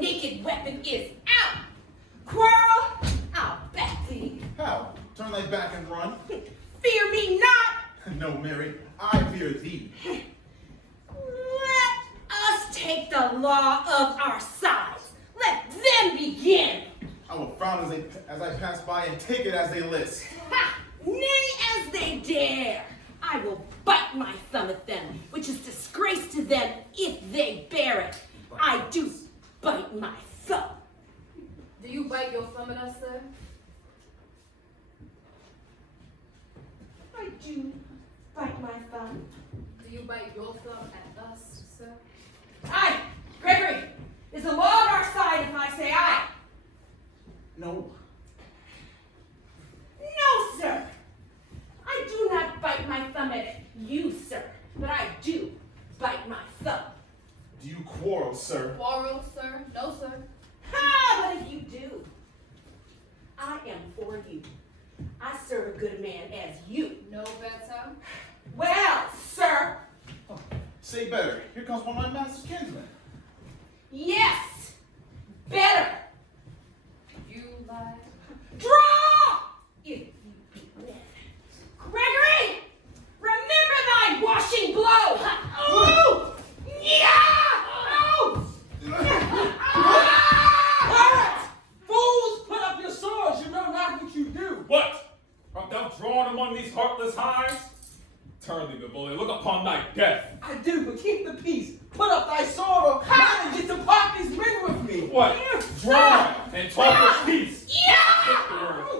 Naked weapon is out! Quarrel, I'll back thee. How? Turn thy back and run? Fear me not! No, Mary, I fear thee. Let us take the law of our sides. Let them begin. I will frown as I pass by and take it as they list. Ha! Nay, as they dare. I will bite my thumb at them, which is disgrace to them if they bear it. I do bite my thumb. Do you bite your thumb at us, sir? I do bite my thumb. Do you bite your thumb at us, sir? Aye, Gregory, is the law on our side if I say aye? No. No, sir. I do not bite my thumb at you, sir, but I do bite my thumb. Do you quarrel, sir? Quarrel, sir? No, sir. Ha! But if you do, I am for you. I serve a good man as you. No better. Well, sir. Oh, say better. Here comes one of my master's kinsmen. Yes. Better. You lie. Draw! If you be led. Gregory! Remember thy washing blow! Turn thee, the bully, look upon thy death. I do, but keep the peace. Put up thy sword or manage to part these men with me. What? Drive and talk with peace.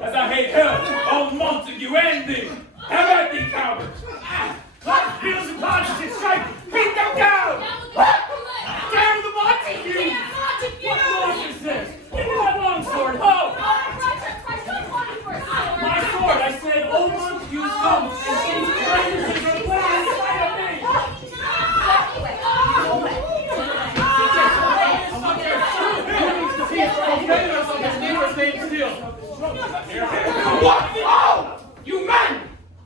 As I hate hell, all Montague and thee. Have at thee, cowards. Clap heels and punches and strike. Beat them down. Damn the Montague. What noise is this? Give me that long sword, ho! My sword, I said, old Montague comes and sees traitors in her last sight of me. What? Oh! You men!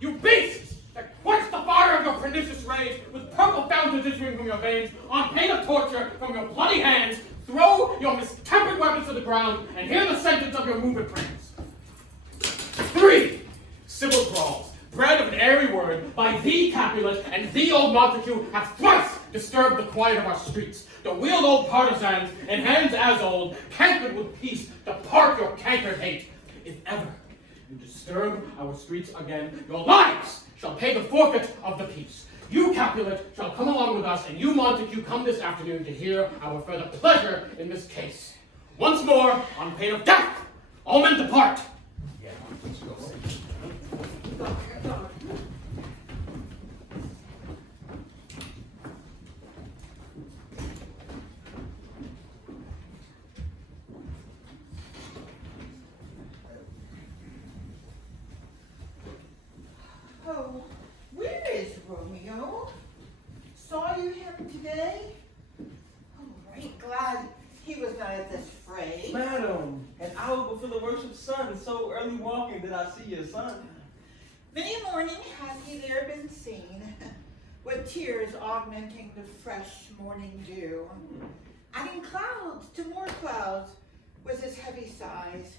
You beasts! Quench the fire of your pernicious rage with purple fountains issuing from your veins, on pain of torture from your bloody hands. Throw your mistempered weapons to the ground and hear the sentence of your movement prayers. 3. Civil brawls, bred of an airy word, by thee, Capulet, and thee, old Montague, have thrice disturbed the quiet of our streets. The wheeled old partisans, in hands as old, cankered with peace, depart your cankered hate. If ever you disturb our streets again, your lives shall pay the forfeit of the peace. You, Capulet, shall come along with us, and you, Montague, come this afternoon to hear our further pleasure in this case. Once more, on pain of death, all men depart. Oh, where is Romeo? Saw you him today? Oh, right glad he was not at this fray. Madam, an hour before the worship sun, so early walking did I see your son. Many a morning has he there been seen, with tears augmenting the fresh morning dew, adding clouds to more clouds with his heavy sighs.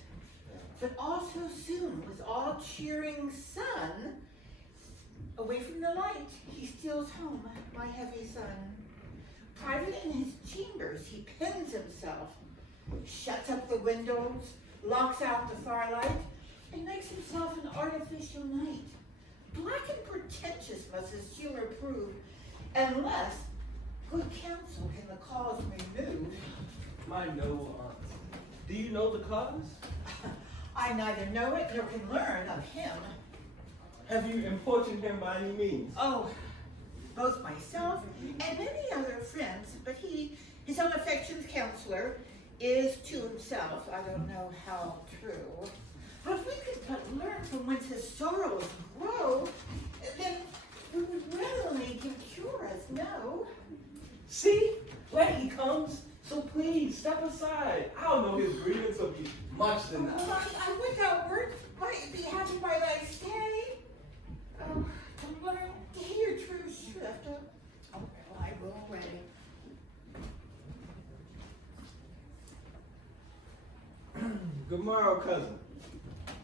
But also soon, with all cheering sun, away from the light, he steals home, my heavy son. Private in his chambers, he pins himself, shuts up the windows, locks out the firelight, and makes himself an artificial night. Black and pretentious must his humor prove, unless good counsel can the cause remove. My noble aunt, do you know the cause? I neither know it nor can learn of him. Have you importuned him by any means? Oh, both myself and many other friends, but he, his own affection's counselor, is to himself, I don't know how true. But if we could but learn from whence his sorrows grow, then we would readily can cure us, no? See, where he comes. So please, step aside. I'll know his grievance will be much denied. I would outward might be happy by thy stay. To learn to hear true shrift. Oh, well, I will away. Good morrow, cousin.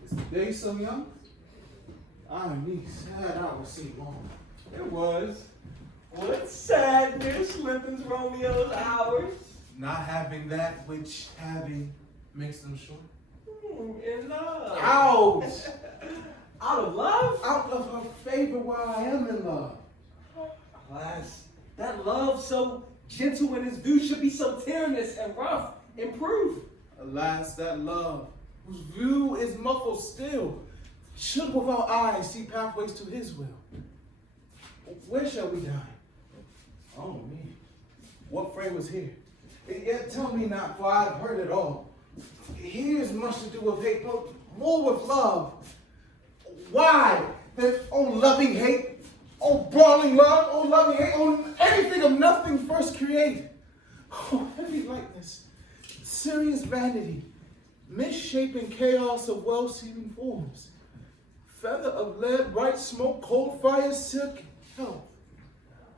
Is the day so young? I me sad I was so long. It was. What sadness lengthens Romeo's hours? Not having that which having makes them short. In love. Out! Out of love? Out of her favor while I am in love. Alas, that love so gentle in its view should be so tyrannous and rough. Improve. Alas, that love, whose view is muffled still, should with our eyes see pathways to his will. Where shall we dine? Oh me, what fray was here? Yet tell me not, for I have heard it all. Here is much to do with hate, but more with love. Why? Then, oh loving hate, oh brawling love, oh loving hate, oh anything of nothing first create. Oh heavy lightness, serious vanity, misshapen chaos of well-seeming forms, feather of lead, bright smoke, cold fire, silk, health,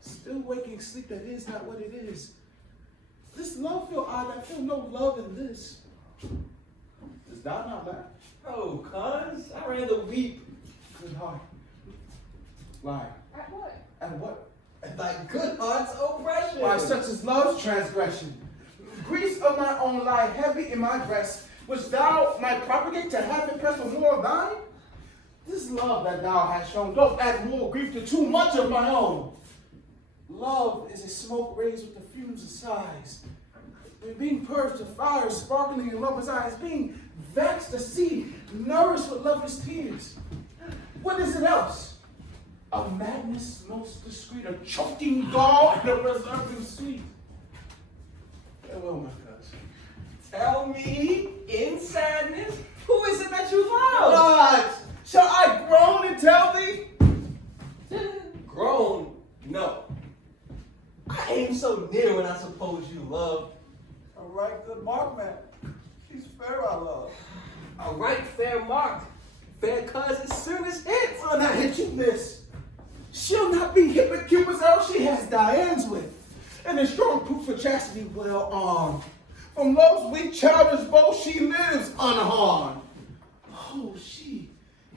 still waking sleep that is not what it is. This love feel odd, I feel no love in this. Does thou not laugh? Oh, cuz, I rather weep. Good heart. Lie. At what? And what? At thy good heart's oppression. Why such is love's transgression. Griefs of my own lie heavy in my breast, which thou might propagate to have impressed with more of thine? This love that thou hast shown doth add more grief to too much of my own. Love is a smoke raised with the fumes of sighs. Being purged to fire sparkling in lover's eyes, being vexed to see, nourished with lover's tears. What is it else? A madness most discreet, a choking gall and a preserving sweet. Farewell, my cousin. Tell me, in sadness, who is it that you love? Lodge, shall I groan and tell thee? Grown? No. I aim so near when I suppose you love. A right good mark, man. She's fair, I love. A right fair mark. Fair cuz as soon as hit. Well, now hit you miss. She'll not be hit with Cupid's arrow she has Diane's with. And a strong proof for chastity well armed. From love's weak childish bow she lives unharmed. Oh, she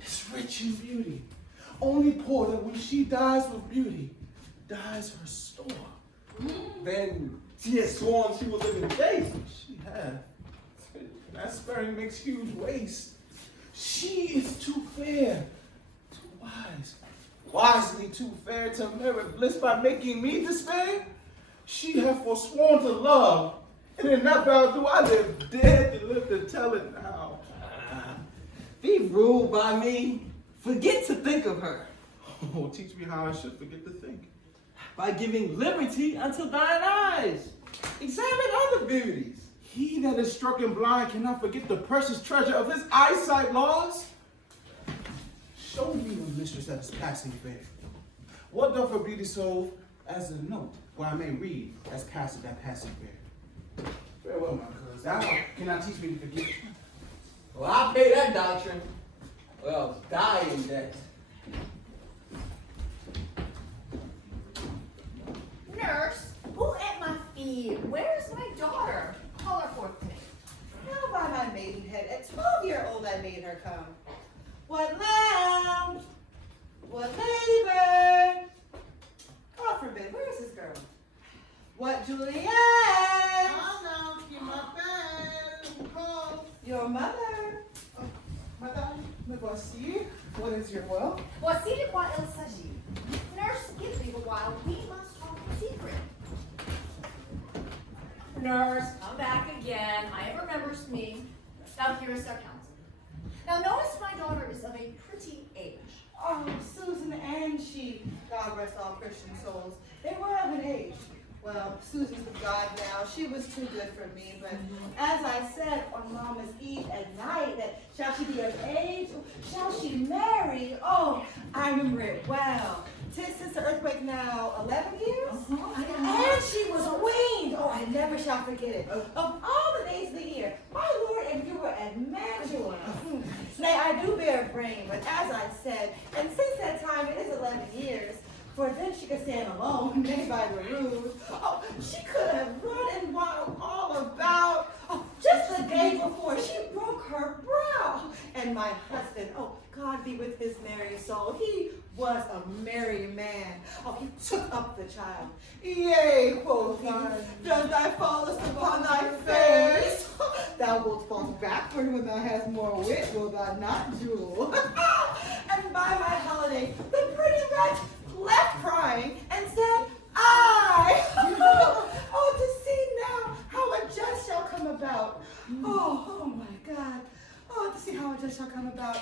is rich in beauty. Only poor that when she dies with beauty, dies her store. Then she has sworn she will live in faith. She hath. That sparing makes huge waste. She is too fair, too wise, wisely too fair to merit bliss by making me despair. She hath forsworn to love, and in that vow do I live dead to live to tell it now. Be ruled by me. Forget to think of her. Oh, teach me how I should forget to think. By giving liberty unto thine eyes. Examine other beauties. He that is struck and blind cannot forget the precious treasure of his eyesight laws. Show me a mistress that is passing fair. What doth her beauty so as a note where I may read as passing that passing fair? Farewell, my cousin. Thou cannot teach me to forget. Well, I'll pay that doctrine. Well, die in debt. Nurse, who ate my feed? Where's my daughter? Call her forth to me. Now by my maidenhead, at 12-year-old I made her come. What lamb? What ladybird? God forbid, where is this girl? What Juliet? Your mother. Madame, me voici. What is your will? Voici de quoi il s'agit. Nurse, give me a while. We must talk in secret. Nurse, come back again. I remembers me. Now here is our counsel. Now notice my daughter is of a pretty age. Oh, Susan and she, God rest all Christian souls, they were of an age. Well, Susan's with God now. She was too good for me, but as I said on Mama's Eve at night, that shall she be of age? Shall she marry? Oh, I remember it well. Since the earthquake now 11 years? And she was weaned. Oh, I never shall forget it. Of all the days of the year, my Lord and you were at Mantua. Nay, I do bear a brain, but as I said, and since that time it is 11 years, for then she could stand alone, made by the rude. Oh, she could have run and wild all about. Oh, just the day before, she broke her brow. And my husband, oh, God be with his merry soul, he was a merry man. Oh, he took up the child. Yea, quoth he, does thy fallest upon thy face? Thou wilt fall backward when thou hast more wit, will thou not, Jewel? And by my holiday, the pretty wretch left crying and said, I. Oh, to see now how a jest shall come about. Oh my God. Oh, to see how a jest shall come about.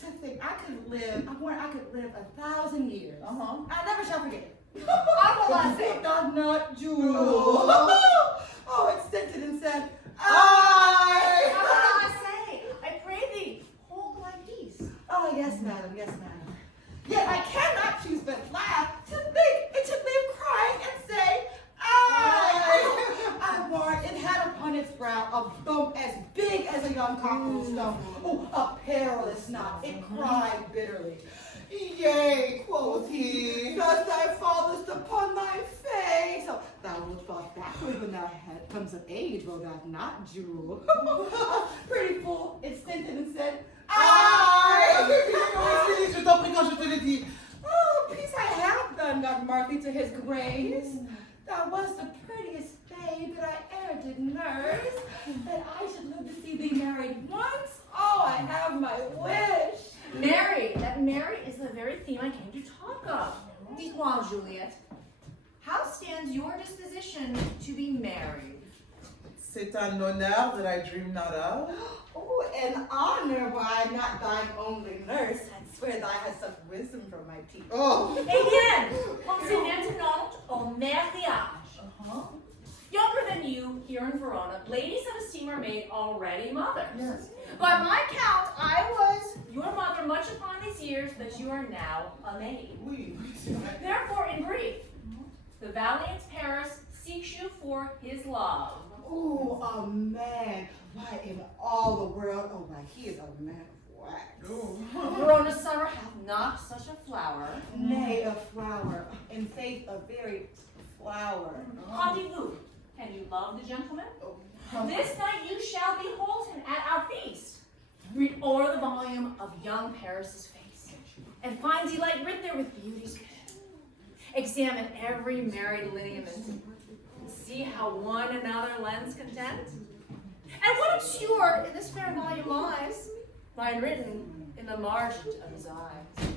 To think I could live 1,000 years. I never shall forget it. I will not say. God not Jewel. Oh, it stinted and said, I. How will I say? I pray thee, hold my peace. Oh, yes, madam, yes, madam. Yet I cannot choose but laugh to think it should leave crying and say, I warrant it had upon its brow a bump as big as a young cockerel stone. Oh, a perilous knot. It cried bitterly. Yea, quoth he, thus thou fallest upon thy face. Oh, thou wilt fall backward when thou comes of age, will thou not, Jewel? Pretty fool, it stinted and said, Oh, peace I have done, God mark thee to his grace. Thou wast the prettiest babe that I e'er did nurse. That I should live to see thee married once. Oh, I have my wish. Mary, that Mary is the very theme I came to talk of. Dites-moi, Juliet, how stands your disposition to be married? C'est un honneur that I dream not of. Oh, an honor by not thine only nurse. I swear thou hast such wisdom from my teeth. Oh. Eh bien, pensez maintenant au mariage. Younger than you, here in Verona, ladies of esteem are made already mothers. Yes. By my count, I was your mother much upon these years that you are now a maid. Oui. Therefore, in brief, the valiant Paris seeks you for his love. Oh, a man. Why, in all the world, oh, why, he is a man of wax. Verona's summer hath not such a flower. Nay, a flower. In faith, a very flower. Rendezvous. Can you love the gentleman? Oh. This night you shall behold him at our feast. Read o'er the volume of young Paris's face, and find delight writ there with beauty's pen. Examine every married lineament, and see how one another lends content. And what obscured in this fair volume lies, find written in the margin of his eyes.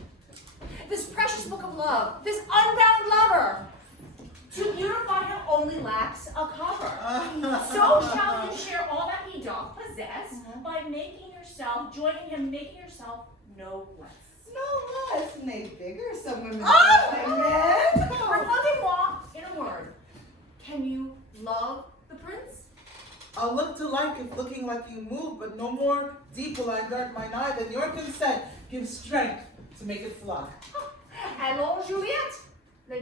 This precious book of love, this unbound lover, to beautify him only lacks a cover. So shall you share all that he doth possess by making yourself, joining him, making yourself no less. No less, nay, bigger some women Oh! than men. Regardez-moi in a word. Can you love the prince? I'll look to like if looking like you move, but no more deep will I guard mine eye than your consent gives strength to make it fly. Allons, Juliette. Le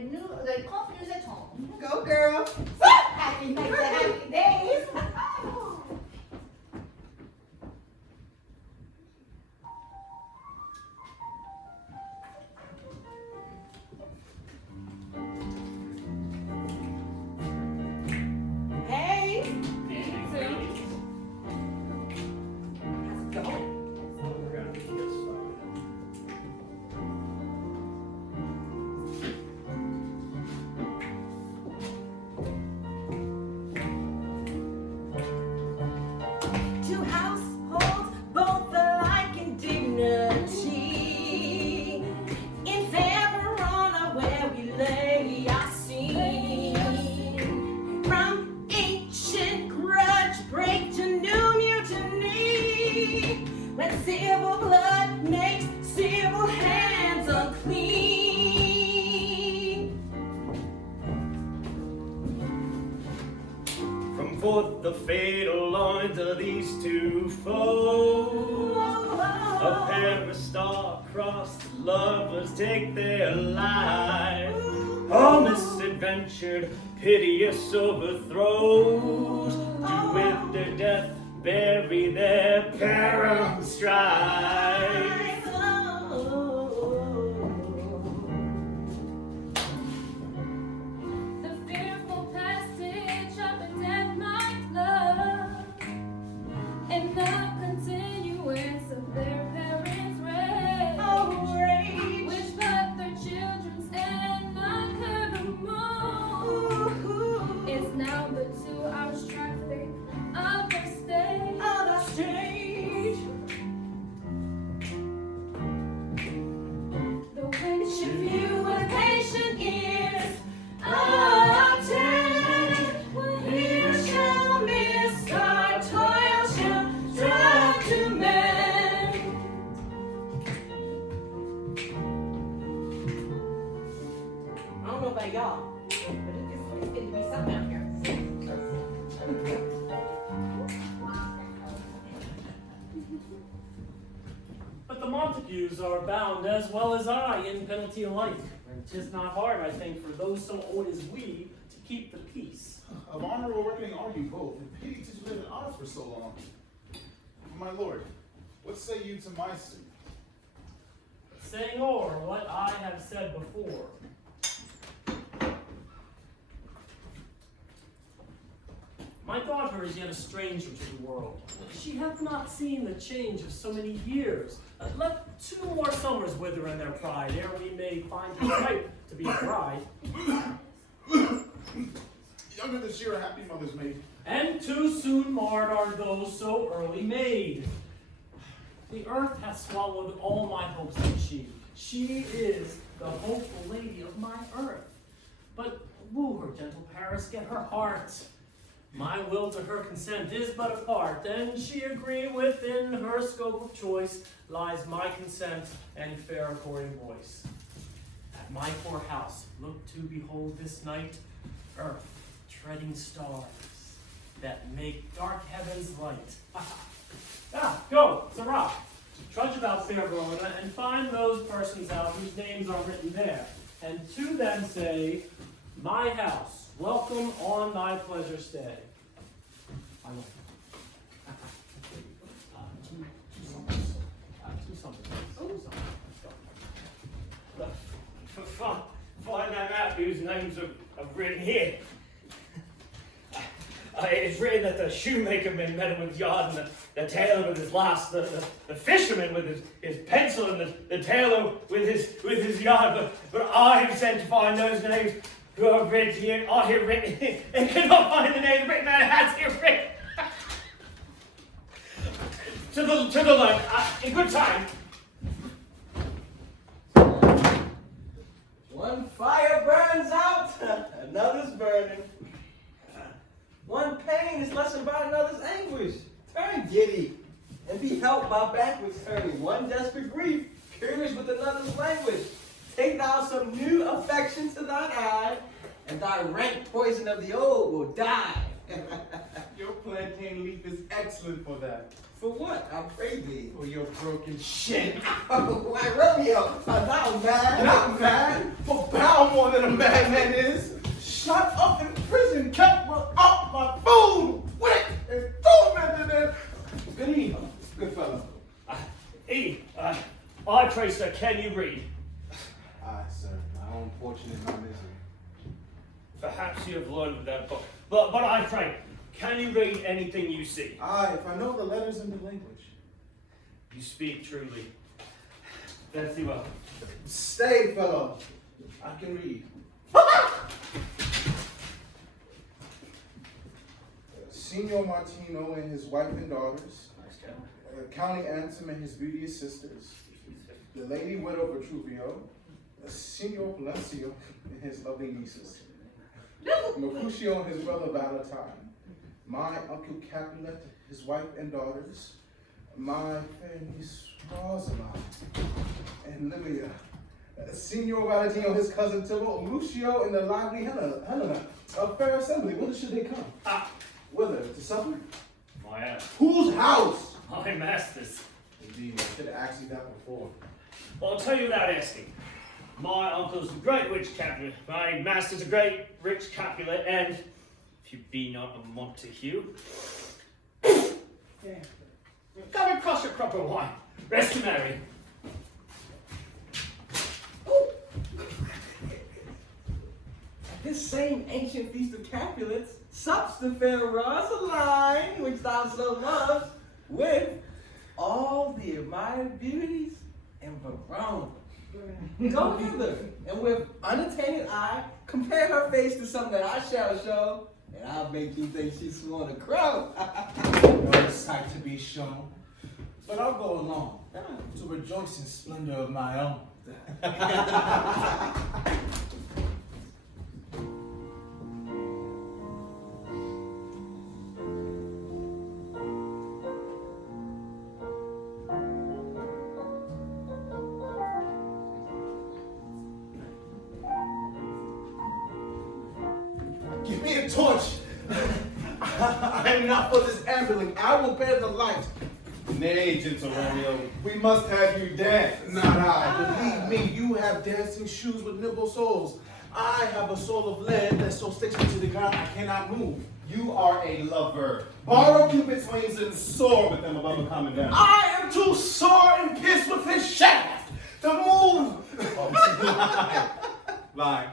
compte nous attend. Go, girl. Happy nights and happy days. Hey! Two households, both alike in dignity. In fair Verona, where we lay our scene. From ancient grudge break to new mutiny. When civil blood makes civil hands unclean. From forth the fatal loins of these two foes, a pair of star-crossed lovers take their lives. All misadventured, piteous overthrows, do with their death bury their parent strife. The fearful passage of a death might love, and the continuance of their parents' rage, which but their children's end not could remove, is now but to our traffic of the stage. The which if you with patient ears attend, we shall miss our toil shall drive to men. I don't know about y'all, but it's getting to be something out here. But the Montagues are bound as well as I in penalty of life. And 'tis not hard, I think, for those so old as we to keep the peace. Of honorable reckoning are you both, and pity to live in honor for so long. My lord, what say you to my suit? Saying o'er what I have said before. My daughter is yet a stranger to the world. She hath not seen the change of so many years. Let 2 more summers wither in their pride, ere we may find her right to be a bride. Younger this year, a happy mother's maid. And too soon marred are those so early made. The earth hath swallowed all my hopes of she. She is the hopeful lady of my earth. But woo her, gentle Paris, get her heart. My will to her consent is but a part, and she agree within her scope of choice lies my consent and fair according voice. At my poor house look to behold this night earth treading stars that make dark heavens light. Go, Sarah, trudge about fair Verona and find those persons out whose names are written there, and to them say, my house, welcome on thy pleasure stay. I will. Two summers. Find them out whose names are written here. It's written that the shoemaker met him with yard, and the tailor with his lass, the fisherman with his pencil, and the tailor with his yard. But I am sent to find those names who are written here, are here written, and cannot find the name written that has here written. to the light, in good time. One fire burns out, another's burning. One pain is lessened by another's anguish. Turn giddy, and be helped by banquets turning. One desperate grief, curious with another's language. Take thou some new affection to thine eye, and thy rank poison of the old will die. Your plantain leaf is excellent for that. For what? I pray thee. For your broken shit. Why, Romeo, art thou mad? Not mad, but bound more than a madman is. Shut up in prison, kept without my food, whipped and tormented and... Good evening, good fellow. I pray, sir, can you read? Aye, sir, my own fortune is my misery. Perhaps you have learned with that book, but I pray, can you read anything you see? Aye, if I know the letters in the language. You speak truly. Then see well. Stay, fellow. I can read. Signor Martino and his wife and daughters. County Anthem and his beauteous sisters. The lady widow Vitruvio. Signor Palencia and his lovely nieces. Mercutio and his brother Valentine. My uncle Capulet, his wife and daughters. My fair niece Rosamond and Livia. Signor Valentino, his cousin Tybalt, Lucio, and the lively Helena. A fair assembly. Whither should they come? Whither? To supper? My aunt. Whose house? My master's. Indeed, I should have asked you that before. Well, I'll tell you without asking. My uncle's a great rich Capulet. My master's a great rich Capulet, and if you be not a Montague, come across your crop of wine. Rest you merry. This same ancient feast of Capulets sups the fair Rosaline, which thou so lovest, with all the admired beauties in Verona. Go hither, and with unattainted eye, compare her face to some that I shall show, and I'll make you think she's sworn a crow. No sight to be shown, but I'll go along to rejoice in splendor of my own. Give me a torch. I am not for this ambling. I will bear the light. Nay, gentle Romeo. We must have you dance. Not I. Believe me, you have dancing shoes with nimble soles. I have a soul of lead that so sticks me to the ground I cannot move. You are a lover. Borrow Cupid's wings and soar with them above and coming down. I am too sore and pissed with his shaft to move. Lie.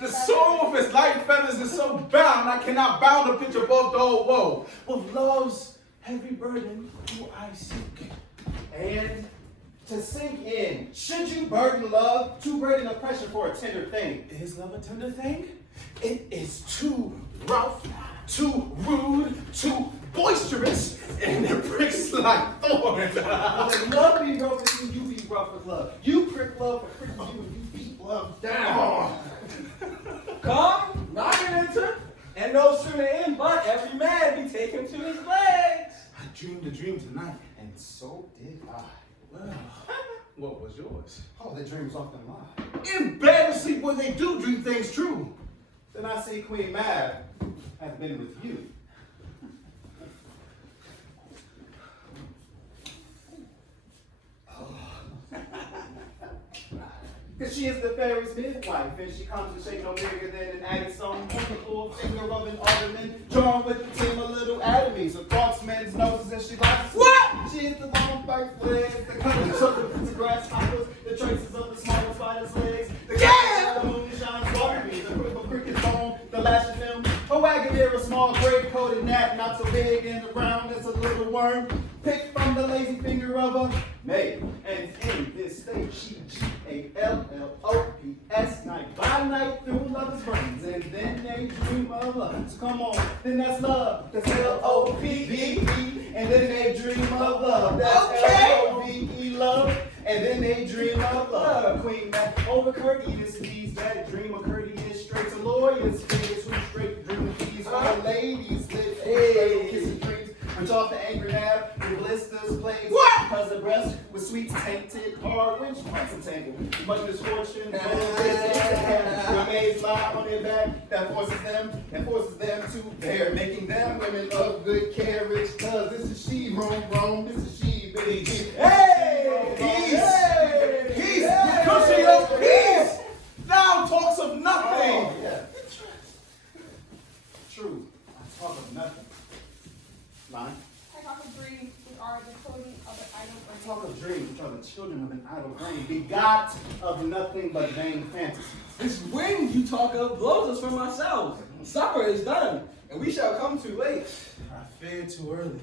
The soul with his light feathers is so bound I cannot bound a pitch above the old woe. With love's heavy burden do I seek. And to sink in. Should you burden love, too great an oppression for a tender thing? Is love a tender thing? It is too rough, too rude, too boisterous, and it pricks like thorns. Well, if love be rough with you, you be rough with love. You prick love for pricking you, and you beat love down. Come, not enter, and no sooner in, but every man be taken to his legs. I dreamed a dream tonight. And so did I. Well, what was yours? Oh, the dreams often lie. In bed or sleep where they do dream things true. Then I see Queen Mab has been with you. Cause she is the fairy's midwife, and she comes to shake no bigger than an added song. Full finger of an alderman, drawn with the team of little atomies across men's noses, and she likes what? She is the long white legs, the colors of the grasshoppers, the traces of the small spider's legs. The moon shines watery, the quick of cricket bone, the lash of him. A wagoneer, a small gray-coated gnat, not so big and round as a little worm. Picked from the lazy finger of a maid, and in this state she Gallops, night by night through lovers' brains, and then they dream of love. So come on, then that's love. That's L-O-V-E, and then they dream of love. That's L-O-V-E, love, and then they dream of love. Queen Mac over courteous deeds that dream of courteous straight to lawyers, figures who straight dream of these are ladies live straight kissing dreams. Which off the angry nab, the blisters plays. What? Because the breast with sweets tainted, hard winch points entangled. Much misfortune, the maids lie on their back, that forces them to bear, making them women of good carriage. Cause this is she, Rome, this is she, Billy G. Hey! Peace! Peace! Cushy of peace! Thou talks of nothing! Oh, yeah. True, I talk of nothing. Line. I talk of dreams, which are the children of an idle brain. Talk of dreams, which are the children of an idle brain, begot of nothing but vain fantasies. This wind you talk of blows us from ourselves. Supper is done, and we shall come too late. I feared too early,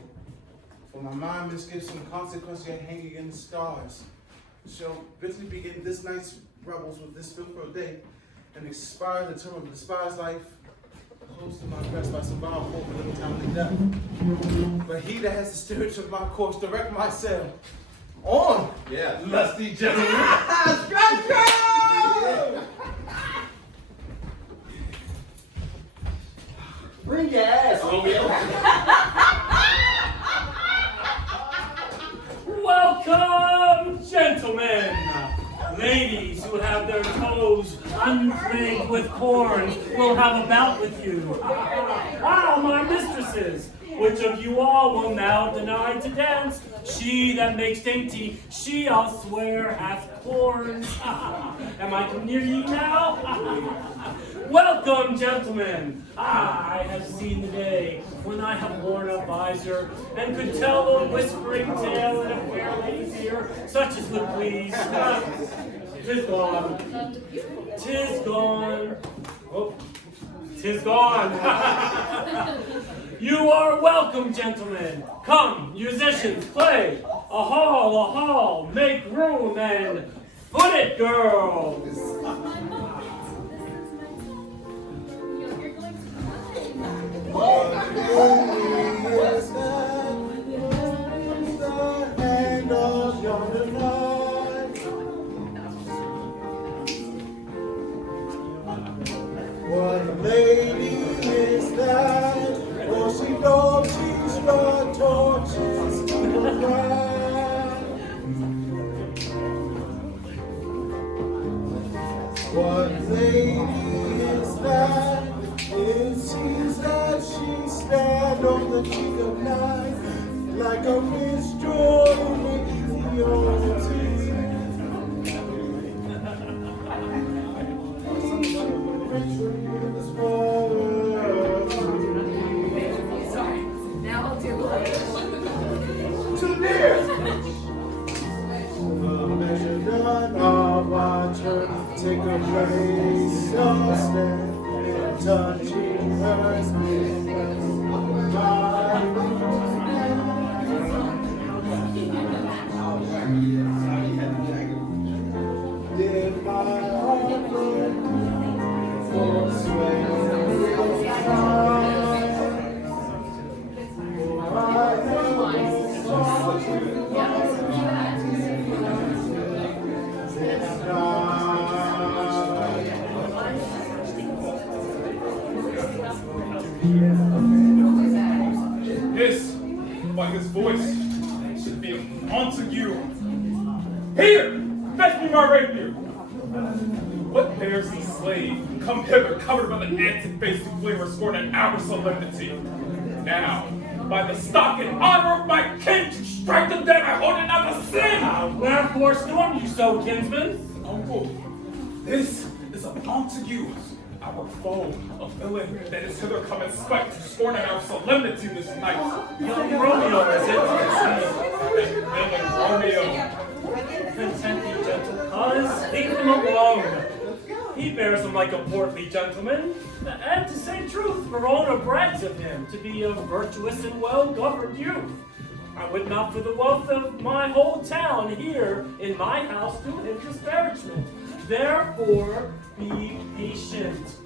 for my mind misgives some consequence yet hanging in the stars. Shall bitterly begin this night's revels with this filthful day, and expire the term of despised life, close to my breast by some vile hope of little timely death. But he that has the steerage of my course, direct my sail. On! Yeah. Lusty gentlemen! Yeah. Bring your ass, Romeo. Welcome, gentlemen! Ladies who have their toes unplagued with corn will have a bout with you. Ah, my mistresses, which of you all will now deny to dance? She that makes dainty, she I'll swear hath corns. Am I come near you now? Welcome, gentlemen. I have seen the day when I have worn a visor and could tell a whispering tale in a fair lady's ear, such as would please. 'Tis gone. 'Tis gone. Oh, 'tis gone. You are welcome, gentlemen. Come, musicians, play. A hall, make room, and foot it, girls. This is my moment. You're going What lady is that? For she knows she's got torches to light. What lady is that? It seems that she stand on the cheek of night like a minstrel in the old sea. Now I'll do it. To near. The measure done of our turn, take a place of stand, touching her skin. My his voice. It should be a Montague. Here, fetch me my rapier. What bears the slave? Come hither, covered by the antic face who flavor scorn and our solemnity. Now, by the stock and honor of my kin, to strike them dead, I hold it not a sin! Wherefore storm you so, kinsman? Uncle, this is a Montague, our foe, a villain that is hither come in spite to scorn at our solemnity this night. Young Romeo is it? That villain Romeo. Content you, gentle cause, leave him alone. He bears him like a portly gentleman, and to say truth, Verona brags of him to be a virtuous and well-governed youth. I would not for the wealth of my whole town here in my house do him disparagement. Therefore, be patient.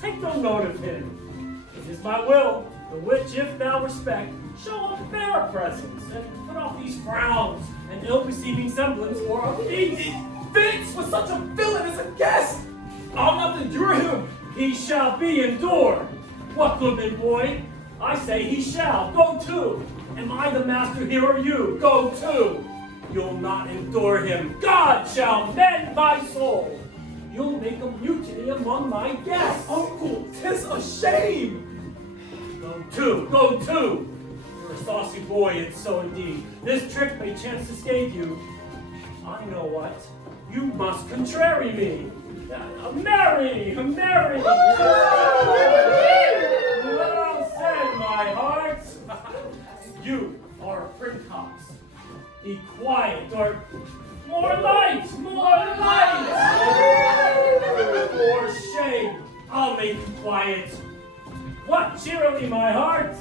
Take no note of him. It is my will, the which if thou respect, show a fair presence, and put off these frowns and ill-beseeming semblance for a feast. Fits with such a villain as a guest! I'll not endure him! He shall be endured. What, goodman boy? I say he shall. Go to. Am I the master here or you? Go to. You'll not endure him. God shall mend my soul. You'll make a mutiny among my guests. Uncle, 'tis a shame! Go to. Go to. You're a saucy boy, it's so indeed. This trick may chance to escape you. I know what. You must contrary me. Marry! Well said, my heart. You are a princox. Be quiet, or more light! For shame, I'll make you quiet. What cheerily, my hearts?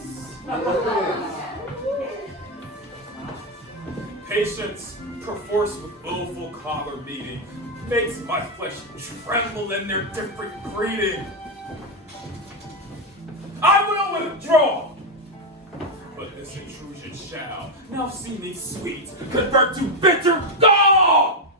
Patience, perforce with willful collar meeting, makes my flesh tremble in their different breeding. I will withdraw, but this intrusion shall, now seeming sweet, convert to bitter gall!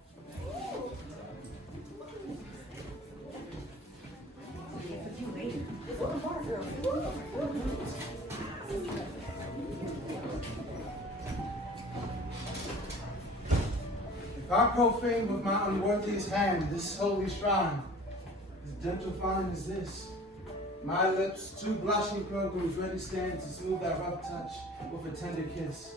If I profane with my unworthiest hand this holy shrine, as gentle fine as this, my lips, two blushing pilgrims ready stand to smooth that rough touch with a tender kiss.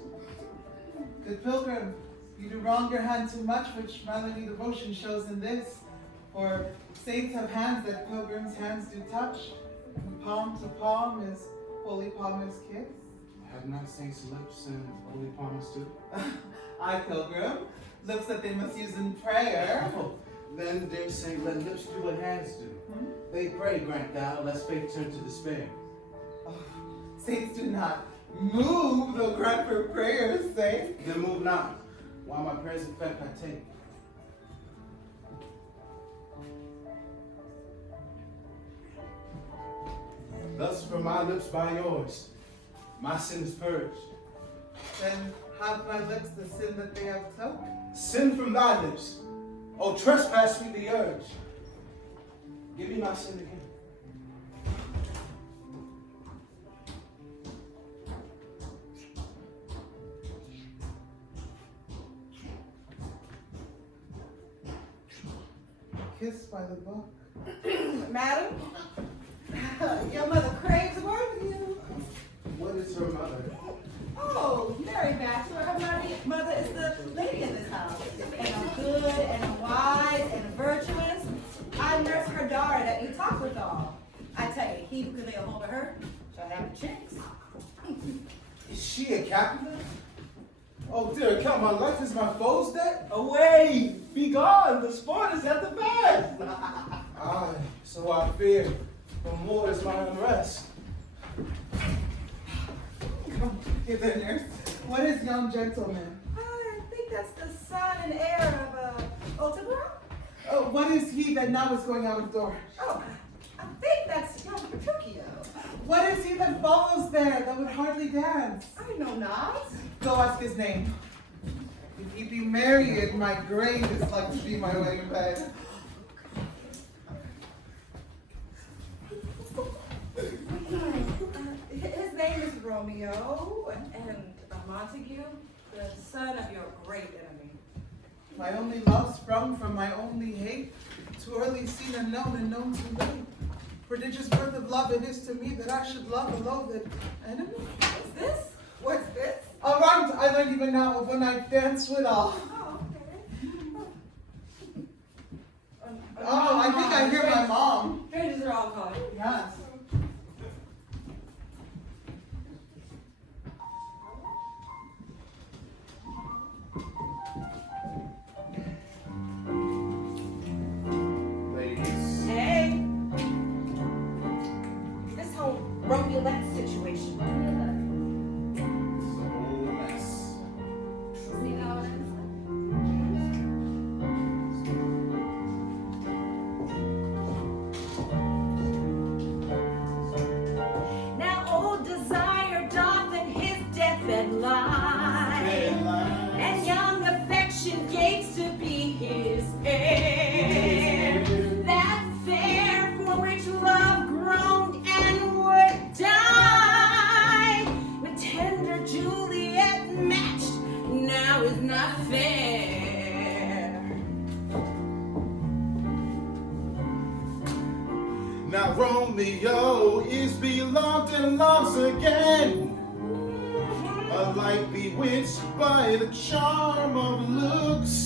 Good pilgrim, you do wrong your hand too much, which manly devotion shows in this. For saints have hands that pilgrims' hands do touch, and palm to palm is holy palmer's kiss. Have not saints lips and holy palms too? I, pilgrim, lips that they must use in prayer. Oh, then dear saint, let lips do what hands do. They pray, grant thou, lest faith turn to despair. Oh, saints do not move, though grant for prayers' sake. Then move not, while my prayers effect I take. Thus from my lips by yours, my sin is purged. Then have my lips the sin that they have took? Sin from thy lips, oh trespass me the urge. Give me my sin again. Kissed by the book. Madam, your mother craves a word with you. What is her mother? Oh, Mary Bachelor, her mother is the lady in this house. And I'm good, and I'm wise, and virtuous. I nurse her daughter that you talk with all. I tell you, he who can lay a hold of her shall have the chicks. Is she a Capulet? Oh dear, count my life is my foe's debt? Away! Be gone! The sport is at the best! Aye, so I fear, for more is my unrest. Come hither, nurse. What is young gentleman? I think that's the son and heir of Otaborough. What is he that now is going out of doors? Oh, I think that's young Petruchio. What is he that follows there that would hardly dance? I know not. Go ask his name. If he be married, my grave is like to be my wedding bed. His name is Romeo, and Montague, the son of your great enemy. My only love sprung from my only hate, too early seen and known too late. Prodigious birth of love it is to me that I should love a loathed enemy. What's this? What's this? A rhyme I don't even know of when I dance with all. Oh, okay. Oh, I think I hear my mom. Strangers are all calling. Yes. Ladies. Hey. This whole Romulette situation. It's a whole mess. See how it is? Now old desire doth in his deathbed lie, and young affection gates to be his heir. That fair for which love groaned and would die, with tender Juliet matched, now is not fair. Now Romeo is beloved and loves again, alike bewitched by the charm of looks.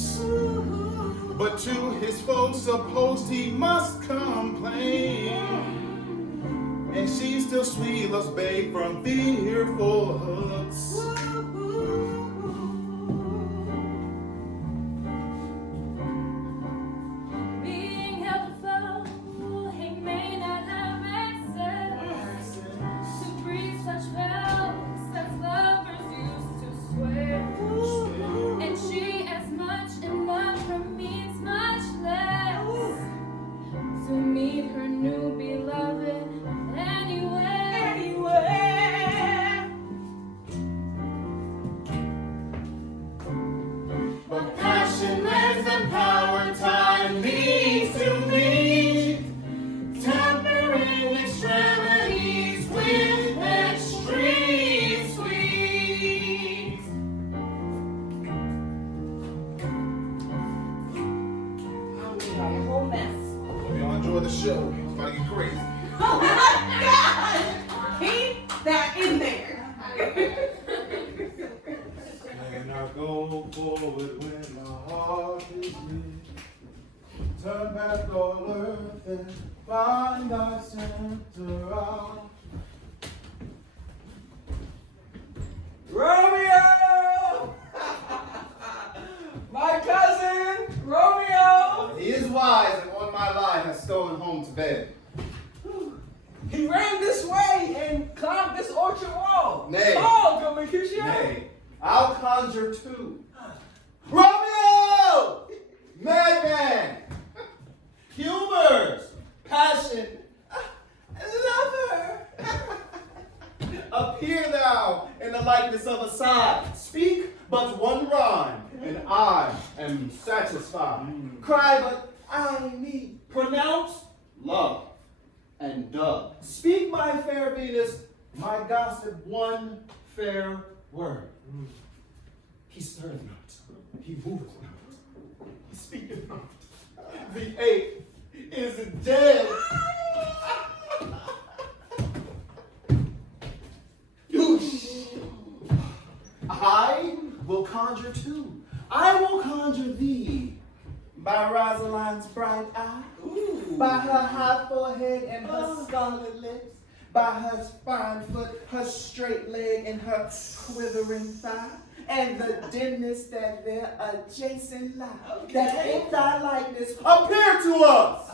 But to his foes supposed he must complain, and she still sweet loves babe from fearful hooks. Being held afloat, he may not have access to breathe such vows as lovers used to swear. And she as much in love her means much less to meet her new beloved anywhere. But passionless and power time needs to meet, tempering extremities with extreme sweet. A whole mess. Hope y'all enjoy the show. It's about to get crazy. Oh my God! Keep that in there. And I go forward when my heart is weak. Turn back all earth and find thy center out. Romeo! My cousin, Romeo! He is wise and on my line has stolen home to bed. He ran this way and climbed this orchard wall. Nay. Oh, good Mercutio. Nay, I'll conjure two. Romeo! Madman! Humors! Passion! Lover! Appear thou in the likeness of a sigh. Speak but one rhyme, and I am satisfied. Cry but I me. Pronounce love and dove. Speak, my fair Venus, my gossip, one fair word. He stirreth not, he moveth not, he speaketh not. The ape is dead. I will conjure two. I will conjure thee by Rosaline's bright eye, by her high forehead and her scarlet lips, by her fine foot, her straight leg, and her quivering thigh, and the dimness that there adjacent lie, that in thy likeness appear to us.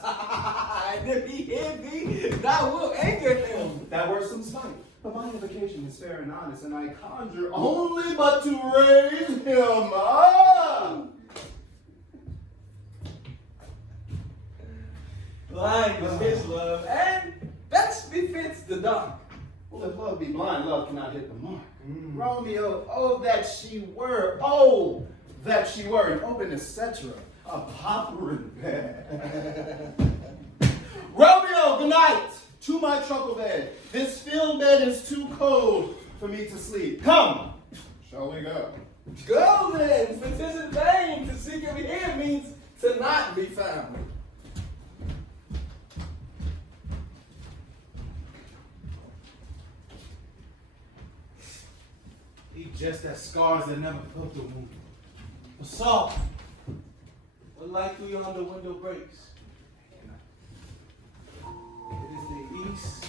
And if he hear thee, thou wilt anger him. That were some spite, but my invocation is fair and honest, and I conjure only but to raise him up. Blind is his love, and best befits the dark. Well, if love be blind, love cannot hit the mark. Romeo, oh that she were, oh that she were, an open etc. A popperin bed. Romeo, good night, to my truckle bed. This field bed is too cold for me to sleep. Come, Shall we go? Go then, for 'tis in vain to seek him here means to not be found. He just as scars that never felt the wound. But Saul, what light through yonder window breaks? It is the east,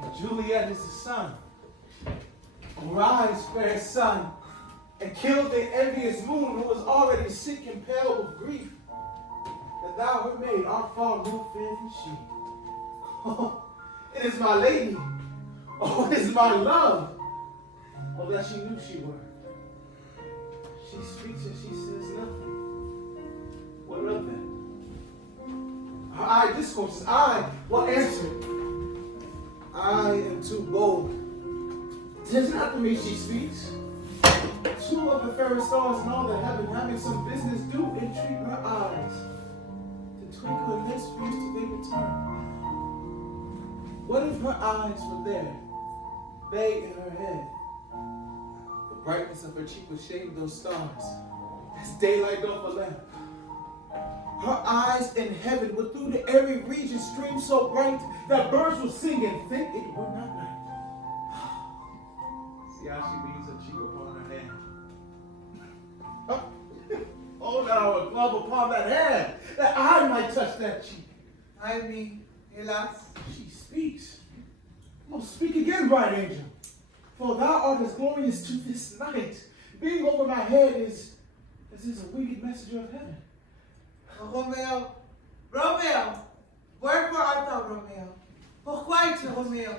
and Juliet is the sun. Arise, fair sun, and kill the envious moon who is already sick and pale with grief. That thou, her maid, art far more fair than she. Oh, it is my lady. Oh, it is my love. Oh, that she knew she were. She speaks and she says nothing. What of that? Her eye discourses. I will answer. I am too bold. 'Tis not to me she speaks. Two of the fairest stars in all the heaven, having some business, do entreat her eyes to twinkle in their spheres till they return. What if her eyes were there, they in her head? The brightness of her cheek would shade those stars, as daylight doth a lamp. Her eyes in heaven would through the airy region stream so bright that birds would sing and think it were not night. See how she leans her cheek upon her hand. Oh, now a glove upon that hand, that I might touch that cheek. I mean, hélas. She speaks. Oh, speak again, bright angel. For thou art as glorious to this night. Being over my head is a winged messenger of heaven. Romeo, Romeo, wherefore art thou, Romeo? Pourquoi es-tu, Romeo?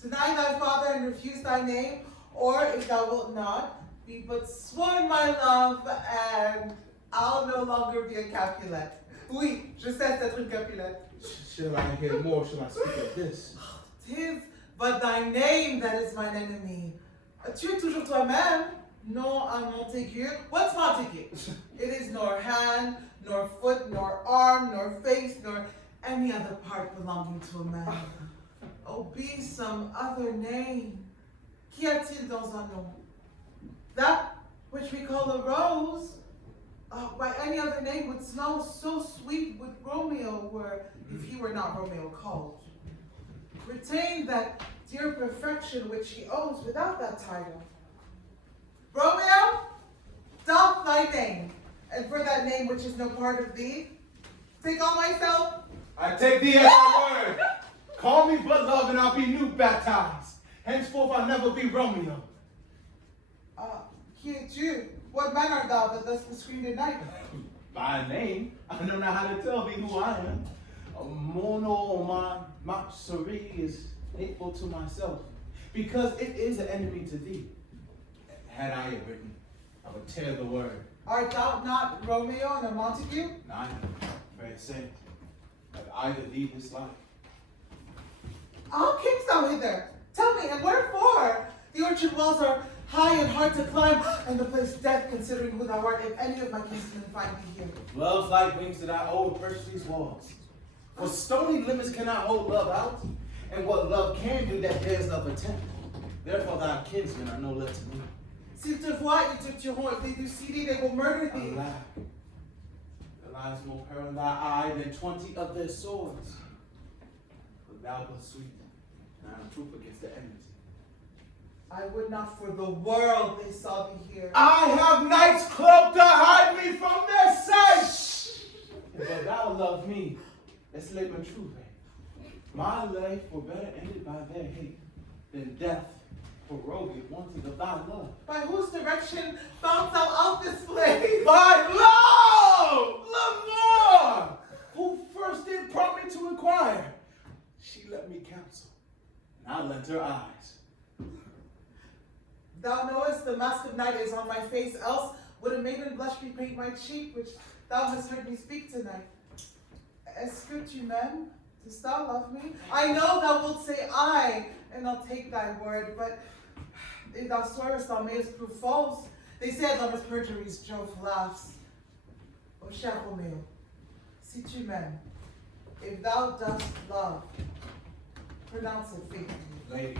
Deny thy father and refuse thy name, or if thou wilt not, be but sworn my love, and I'll no longer be a Capulet. Oui, je sais d'être une Capulet. Shall I hear more? Shall I speak of this? 'Tis but thy name that is mine enemy. Tu es toujours toi-même, non un Montaigu. What's Montaigu? It is nor hand, nor foot, nor arm, nor face, nor any other part belonging to a man. Oh, be some other name. Qu'y a-t-il dans un nom? That which we call a rose, by any other name would smell so sweet with Romeo were, if he were not Romeo called. Retain that dear perfection which he owes without that title. Romeo, doff thy name, and for that name which is no part of thee, take on myself. I take thee at thy word. Call me but love, and I'll be new baptized. Henceforth I'll never be Romeo. Qui es-tu? What man art thou that thus discreet at night? By name, I know not how to tell thee who I am. Mono March is hateful to myself, because it is an enemy to thee. Had I it written, I would tear the word. Art thou not Romeo and a Montague? Neither, fair saint, that either thee dislike. How camest thou hither? Tell me, and wherefore? The orchard walls are high and hard to climb, and the place death, considering who thou art, if any of my kinsmen find thee here. Love's like wings that I owe perch these walls. For stony limits cannot hold love out, and what love can do that dares love attempt. Therefore thy kinsmen are no less to me. S'ils te voient, ils te tueront. If they do see thee, they will murder thee. Alas, there lies more peril in thy eye than 20 of their swords. But thou wast sweet, and I am proof against the enmity. I would not for the world they saw thee here. I have night's cloak to hide me from their sight. But thou love me, let's live in true faith. My life were better ended by their hate than death for rogued wanting of thy love. By whose direction found thou out this place? By love! Lamore! Who first did prompt me to inquire. She let me counsel, and I lent her eyes. Thou knowest the mask of night is on my face, else would a maiden blush repaint my cheek, which thou hast heard me speak tonight. Est-ce que tu m'aimes? Dost thou love me? I know thou wilt say I, and I'll take thy word, but if thou swearest thou mayest prove false. They say at lovers' perjuries, Jove laughs. Oh, cher Romeo, si tu m'aimes, if thou dost love, pronounce it faithfully. Lady,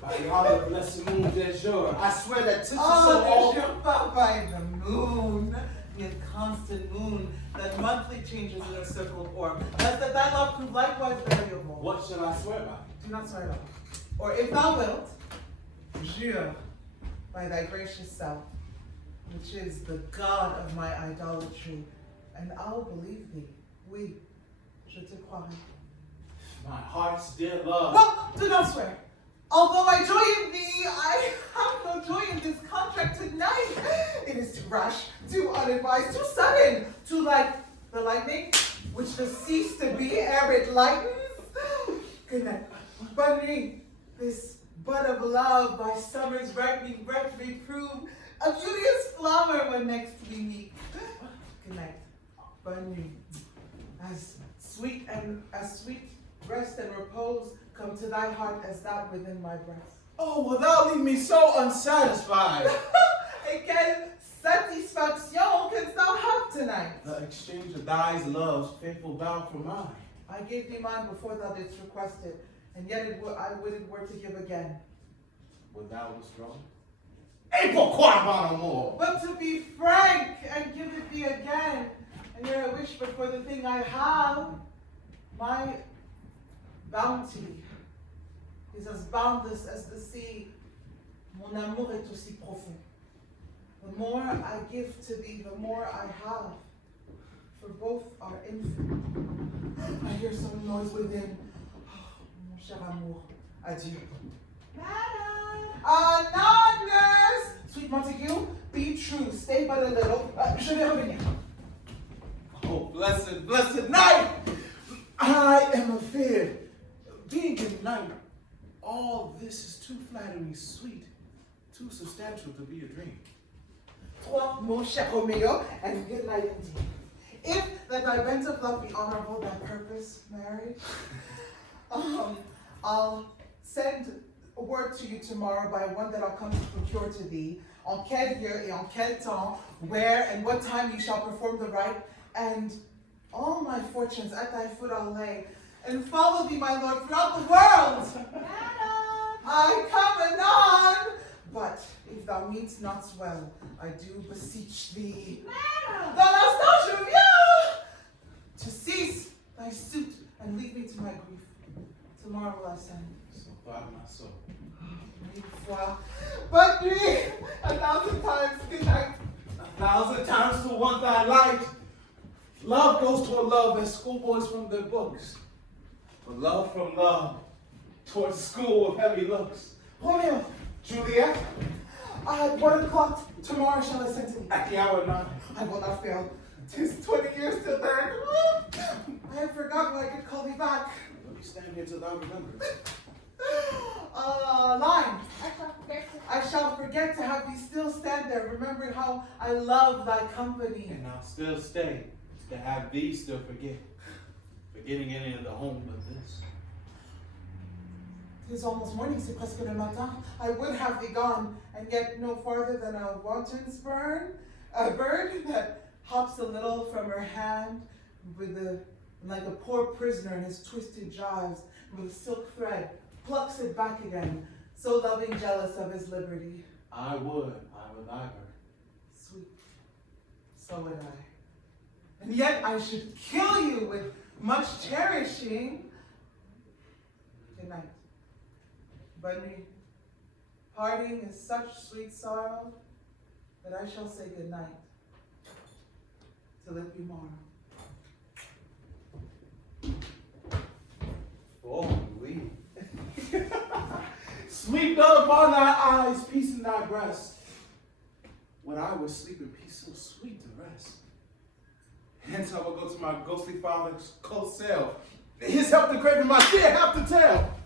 By yonder blessed moon d'azur, I swear that 'tis Oh, so the all. by the moon, the constant moon that monthly changes in a circle form. As that thy love prove likewise variable. What shall I swear by? Do not swear at all. Or if thou wilt, jure by thy gracious self, which is the God of my idolatry, and I'll believe thee. Oui, je te croirai. My heart's dear love. Well, do not swear. Although I joy in thee, I have no joy in this contract tonight. It is too rash, too unadvised, too sudden, too like the lightning, which does cease to be ere it lightens. Good night. Bonne nuit. This bud of love by summer's ripening breath reprove, a beauteous flower when next we meet. Good night. Bonne nuit. As sweet rest and repose come to thy heart as that within my breast. Oh, will thou leave me so unsatisfied? Et quelle satisfaction canst thou have tonight? The exchange of thy love's faithful vow for mine. I gave thee mine before thou didst request it, and yet I would it were to give again. Would thou withdraw? Et pourquoi mon amour? But to be frank and give it thee again, and ere I wish but for the thing I have, my bounty is as boundless as the sea. Mon amour est aussi profond. The more I give to thee, the more I have, for both are infinite. I hear some noise within. Oh, mon cher amour, adieu. Madame! Non, nurse! Sweet Montague, be true, stay but a little. Je vais revenir. Oh, blessed night! I am afeard. Being good night, all this is too flattering sweet, too substantial to be a dream. Toi, mon cher Romeo, and good night indeed. If that thy bent of love be honorable, thy purpose married, I'll send a word to you tomorrow by one that I'll come to procure to thee, en quel lieu et en quel temps, where and what time you shall perform the rite, and all my fortunes at thy foot I'll lay, and follow thee, my lord, throughout the world. Madam! I come anon. But if thou mean'st not well, I do beseech thee, Madam! Dans l'instant je viens, to cease thy suit and leave me to my grief. Tomorrow will I send. So far, my soul. Mille fois. But nuit, 1,000 times good night. 1,000 times to want thy light. Love goes toward love as schoolboys from their books. But love from love towards school of heavy looks. Romeo, Juliet, at 1 o'clock tomorrow shall I send to thee. at the hour of 9. I will not fail. 'Tis 20 years till then. I have forgotten I could call thee back. Let me stand here till thou rememberest. Line. I shall forget to have thee still stand there, remembering how I love thy company. And I'll still stay to have thee still forgetting any of the home but this. 'Tis almost morning, c'est presque le matin. I would have thee gone, and yet no farther than a wanton's bird that hops a little from her hand like a poor prisoner in his twisted gyves, with a silk thread, plucks it back again, so loving jealous of his liberty. I would either. Sweet, so would I. And yet I should kill you with much cherishing. Good night. Bonne nuit. Parting is such sweet sorrow that I shall say good night till it be morrow. Oh, we. Sleep down upon thy eyes, peace in thy breast. When I was sleeping, peace so sweet to rest. Hence I will go to my ghostly father's close cell. His help the grave and my dear have to tell.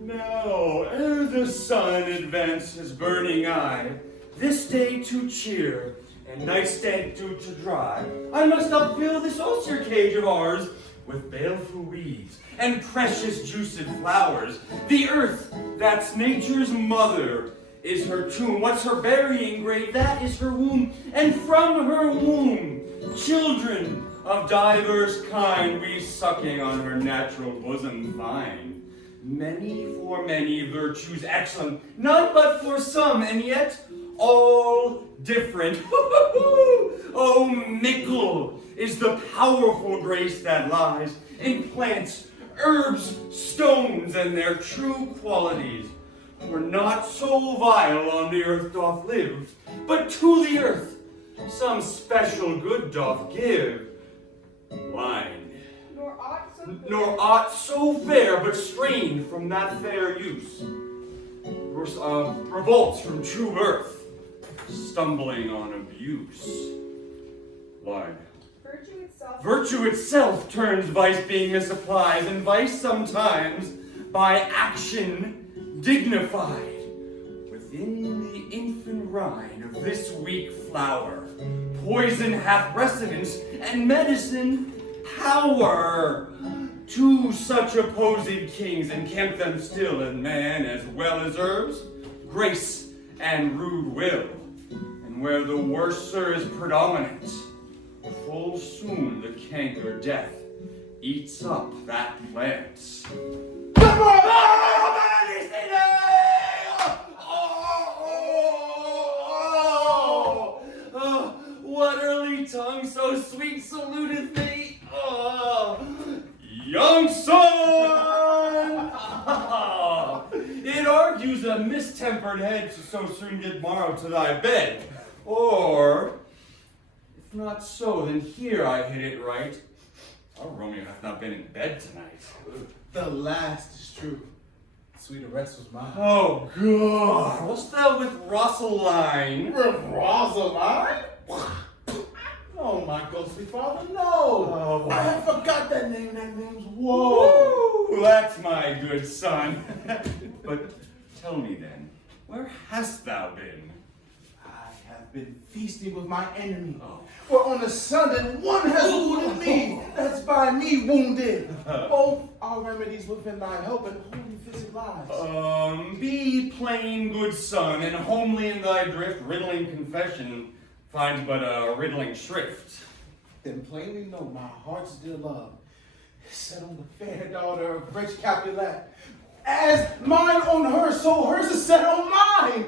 Now, ere the sun advance his burning eye, this day to cheer, and night's stank dew to dry, I must upfill this osier cage of ours with baleful weeds and precious juiced flowers, the earth that's nature's mother, is her tomb. What's her burying grave? That is her womb. And from her womb, children of diverse kind we sucking on her natural bosom find. Many for many virtues excellent, none but for some, and yet all different. Oh, mickle is the powerful grace that lies in plants, herbs, stones, and their true qualities. For not so vile on the earth doth live, but to the earth some special good doth give. Wine, nor aught so fair, but strained from that fair use, revolts from true earth, stumbling on abuse. Wine. Virtue itself turns vice being misapplied, and vice sometimes by action dignified. Within the infant rind of this weak flower, poison hath resonance and medicine power. Two such opposing kings encamp them still in man as well as herbs, grace and rude will. And where the worser is predominant, full soon the canker death eats up that plant. What early tongue so sweet saluteth thee? Young son! It argues a mistempered head to so soon get morrow to thy bed. Or, if not so, then here I hit it right. Our Romeo hath not been in bed tonight. The last is true. Sweeter rest was mine. Oh, God! Wast thou with Rosaline? With Rosaline? No, my ghostly father, no. I have forgot that name. That name's Woe. Woo, that's my good son. But tell me then, where hast thou been? I have been feasting with my enemy. For on the Sunday, one has wounded me. That's by me wounded. Both are remedies within thy help and holy physic lies. Be plain, good son, and homely in thy drift, riddling confession finds but a riddling shrift. Then plainly know my heart's dear love is set on the fair daughter of rich Capulet. As mine on her, so hers is set on mine.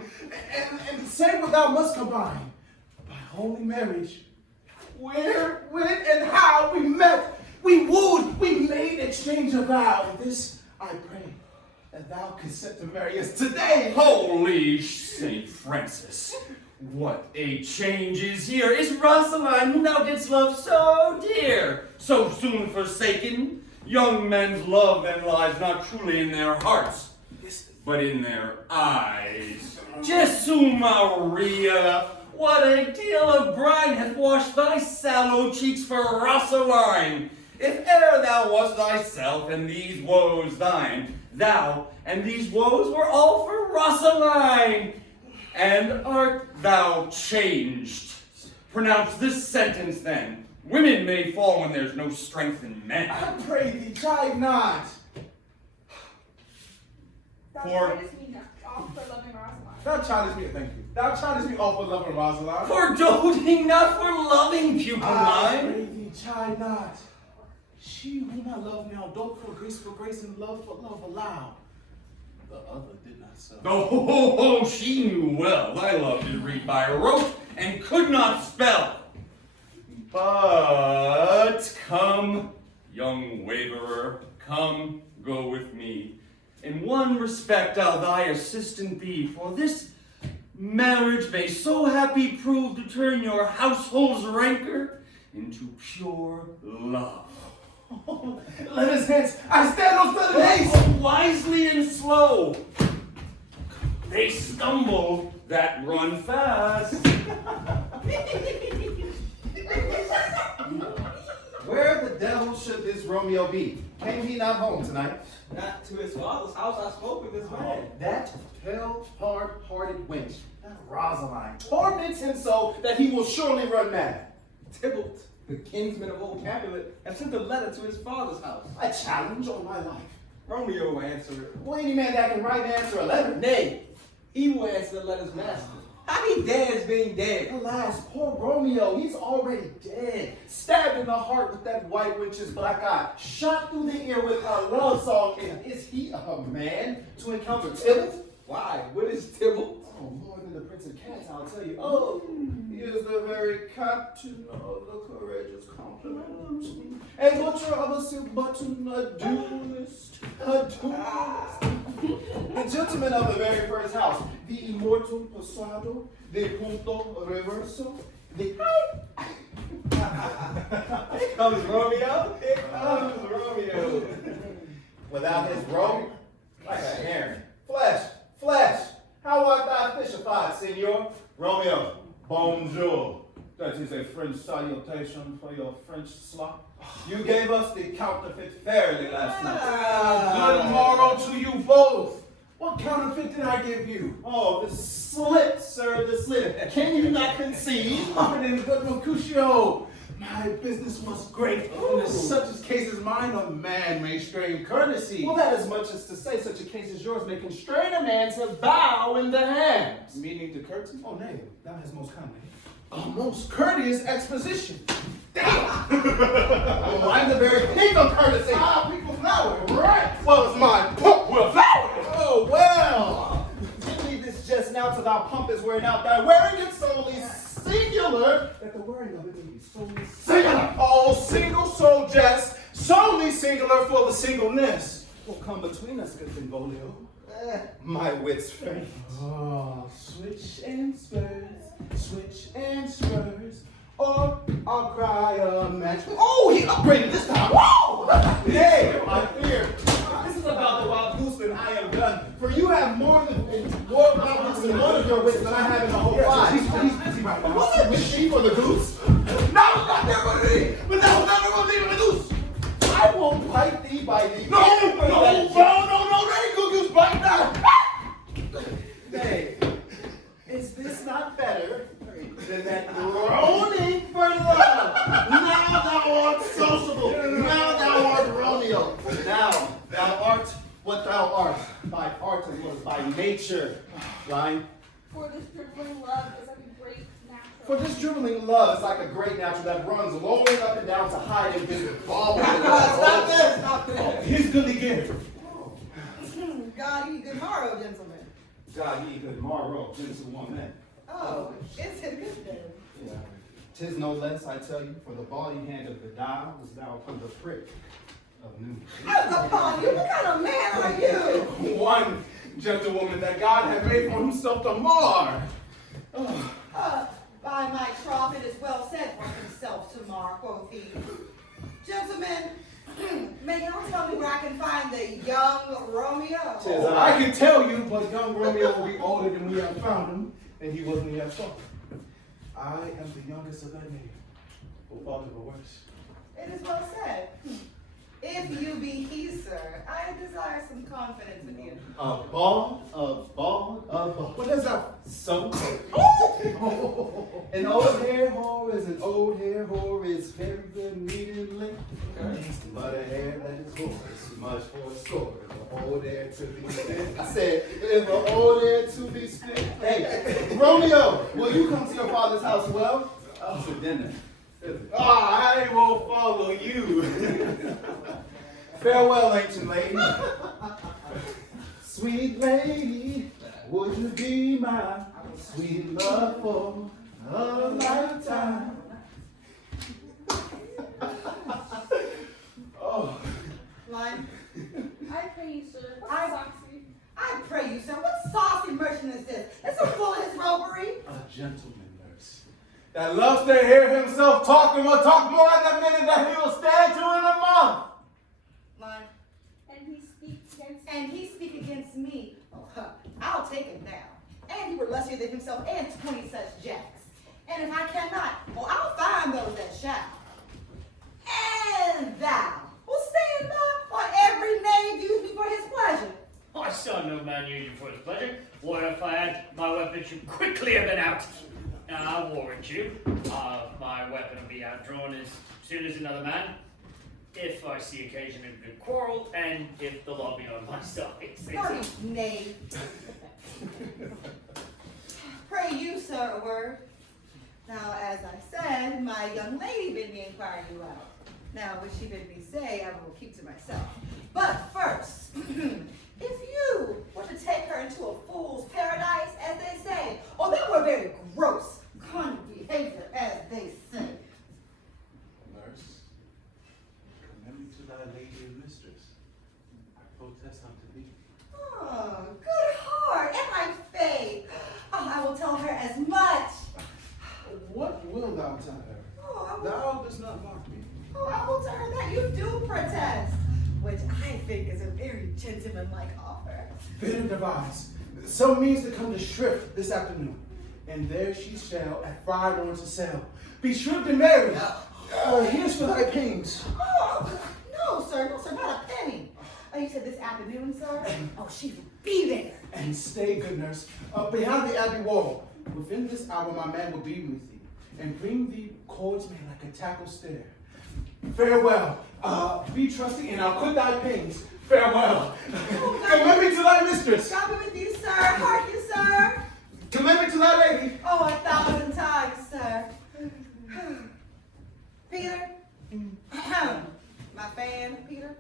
And say what thou must combine. By holy marriage, where, when, and how we met, we wooed, we made exchange of vow. And this I pray, that thou consent to marry us today. Holy Saint Francis, what a change is here! Is Rosaline, whom thou didst love so dear, so soon forsaken? Young men's love then lies not truly in their hearts, but in their eyes. Jesu Maria, what a deal of brine hath washed thy sallow cheeks for Rosaline! If e'er thou wast thyself and these woes thine, thou and these woes were all for Rosaline. And art thou changed? Pronounce this sentence then. Women may fall when there's no strength in men. I pray thee, chide not. Thou chidest me off for loving Rosaline. Thou chidest me, thank you. Thou chidest me off for loving Rosaline. For doting, not for loving, pupil I mine. pray thee, chide not. She whom I love now, dote for grace, and love for love allow. The other did not so. Oh, she knew well thy love did read by rote and could not spell. But come, young waverer, come, go with me. In one respect I'll thy assistant be, for this marriage may so happy prove to turn your household's rancor into pure love. Let us hence. I stand on sudden haste. Oh, wisely and slow. They stumble that run fast. Where the devil should this Romeo be? Came he not home tonight? Not to his father's house. I spoke with this man. That pale, hard-hearted wench, that Rosaline, torments him so that he will surely run mad. Tybalt, the kinsman of old Capulet, have sent a letter to his father's house. A challenge on my life. Romeo answered. Well, any man that can write and answer a letter. Nay, He will answer let his master. How he dead as being dead? Alas, poor Romeo, he's already dead. Stabbed in the heart with that white witch's black eye. Shot through the ear with a love song. And is he a man to encounter Tybalt? Why? What is Tybalt? Oh, more than the Prince of Cats, I'll tell you. Oh, he is the very captain of the courageous compliments. A butcher of a silk button, a duelist, the gentleman of the very first house, the immortal pasado, the punto reverso, the... Here comes Romeo. Here comes Romeo. Without his robe, like a heron. Flesh, flesh. How art thou fishified, senor? Romeo, bonjour. That is a French salutation for your French slop. You gave us the counterfeit fairly last night. Good morrow to you both. What counterfeit did I give you? Oh, the slip, sir, the slip. Can you not conceive? Pardon, good Mercutio. My business was great. Ooh. In such a case as mine, a man may strain courtesy. Well, that as much as to say such a case as yours may constrain a man to bow in the hands. Meaning to courtesy? Oh, nay, thou hast most kindly. A most courteous exposition. Oh, I'm the very peak of courtesy. Ah, people flower. Right. Well, it's my book will flower. Oh, well. Leave this just now to thy pump is wearing out. Thy wearing it solely singular, that the wearing of it may be solely singular. Oh, single soul jest, solely singular for the singleness. Will come between us, good Benvolio. My wits faint. Oh, switch and spurs, or I'll cry a match. Oh, he upgraded this time. Whoa! Nay, I fear. This is about the wild goose and I am done. For you have more wild goose in one of your wits than I have in the whole five. He's busy right now. Was it with sheep or the goose? No, it's not there for thee, but that was never going to leave the goose. I will bite thee by the No, there ain't no goose bite now. Nay, is this not better than that groaning for love? Now thou art sociable. Now thou art Romeo. Now thou art what thou art. By art as well as by nature. Line. For this dribbling love is like a great natural. For this dribbling love is like a great natural that runs lowering up and down to hide in this ball. Stop this, stop this. He's good again. God, you good morrow, gentlemen. God, ye good morrow, gentlewoman. Oh, it's a good day. Yeah. 'Tis no less, I tell you, for the body hand of the dial is now upon the prick of noon. What's upon you? What kind of man are you? One gentlewoman that God had made for himself to mar. By my troth, it is well said for himself to mar, quoth he. Gentlemen, may y'all tell me where I can find the young Romeo? I can tell you, but young Romeo will be older than we have found him, and he wasn't yet so. I am the youngest of that name, for fault of a worse. It is well said. If you be he, sir, I desire some confidence in you. A ball. What is that? So? An old hair whore is an old hair whore is very good immediately. But a hair that is whore is much for a score. If an old hair to be spent. I said, if an old hair to be spent. Hey, Romeo, will you come to your father's house? Well, to dinner. I will follow you. Farewell, ancient lady. Sweet lady, would you be my sweet love for a lifetime? Oh. Line. I pray you, sir. What's saucy? I pray you, sir. What saucy merchant is this? It's so full of his roguery. A gentleman nurse that loves to hear himself talk and will talk more in a minute than he will stand to in a month. Line. And he speaks against And he speak against me. Oh, I'll take him down. And he were lustier than himself and 20 such jacks. And if I cannot, well, I'll find those that shall. And thou will stand by on every knave used me for his pleasure. I saw no man use you for his pleasure. What if I had my weapon should quickly have been out? Now, I warrant you, my weapon will be outdrawn as soon as another man. If I see occasion of a good quarrel, and if the law be on my side. Dirty knave. Pray you, sir, a word. Now, as I said, my young lady bid me inquire you out. Now, what she bid me say, I will keep to myself. But first, if you were to take her into a fool's paradise, as they say, or that were very gross, carnal behavior, as they say. Nurse, commend me to thy lady and mistress. I protest unto thee. Oh, good heart, and my faith. Oh, I will tell her as much. What will thou tell her? Oh, Thou dost not mock me. I will tell her that you do protest, which I think is a very gentlemanlike offer. Bitter devise some means to come to shrift this afternoon, and there she shall at fried on to sail. Be shrift and married. Here's for thy pains. Oh, no, sir, not a penny. Oh, you said this afternoon, sir? Oh, she will be there. And stay, good nurse, behind the abbey wall. Within this hour my man will be with thee, and bring thee cords made like a tackle stair. Farewell. Be trusty, and I'll quit thy pains. Farewell. Commend me to thy mistress. God be with you, sir. Hark you, sir. Commend me to thy lady. Oh, 1,000 times, sir. Peter? My fan, Peter?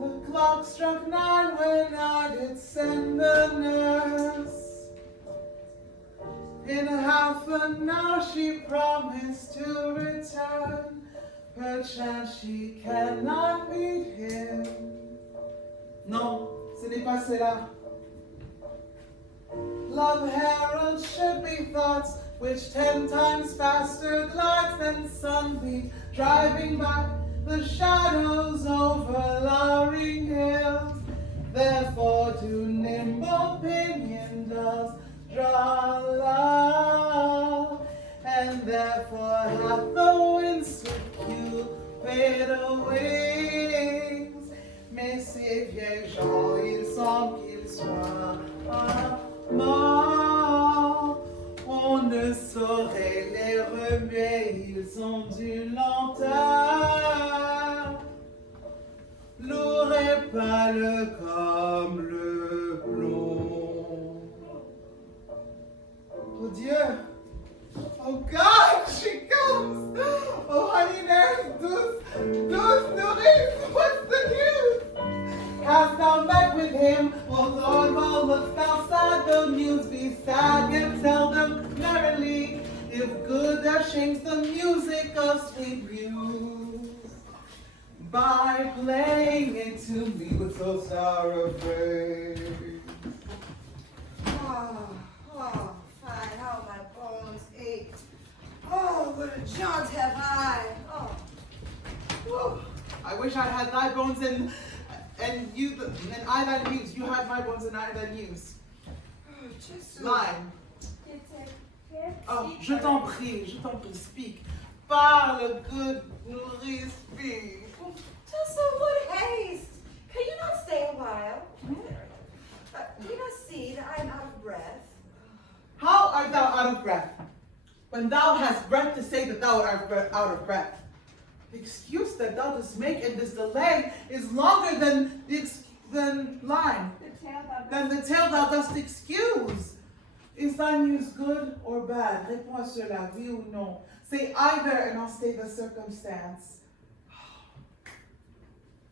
The clock struck 9 when I did send the nurse. In half an hour she promised to return. Perchance she cannot meet him. Non, ce n'est pas cela. Love heralds should be thoughts which 10 times faster glides than sunbeat, driving back the shadows over lowering hills. Therefore do nimble pinion doves draw love, and therefore hath the wind subdued wings. Mais ces vieilles gens, il semble qu'ils soient morts. On ne saurait les remuer, ils ont d'une lenteur. Lourd et pâle comme le plomb. Oh Dieu! Oh God, she comes! Oh honey, there's douce nourrice, what's the news? Hast thou met with him? Oh Lord, well, look'st thou sad, though news be sad, yet tell them merrily, if good there sings the music of sweet views, by playing it to me with so sour praise. Oh, fine, how my bones ache. Oh, what a jaunt have I. Oh. Whoa. I wish I had thy bones and I thy news. You had my bones and I thy news. Lime. Oh, je t'en prie, speak. Parle, good nourrice, speak. Just what haste. Can you not stay a while? Do you not see that I am out of breath? How art thou out of breath? When thou hast breath to say that thou art out of breath. The excuse that thou dost make in this delay is longer than line. Than the tale thou dost excuse. Is thy news good or bad? Réponds à cela, oui ou non. Say either and I'll state the circumstance.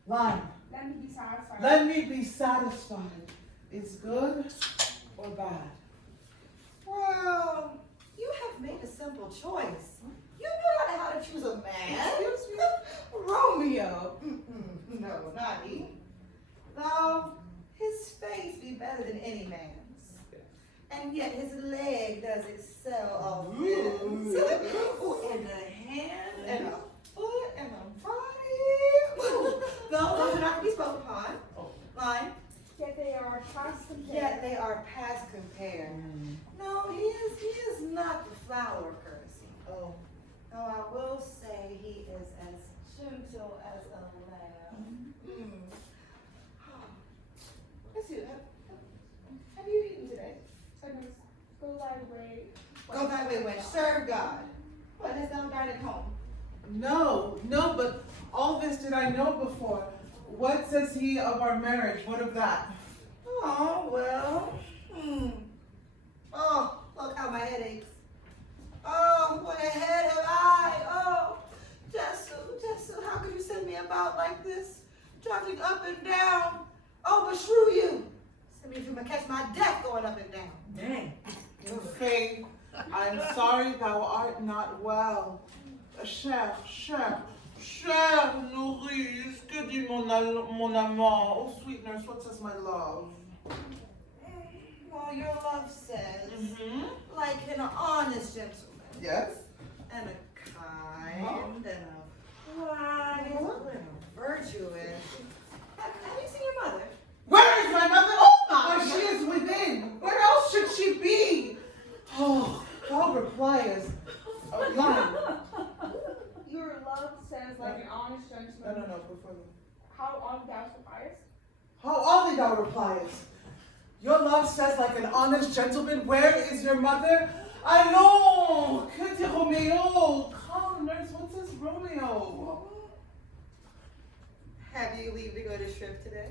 Line. Let me be satisfied. Let me be satisfied. Is good or bad? Well, you have made a simple choice. You know not how to choose a man. Excuse me? Romeo. No, not he. Though his face be better than any man's. And yet his leg does excel all men's. And a hand, and a foot, and a body. Though those are not to be spoken upon. Line. Yet they are compare. Yet they are past compare. No, he is not the flower of courtesy. Oh. Though I will say he is as gentle as a lamb. Let's see, have you eaten today? Goodness, go thy way. Go thy way, wench. Serve God. What, hast thou died at home? No, but all this did I know before. What says he of our marriage? What of that? Oh, well. Oh, look how my head aches. Oh, what a head have I. Oh, Jesu, how could you send me about like this? Trotting up and down. Oh, beshrew you. Send me to catch my death going up and down. Dang. Faith, I am sorry thou art not well. Cher, nourrice, que dit mon amant? Oh, sweet nurse, what says my love? Well, your love says, like an honest gentleman. Yes? And a kind, and a wise, and a virtuous. Have you seen your mother? Where is my mother? Oh, my! She is within. Where else should she be? Oh, thou repliest. Line. Your love says like an honest gentleman. No, before that. How on thou repliest? How oddly thou repliest. Your love says like an honest gentleman, where is your mother? Allons, que dit Romeo? Come, nurse, what says Romeo? Have you leave to go to Shrift today?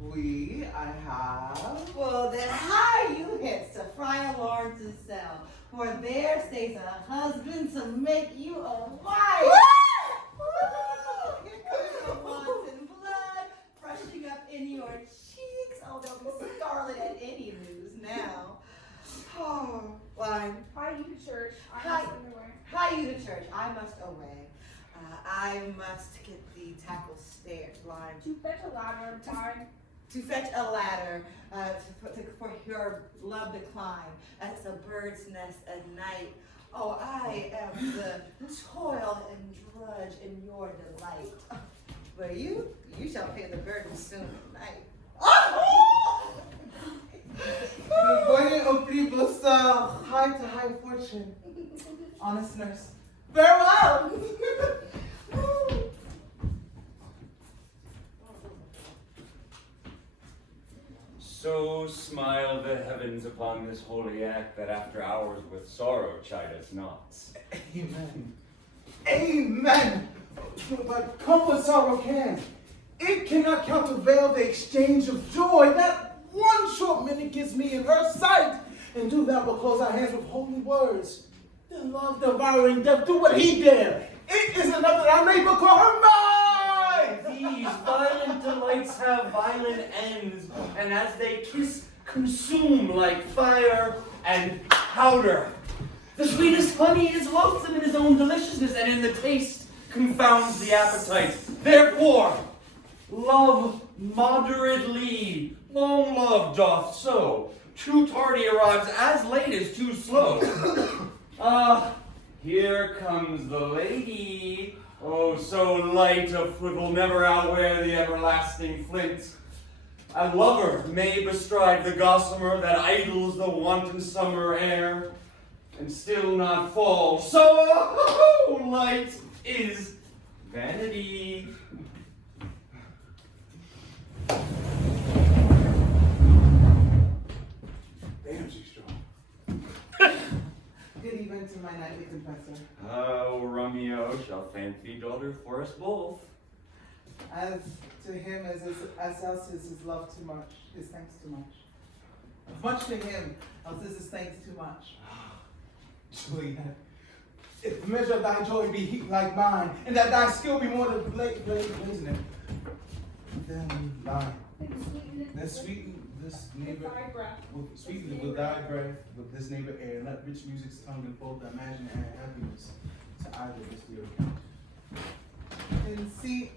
Oui, I have. Well, then hie you hence to Friar Lawrence's cell, for there stays a husband to make you a wife. Here comes your wanton blood rushing up in your cheeks. Oh, they'll be scarlet at any news now. Oh, line. Hie you to church. I Hie. must underwear. Hie you to church. I must away. I must get the tackle stairs. Line. To fetch a ladder, fine. To fetch a ladder for your love to climb. It's a bird's nest at night. Oh, I am the toil and drudge in your delight. But you shall pay the burden soon at night. Voyez au prix bonsoir, high to high fortune. Honest nurse. Farewell! So smile the heavens upon this holy act that after hours with sorrow chide us not. Amen. Amen. But come what sorrow can. It cannot countervail the exchange of joy that one short minute gives me in her sight. And do thou but close our hands with holy words. The love devouring death, do what he dare. It is enough that I may but call her mine. These violent delights have violent ends, and as they kiss, consume like fire and powder. The sweetest honey is loathsome in his own deliciousness, and in the taste confounds the appetite. Therefore, love moderately. Long love doth so. Too tardy arrives as late as too slow. Here comes the lady. Oh, so light of foot will never outwear the everlasting flint. A lover may bestride the gossamer that idles the wanton summer air, and still not fall. So light is vanity. Damn, she's strong. Good even to my nightly confessor. Oh, Romeo shall thank thee, daughter, for us both. As to him as else is his love too much, his thanks too much. As much to him as is his thanks too much. Juliet, if the measure of thy joy be heat like mine, and that thy skill be more than blazing it, then thine. Then sweeten this neighbor Thy breath. sweeten with thy breath, with this neighbor air, and let rich music's tongue enfold the imaginary happiness to either this dear account. In seat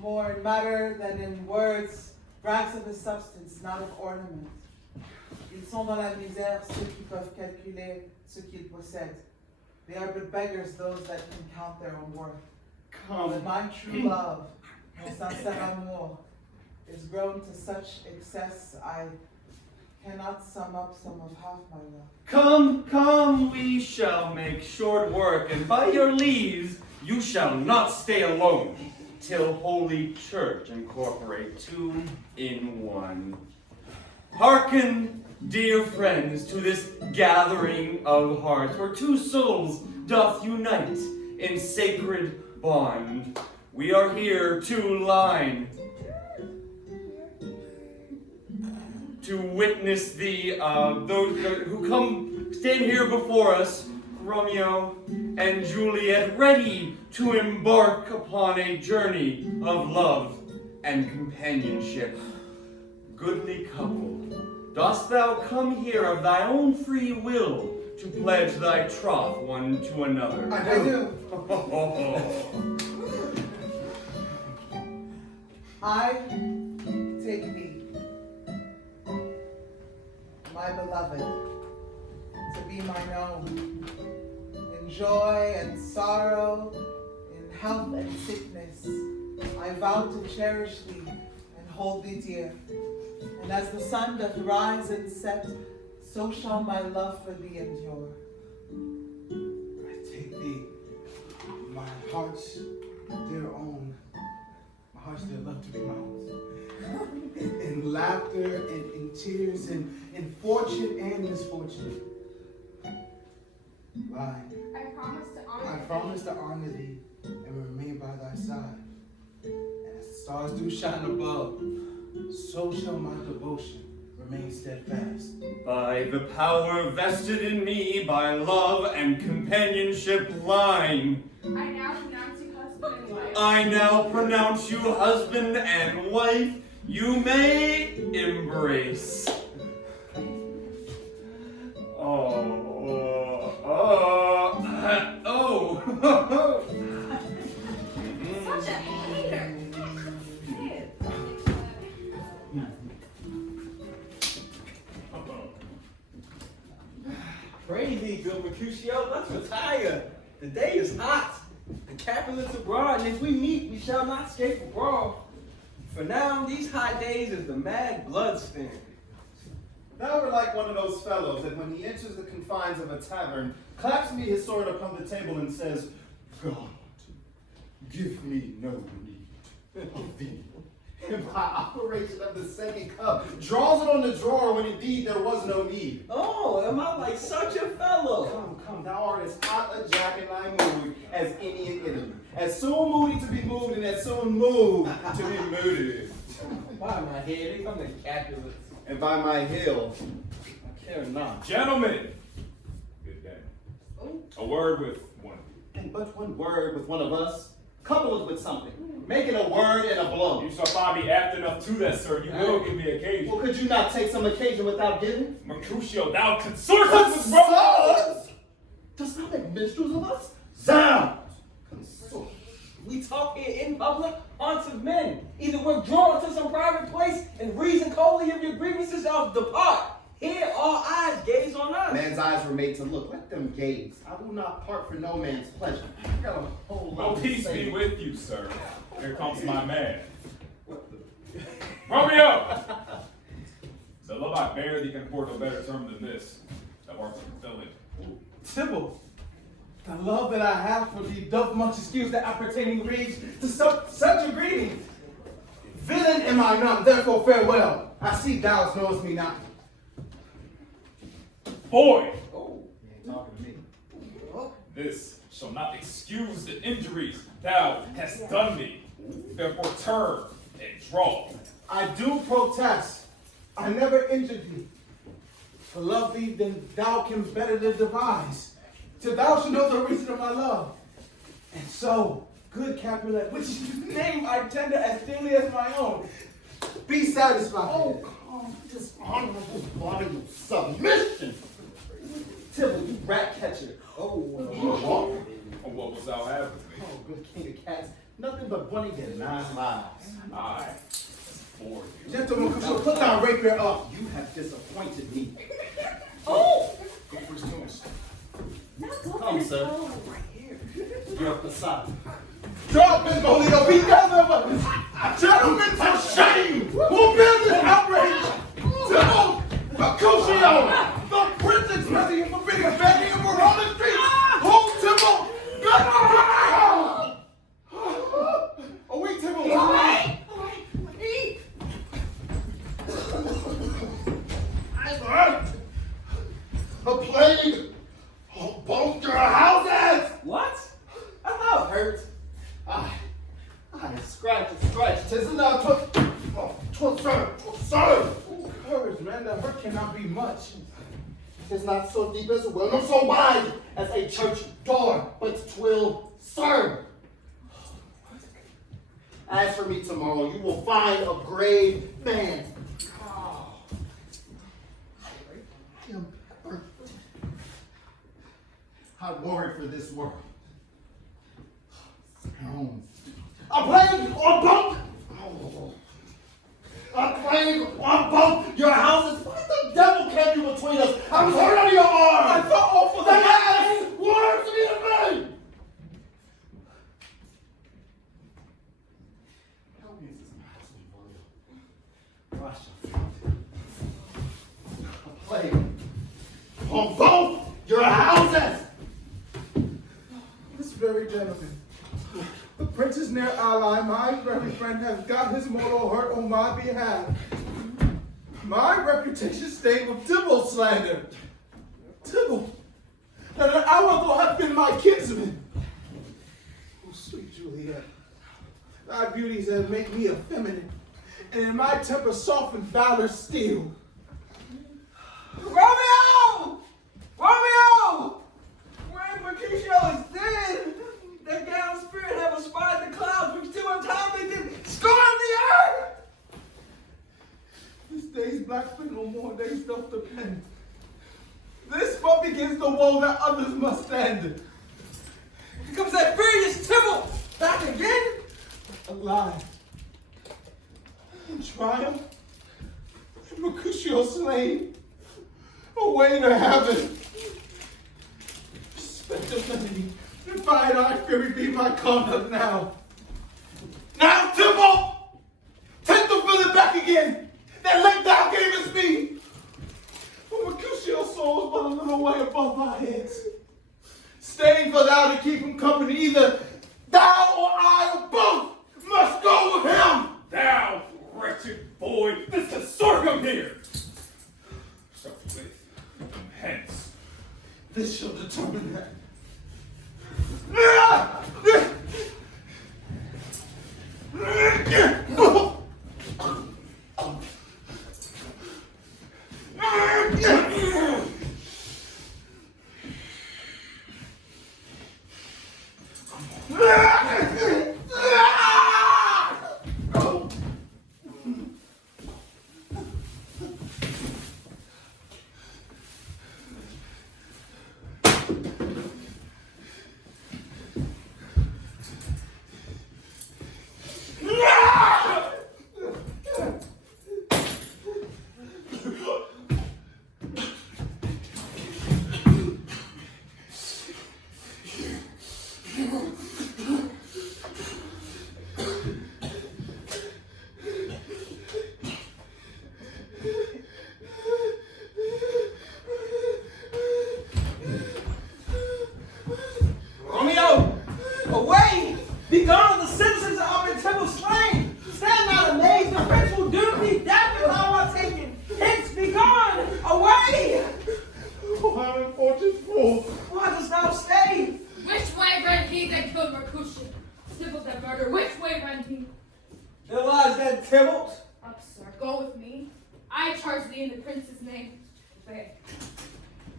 more in matter than in words, brags of his substance, not of ornament. Ils sont dans la misère ceux qui peuvent calculer ce qu'ils possèdent. They are but beggars those that can count their own worth. But my true love, mon sincère amour, is grown to such excess I cannot sum up some of half my love. Come, come, we shall make short work, and by your leaves, you shall not stay alone, till Holy Church incorporate two in one. Hearken, dear friends, to this gathering of hearts, where two souls doth unite in sacred bond. We are here to line, to witness those who come stand here before us, Romeo and Juliet, ready to embark upon a journey of love and companionship. Goodly couple, dost thou come here of thy own free will to pledge thy troth one to another? I do. I take thee, my beloved, to be mine own, in joy and sorrow, in health and sickness. I vow to cherish thee and hold thee dear. And as the sun doth rise and set, so shall my love for thee endure. I take thee, my heart's dear own, my heart's dear love to be mine. In laughter and in tears, in fortune and misfortune. I promise to honor thee and remain by thy side. And as the stars do shine above, so shall my devotion remain steadfast. By the power vested in me by love and companionship line, I now pronounce you husband and wife. I now pronounce you husband and wife. You may embrace. Such a hater. Praise thee, good Mercutio. Let's retire. The day is hot. The Capulets abroad, and if we meet, we shall not escape abroad. For now, these hot days is the mad blood stain. Thou art like one of those fellows that when he enters the confines of a tavern, claps me his sword upon the table and says, God, give me no need of thee. And by operation of the second cup, draws it on the drawer when indeed there was no need. Oh, am I like such a fellow? Come, thou art as hot a jack in thy mood as any in Italy. As soon moody to be moved and as soon moved to be mooded. By my head, they come to Capulets. And by my hill, I care not. Gentlemen, good day. A word with one of you. And but one word with one of us, couple it with something. Make it a word and a blow. You shall find me apt enough to that, sir. You will give me occasion. Well, could you not take some occasion without giving? Mercutio, thou consortest with Rome. Consort? Dost thou make minstrels of us? Zounds! Consort. We talk here in public, haunts of men. Either withdraw to some private place and reason coldly of your grievances or depart. Here all eyes gaze on us. Man's eyes were made to look. Let them gaze. I will not part for no man's pleasure. I got a whole lot Oh, to peace say. be with you, sir. Here comes my man. Romeo! The love I bear thee can afford no better term than this. Thou art fulfilling. Tybalt, the love that I have for thee doth much excuse the appertaining rage to such a greeting. Villain am I not, therefore farewell. I see thou knowest me not. Boy! Oh, you ain't talking to me. This shall not excuse the injuries thou hast done me. Therefore turn and draw. I do protest. I never injured thee. To love thee, then thou canst better than devise. Till thou should know the reason of my love. And so, good Capulet, which name I tender as dearly as my own, be satisfied. Oh, come, dishonorable body of submission. Tybalt, you rat catcher. Oh, What was thou having with me? oh, good king of cats. Nothing but bunny and 9 lives. I for you. Gentlemen, put thy rapier up. You have disappointed me. Oh! Go for his tombs. Now go Come, for sir. it. Oh. Right here. You're up the side. Drop this Polito, be together. Gentlemen, for shame! Who built this outrage? Tybalt, the hurt cannot be much. Tis not so deep as a well, nor so wide as a church door, but 'twill serve. As for me tomorrow, you will find a grave man. I worry for this world. A plague on both! A plague on both your houses! What the devil kept you between us? I was hurt under your arm! I felt awful! The last words me to me! How is this impossible? A plague on both your houses! This very gentleman, the prince's near ally, my very friend, has got his mortal hurt on my behalf. My reputation stained with Tybalt slander. Tybalt, that an hour ago have been my kinsman. Oh, sweet Juliet, thy beauties have made me effeminate, and in my temper softened valor steel. Romeo! Romeo! When Mercutio is dead, that gallant spirit have aspired the clouds, which to untimely did scorn the earth! This day's black print no more days doth depend. This but begins the woe that others must stand. Here comes that furious Tybalt back again? Alive. In triumph. Mercutio slain. Away to heaven. Spectre enemy. Divine eye fury be my conduct now. Now, Tybalt! Take the villain back again! That lake thou gavest me! For Mercutio's soul is but a little way above our heads. Staying for thou to keep him company, either thou or I or both must go with him! Thou wretched boy, this is sorghum here! So with hence. This shall determine that.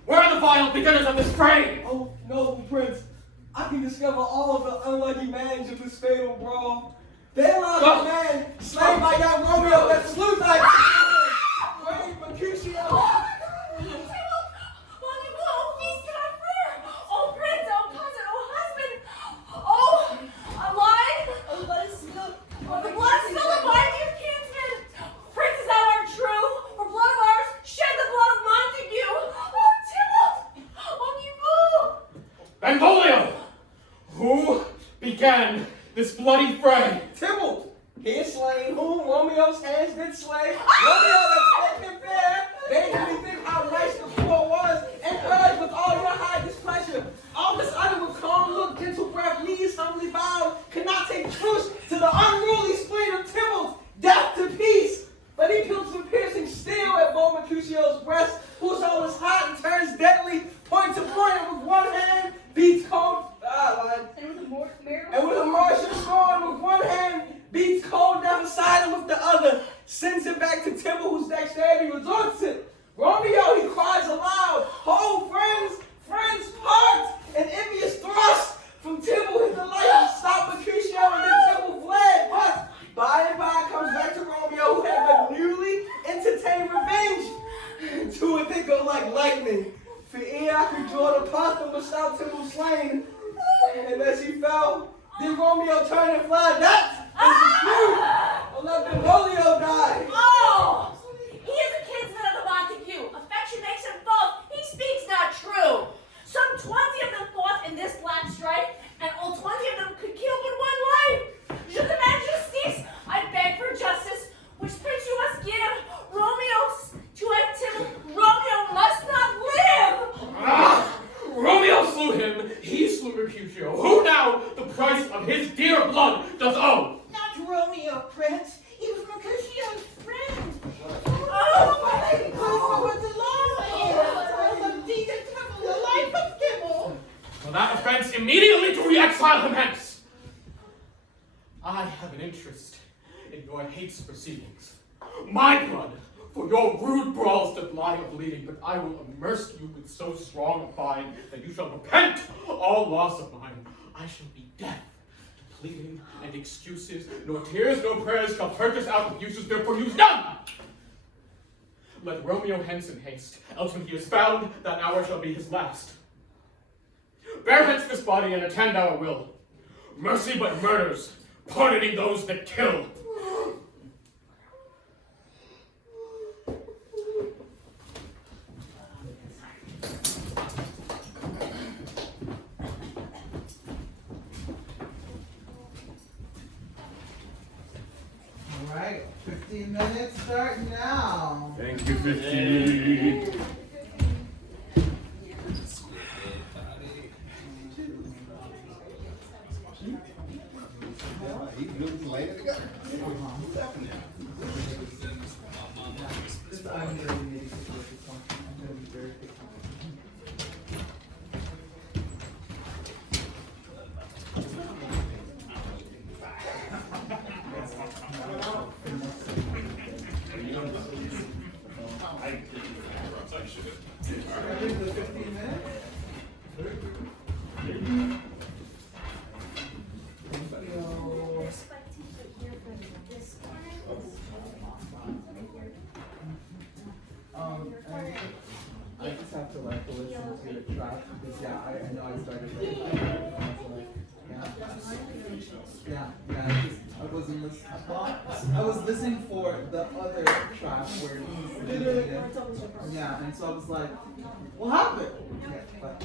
Where are the vile beginners of this fray? Oh, noble prince, I can discover all of the unlucky manage of this fatal brawl. There lies a man slain by young Romeo that slew thy brave Mercutio. Benvolio! Who began this bloody fray? Tybalt! He is slain whom Romeo's hands did slay. Romeo that spoke him fair, made me think how nice the poor was, and urged with all your high displeasure. All this uttered with calm look, gentle breath, knees humbly bowed, cannot take truce to the unruly spleen of Tybalt. Death to peace! But he pills the piercing steel at Bo Mercutio's breast, whose all is hot and turns deadly, point to point, and with one hand beats cold. And with a martial scorn, with one hand beats cold down the side, and with the other sends it back to Tybalt, whose dexterity resorts it. go like lightning. For ere I could draw the panther without Timble slain. And as he fell, did Romeo turn and fly? That is the truth. Oh, let Benvolio die. Oh! He is a kinsman of the Montague. Affection makes him false. He speaks not true. Some 20 of them fought in this black strife, and all 20 of them could kill but one life. Je demande justice. I beg for justice. Which prince you must give? Romeo's to Timble. Romeo must not live. Ah! Romeo slew him. He slew Mercutio. Who now the price of his dear blood does owe? Not Romeo, Prince. He was Mercutio's friend. Oh, my Oh, what the law is. Deed of Timble, the life of Timble. For that offense, immediately to re-exile him hence. I have an interest in your hate's proceedings. My blood for your rude brawls that lie a bleeding, but I will immerse you with so strong a fine that you shall repent all loss of mine. I shall be deaf to pleading and excuses, nor tears nor prayers shall purchase out abuses, therefore use none. Let Romeo hence in haste, else when he is found, that hour shall be his last. Bear hence this body and attend our will. Mercy but murders, pardoning those that kill. All right, 15 minutes start now. Thank you, 15. I just have to like listen to the track because I know I started late. I wasn't listening. I was listening for the other track where he's leading it. Yeah, and so I was like, what happened? Yeah, but,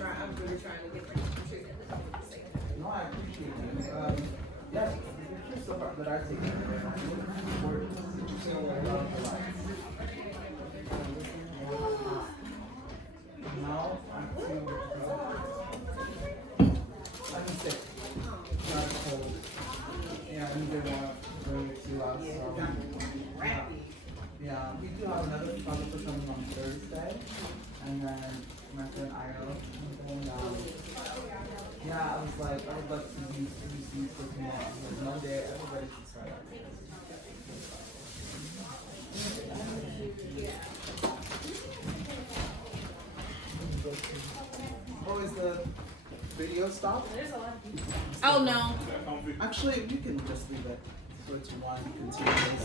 I'm really trying to get the no, I appreciate it. Yes, the pictures so far that I've taken were so well. Now I'm too. I'm sick. Not cold. Yeah, neither one really too loud. So, yeah, we do have another photographer coming on Thursday, and then my friend Io. And then, yeah, I was like, I would like to use these for tomorrow. But Monday, everybody should start out. Oh, is the video stopped? There's a lot of people. Oh no. Actually, we can just leave it. So it's one continuous.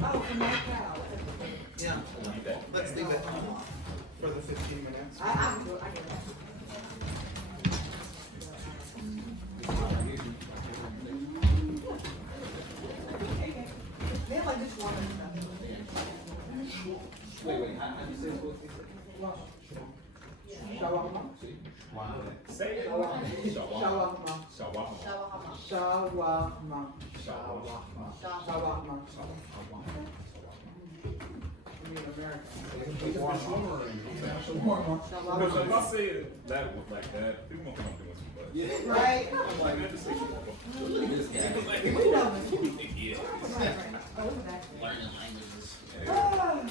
Oh, from that crowd. Yeah. Let's leave it for the 15 minutes. I can do it. I can do it. They have like this one and stuff. Wait, how do you say it's supposed to be? Shawarma. Say it. Shawarma. Shawarma. Shawarma. Shawarma. I mean, American. Shawarma. Because if I say it that like that, people won't come up with Yeah. Right? I'm like, I just say Look at this guy. We know this. yeah. Oh, we're back. Learning languages. Ah.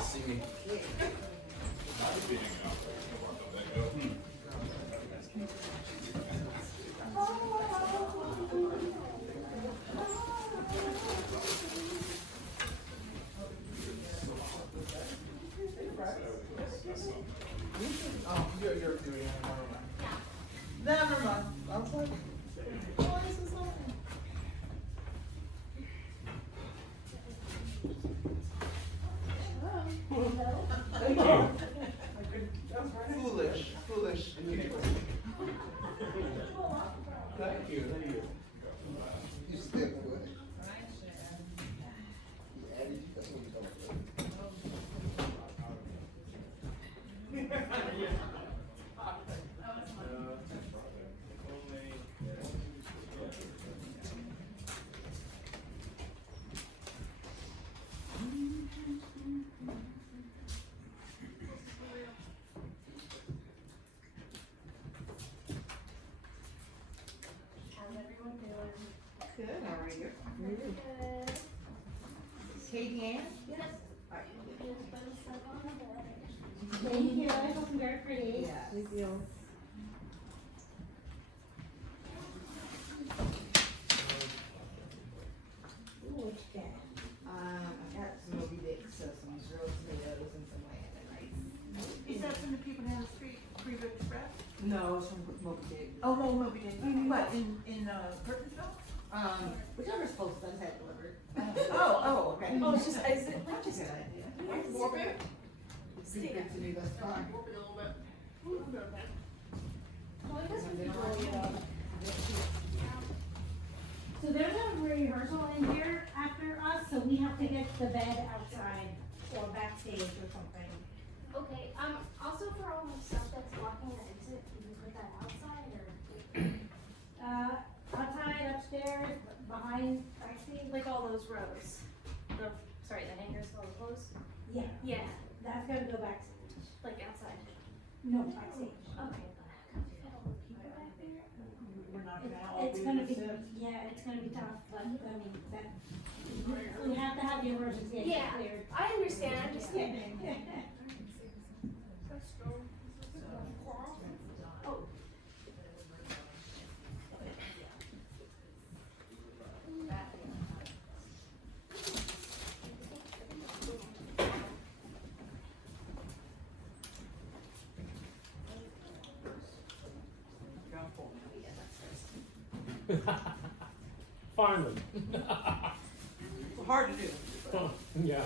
See me. Thank you. Foolish. Thank you. You step away. How's everyone doing? Good, how are you? Good. Katie Ann? Yes. All right. Just put stuff on the board. Thank you, I hope I'm very pretty. Yes. Thank you. Ooh, what you got? I got some Moby Dick, so some grilled tomatoes and some lamb and rice. Is that from the people down the street, Freeville Express? No, it's from Moby Dick. Oh, Moby Dick. What, in Kirkensville? Whichever's closest, I just had it delivered. Oh, okay. Oh, it's just, is it, That's a good idea. Warp it? It's been good to me thus far. Warp it a little bit. Well, I guess we could roll it up. So there's a rehearsal in here after us, so we have to get the bed outside or backstage or something. Okay, also for all the stuff that's blocking the exit, can you put that outside or? Outside, upstairs, behind, backstage, like all those rows? The hangers, all the clothes? yeah, Yeah, that's gonna go backstage. like outside. No, backstage. Okay. We're not gonna all It's be gonna in be, the set. yeah, it's gonna be tough, but, I mean, that, we have to have the emergency exit Yeah, cleared. I understand, I'm just kidding. Oh. Finally. It's hard to do. Yeah.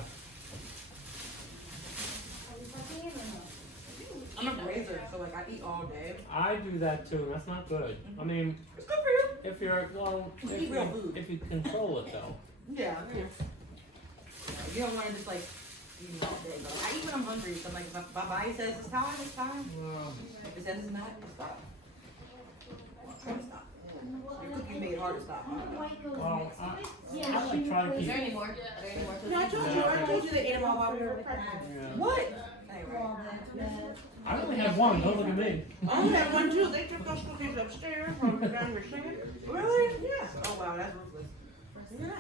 I'm a grazer, so like I eat all day. I do that too. That's not good. I mean, It's good for you. if you're, well, Eat real food. if you control it though. Yeah, yeah. You don't want to just like eat all day. But I eat when I'm hungry, so like if my body says it's time, it's time. If it says it's not, it's stop. Try to stop. Your cookie made it hard to stop. Well, Yeah, I like trying to Is keep. there any more? Are there any more? No, I told you they ate them all while we were pregnant. Yeah. What? Anyway. I only had one. Don't look at me. I only had one too. They took those cookies upstairs from down your sink. Really? Yeah. Oh wow, that's ruthless. Yeah.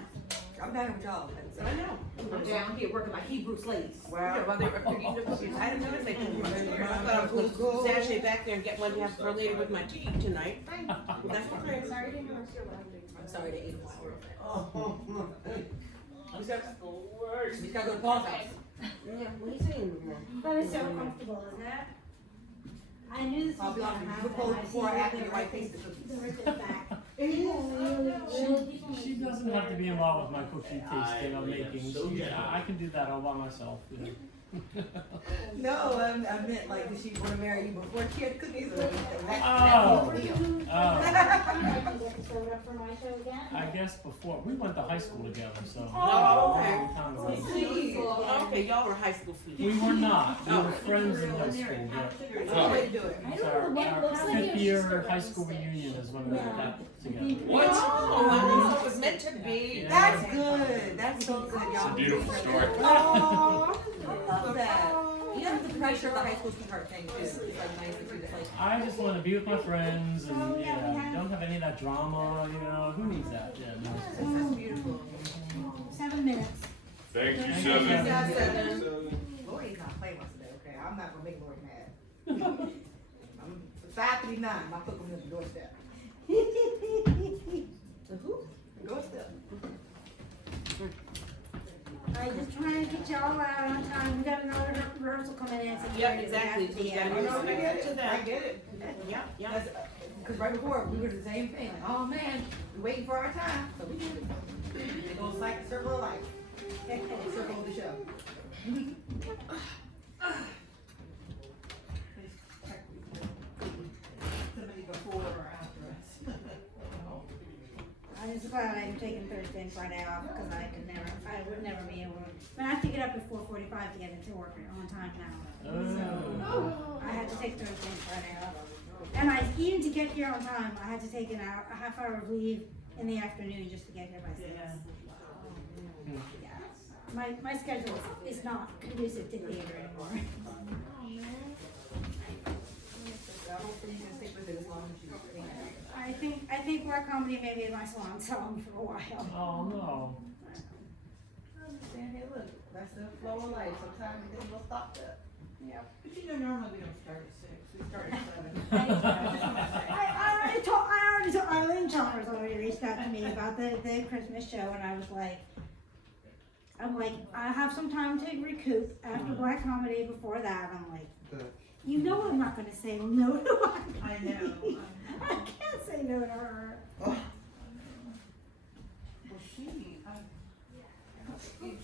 I'm down with y'all. I know. I'm down here working my Hebrew slaves. Wow. While they were cooking the cookies, I didn't notice they took them upstairs. I thought I was gonna sashay back there and get one to have for later with my tea tonight. That's okay. I'm sorry to eat one. That's the worst. We just gotta go to Paul's house. Yeah, what are you saying? But it's so comfortable, isn't it? I knew this I'll was be gonna honest, happen. before- I before see or after the your wife right tastes the cookies. The ribbon back. People really She doesn't have to be involved with my cookie tasting or making. I can do that all by myself. You know. No, I meant like, did she want to marry you before she had cookies? Or that Oh. whole deal. Oh. I can get the soda for my show again. I guess before we went to high school together, so. Oh, okay. Long time ago. Please. Okay, y'all were high school sweeties. We were not. We were friends in high school. But That's the way to do it. it's our fifth year high school reunion is when we got together. What? Oh, it was meant to be. Yeah. That's good. That's so good, y'all. It's a beautiful story. Oh, I love that. You have the pressure of the high school sweetheart thing too. It's like nice that you just like. I just want to be with my friends and don't have any of that drama. You know, who needs that? Yeah, no. That's beautiful. 7 minutes. Thank you, Thank Seven. you. Yeah, Seven. Lori's not playing us today, okay? I'm not gonna make Lori mad. I'm 5:39. My cook on the doorstep. The who? The doorstep. I just trying to get y'all out on time. We got another rehearsal coming in. So Yep, exactly. So you gotta I know, I respect get it. that. I get it. Yep, yep. Because right before, we were the same thing. Like, oh man, we're waiting for our time. So we did it. It goes like circle of life. Circle of the show. Friday off because I would never be able to. But I have to get up at 4:45 to get into work on time now. So I had to take Thursday and Friday off. And even to get here on time, I had to take a half hour of leave in the afternoon just to get here by 6. Yeah. My schedule is not conducive to theater anymore. I think rock comedy may be my swan song for a while. Oh no. I understand. Hey, look, that's the flow of life. Sometimes it will stop that. Yeah. But you know, normally we don't start at 6, we start at 7. I already told Eileen Chalmers already reached out to me about the Christmas show, and I was like, I have some time to recoup after Black Comedy. Before that, I'm like, you know I'm not going to say no to her. I know. I can't say no to her. Well,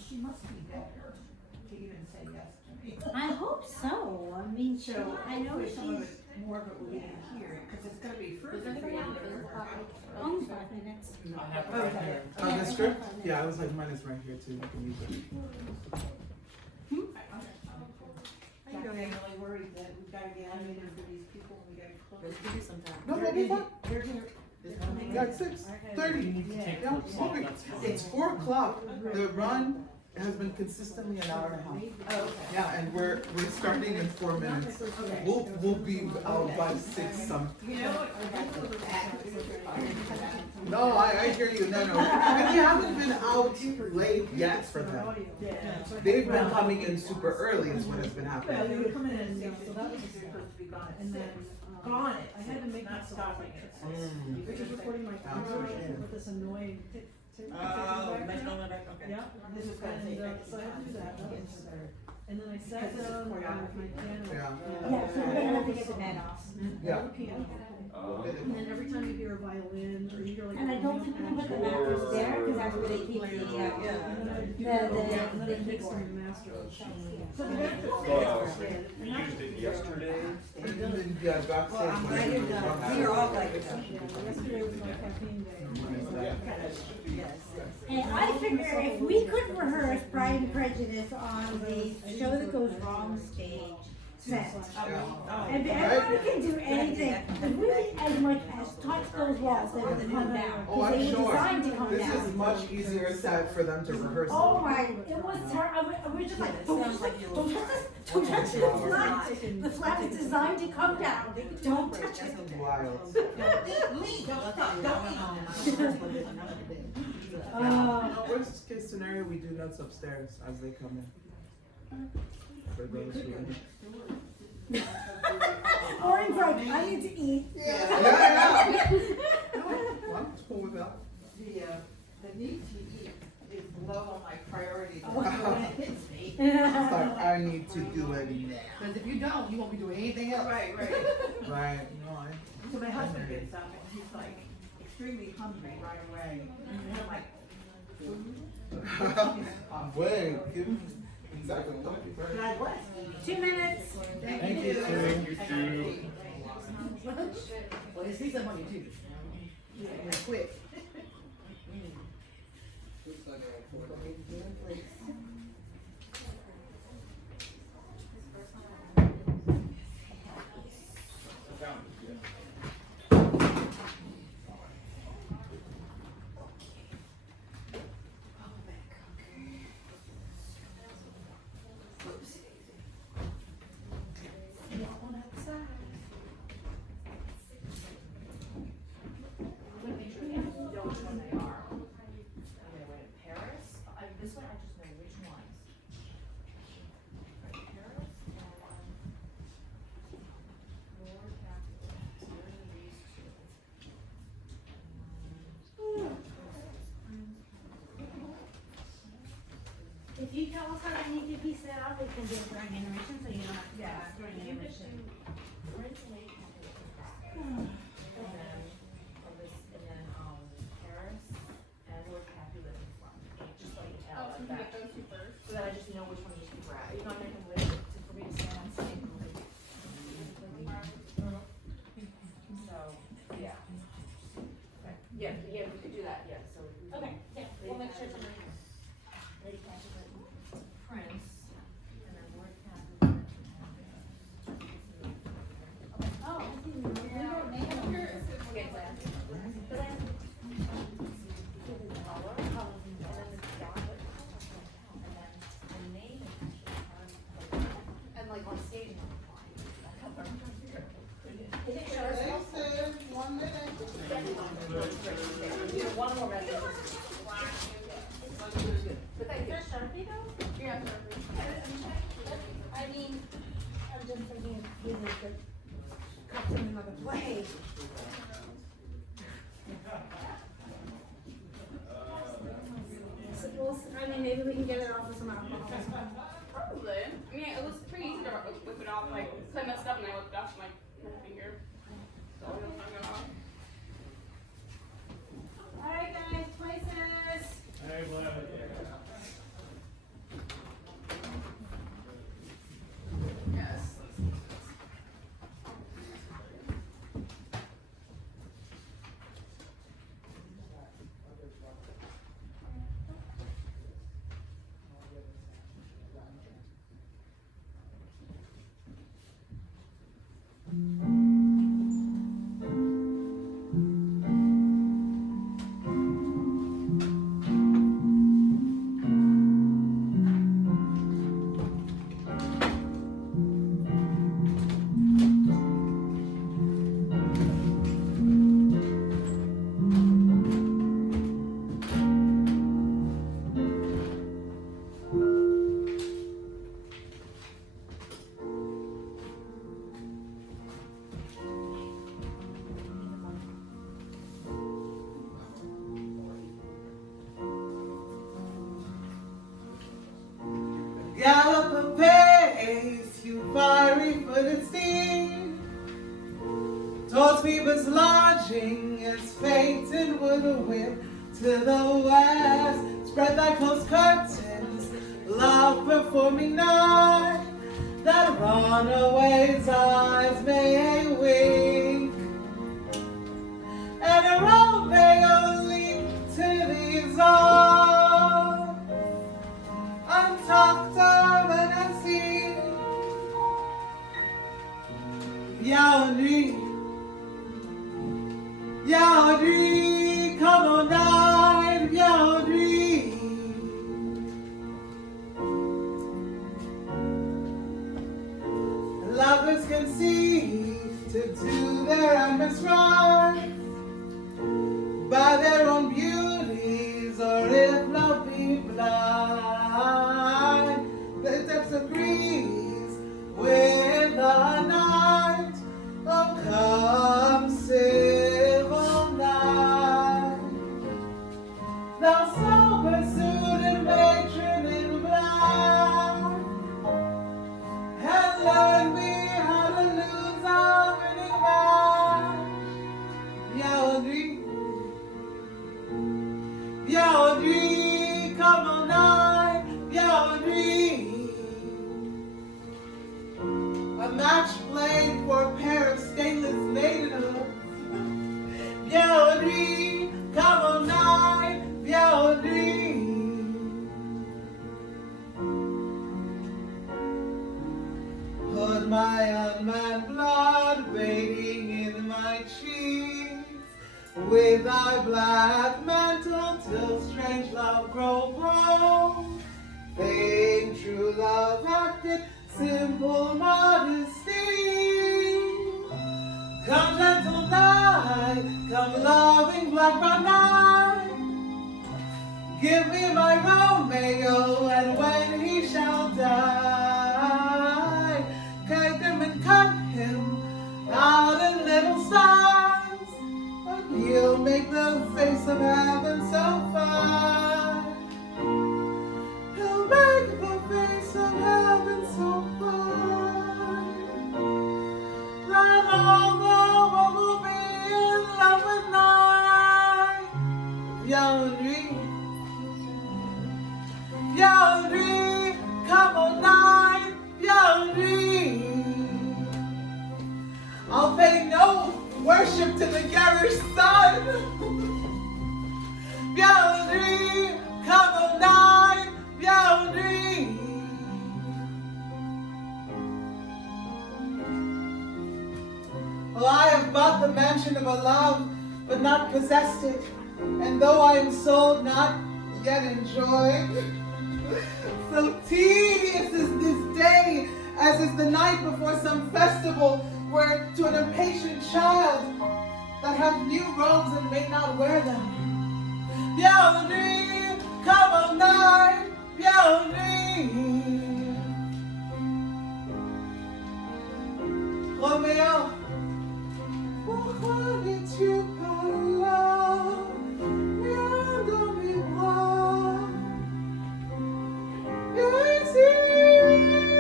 she must be better to even say yes to me. I hope so. I mean, I know hopefully some of she's it, more of it will be here, because it's going to be further for you. only 5 minutes. I have it right here. The script? Yeah, I was like, mine is right here too. You can use it. I'm really worried that we've got to get animated for these people, we got to close. Let's do this sometime. No, we'll be fine. They're here. Yeah, it's 6:30. You need to take Yeah, clips we'll off, be- that's fine. It's 4 o'clock. The run has been consistently an hour and a half. Oh, okay. Yeah, and we're starting in 4 minutes. We'll be out by 6 some. You know what? No, I hear you. No. And we haven't been out late yet for them. They've been coming in super early is when it's been Well, happening. they would come in and say, so that was supposed to be gone at 6. Gone at 6, I had to make not myself stopping like at 6. Which is recording my conversation with this annoying Oh, Let's go back, okay. Yeah, This is gonna and, take so I had to do that. That was- And then I sat Because this is down with my choreography. piano. Yeah. Yeah, so we're gonna have to get the bed off. Yeah. The piano. And then every time you hear a violin or you hear like. And I don't think we can put the mattress there, because that's where they keep the And then I take some master. So the We used it yesterday. And then, yeah, backstage. Well, I'm glad you're done. We are all glad you're done. Yesterday was my caffeine day. Yes. And I figure if we could rehearse Pride and Prejudice on the show that goes wrong stage set, and everybody can do anything, if we as much as touch those walls, they would come down. Oh, I'm They were sure. designed to come This is down. much easier set for them to rehearse. Oh my, it was terrible, we were just like, don't touch the flat. The flat is designed to come down, don't touch it. Wild. Lee, don't stop, don't Worst case scenario, we do notes upstairs as they come in. For those who. Or in front, I need to eat. Yeah. No, I'm cool with that. The need to eat is low on my priority list Oh. when it hits me. It's like, I need to do it now. Because if you don't, you won't be doing anything else. Right. Right, no, So my husband gets up and he's like extremely hungry right away. And I'm like, I'm waiting. Exactly. God bless. 2 minutes. Thank you. Thank you too. Well, you see someone you do. Yeah, quick. This one, I just know which ones. Paris and Lord Capital. These If you tell us how to need to piece that up, we can do it during intermission, so you don't have to. Yeah, during you could intermission. do Prince Lake and then, Paris and Lord Capulet in front, just like L like that. Those two first. So that I just know which one you should grab. You know, I can wait for me to stand on stage. So, yeah. Okay. Yeah, we could do that, yeah, so. Okay, yeah, we'll make he was the cut in another play. Well, I mean, maybe we can get it off with some alcohol. Probably. I mean, it was pretty easy to whip it off. Like, so I messed up and I whipped it off my finger. So I don't know. All right, guys, places. Hey, well, Yes. Gallop apace, you fiery-footed steed, towards Phoebus' lodging as Phaeton would whip to the west. Spread thy close curtains, love performing night, that runaway's eyes may wink, and a road may only to these arms, untalked of and unseen. Yaoundri, Yaoundri, come on night, Yaoundri. Lovers can see to do their endless rights by their own beauties, or if love be blind, the depths agrees with the night. Oh, come, civil night, thou sober-suited matron in black, and learn me how to lose our winning match. Yaoundri, Yaoundri, come on night, Yaoundri. A match played for a pair of stainless maidenhoods. Yaoundri, come on night, Yaoundri. Put my unmanned blood waiting in my cheeks, with thy black mantle till strange love grow bold. Fame, true love acted, simple modesty. Come gentle night, come loving black brown night. Give me my Romeo, and when he shall die, guide him and cut him out in little stars, and he'll make the face of heaven so fine. He'll make the face of heaven so fine that all the world will be in love with night. Yaoundri, Yaoundri, come on night, Yaoundri. I'll pay no worship to the garish sun. Yaoundri, come on night, Yaoundri. Well, I have bought the mansion of a love, but not possessed it. And though I am sold, not yet enjoyed. So tedious is this day, as is the night before some festival, where to an impatient child that hath new robes and may not wear them. Yaoundri, come on night, Yaoundri. Romeo, pourquoi n'es-tu pas là? Viens dans mes bras. Viens ici.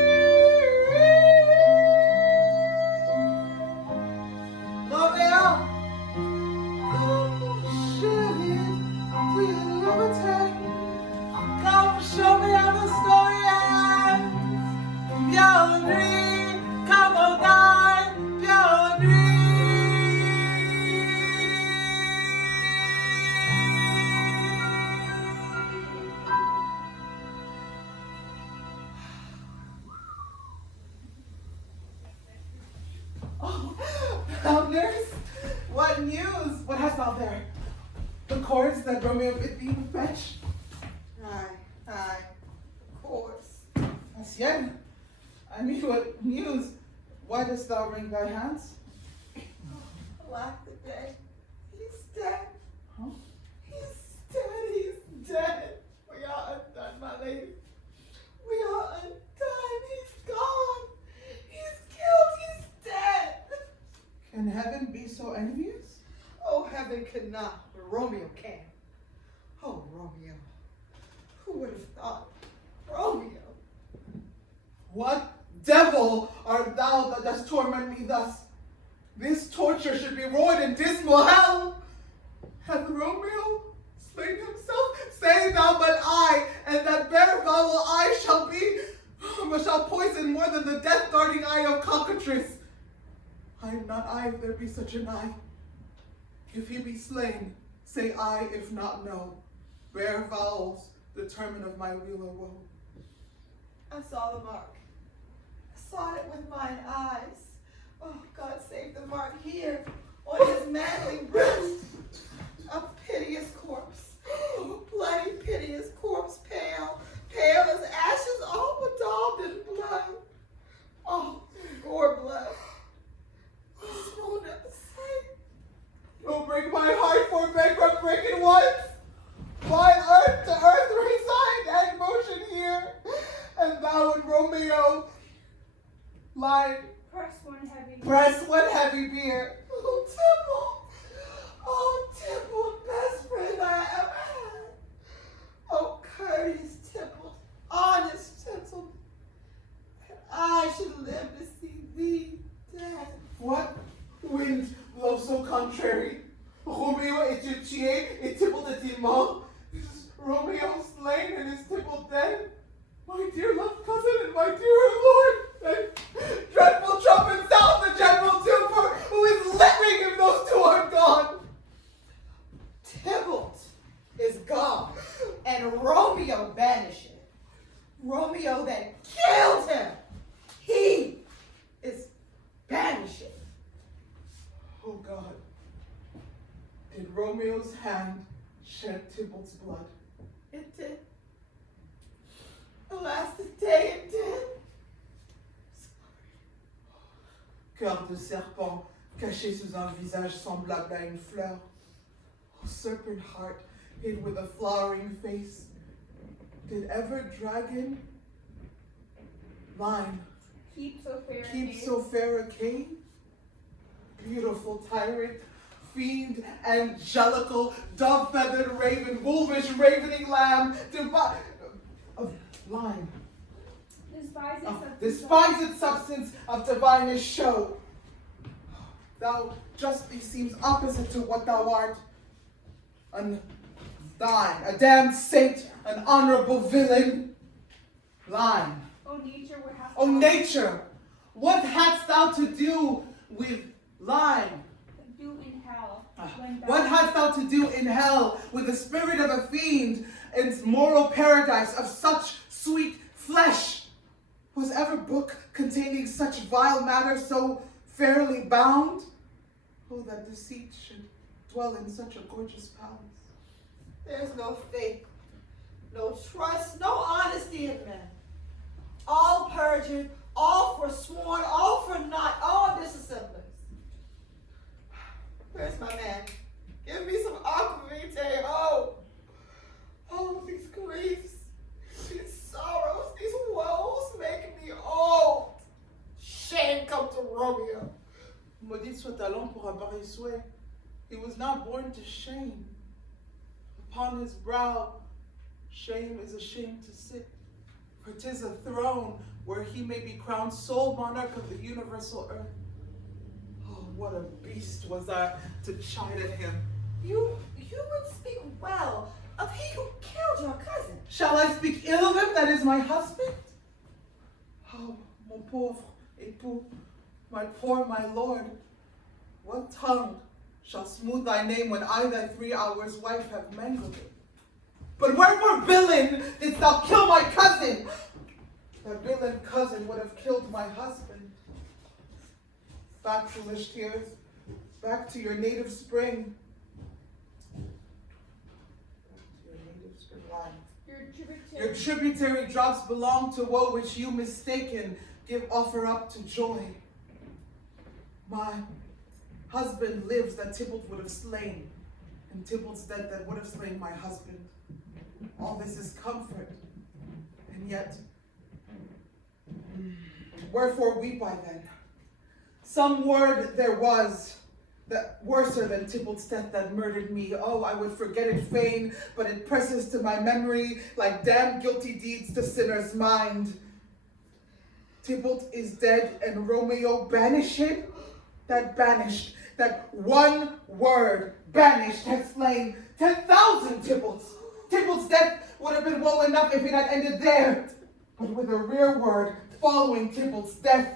Romeo, come chérie, do you love it? Come show me how the story ends. Viens nuit, come on night, viens Oh, now nurse, what news? What hast thou there? The cords that Romeo bid thee to fetch? Aye, course. Ancien, I mean, what news? Why dost thou wring thy hands? Alack the day. He's dead. Huh? He's dead. We are undone, my lady. We are undone. He's gone. He's killed. He's dead. Can heaven be so envious? Oh, heaven could not, but Romeo can. Oh, Romeo. Who would have thought? Romeo. What devil art thou that dost torment me thus? This torture should be roared in dismal hell. Hath Romeo slain himself? Say thou but I, and that bare foul I shall be, but shall poison more than the death-darting eye of cockatrice. I am not I if there be such an eye. If he be slain, say I, if not no. Bare vowels determine of my weal or woe. I saw the mark. I saw it with mine eyes. Oh, God save the mark here on his manly breast. A piteous corpse. Bloody, piteous corpse, pale. Pale as ashes, all bedaubed in blood. Oh, gore blood. Swoon at the sight. Don't break my heart for bankrupt breaking once. While earth to earth reside and motion here, and thou and Romeo lie. Press one heavy. Press one heavy beer. Oh, Temple. Oh, Temple, best friend I ever had. Oh, courteous Temple, honest Temple. And I should live to see thee dead. What wind blows so contrary? Romeo est-il tué et Tybalt est-il mort? Is Romeo slain and is Tybalt dead? My dear loved cousin and my dear lord, and dreadful trumpet sound the general tune for who is living if those two are gone. Tybalt is gone, and Romeo banished. Romeo then killed him. He is banished. Oh God, did Romeo's hand shed Tybalt's blood? It did. Alas, this day it did. Cœur de serpent caché sous un visage semblable à une fleur. Oh, serpent heart hid with a flowering face. Did ever dragon line Keep so fair. keep cave. so fair a cave? Beautiful tyrant, fiend, angelical, dove-feathered raven, wolvish ravening lamb, line. Despised substance of divinest show. Thou justly seems opposite to what thou art. A damned saint, an honorable villain. Line. Oh, nature, what hast O thou nature, what hadst thou to do with line? to do in hell? when thou- What hadst thou to do in hell with the spirit of a fiend in moral paradise of such sweet flesh? Was ever book containing such vile matter so fairly bound? Oh, that deceit should dwell in such a gorgeous palace. There's no faith, no trust, no honesty in men. All perjured, all forsworn, all for naught, all disassemblers. Where's my man? Give me some aquavitae. Oh, these griefs, these sorrows, these woes make me old. Shame come to Romeo. Maudit soit talon pour un pareil souhait. He was not born to shame. Upon his brow, shame is ashamed to sit. For 'tis a throne where he may be crowned sole monarch of the universal earth. Oh, what a beast was I to chide at him. You would speak well of he who killed your cousin. Shall I speak ill of him that is my husband? Oh, mon pauvre époux, my poor my lord, what tongue shall smooth thy name when I thy 3 hours wife have mangled it? But wherefore, villain, didst thou kill my cousin? That villain cousin would have killed my husband. Back, foolish tears, back to your native spring. Your tributary drops belong to woe which you mistaken give offer up to joy. My husband lives that Tybalt would have slain, and Tybalt's dead that would have slain my husband. All this is comfort, and yet, wherefore weep I then? Some word there was that worser than Tybalt's death that murdered me. Oh, I would forget it fain, but it presses to my memory like damned guilty deeds to sinner's mind. Tybalt is dead and Romeo banished. That banished, that one word, banished, has slain 10,000 Tybalts. Tybalt's death would have been woe enough if it had ended there. But with a rear word following Tybalt's death,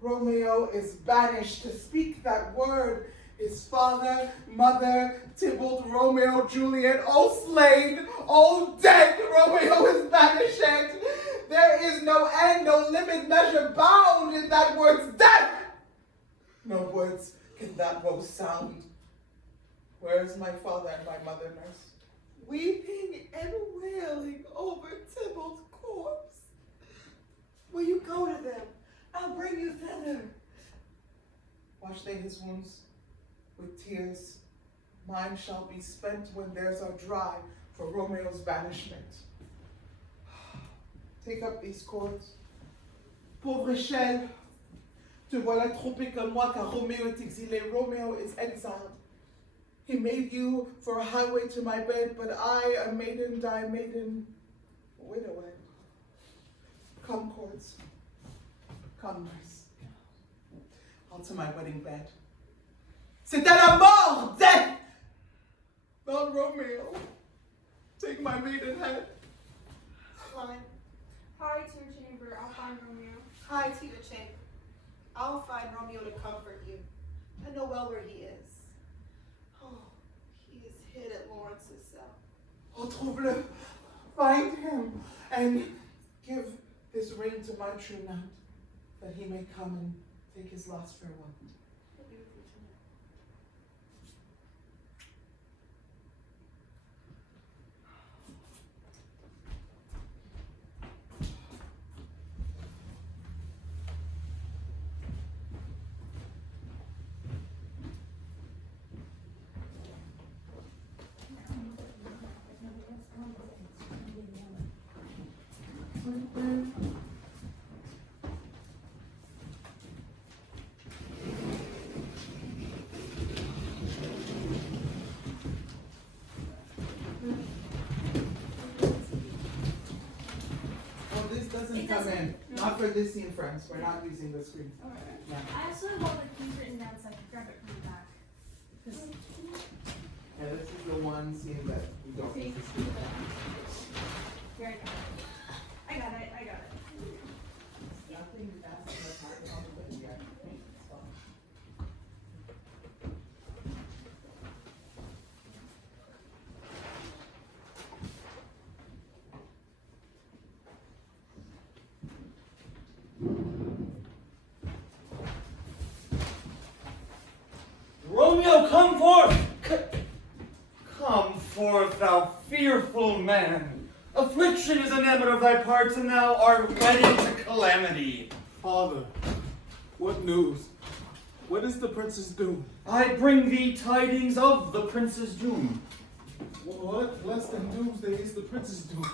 Romeo is banished. To speak that word, his father, mother, Tybalt, Romeo, Juliet, all slain, all dead. Romeo is banished. There is no end, no limit, measure bound in that word's death. No words can that woe sound. Where is my father and my mother, nurse? Weeping and wailing over Tybalt's corpse. Will you go to them? I'll bring you thither. Wash they his wounds with tears. Mine shall be spent when theirs are dry for Romeo's banishment. Take up these cords. Pauvre Échelle, te voilà trompé comme moi, car Romeo est exilé. Romeo is exiled. He made you for a highway to my bed, but I, a maiden, die maiden, widowed. Come, cords. Come, nurse. On to my wedding bed. C'est à la mort, death! Not Romeo. Take my maiden head. Hie to your chamber, I'll find Romeo. Hie to the chamber. I'll find Romeo to comfort you. I know well where he is. Oh, he is hid at Lawrence's cell. Oh, trouble, find him and give this ring to my true knight, that he may come and take his last farewell. Come in. No. Not for this scene, friends. We're not using the screen. Okay. Yeah. I actually have all the keys written down so I can grab it from the back. Yeah, this is the one scene that we don't need to speak about. Here I got it. I got it. Nothing fast enough happened, but yeah. It's fine. Romeo, come forth! Come forth, thou fearful man. Affliction is enamored of thy parts, and thou art wedded to calamity. Father, what news? What is the prince's doom? I bring thee tidings of the prince's doom. What less than doomsday is the prince's doom?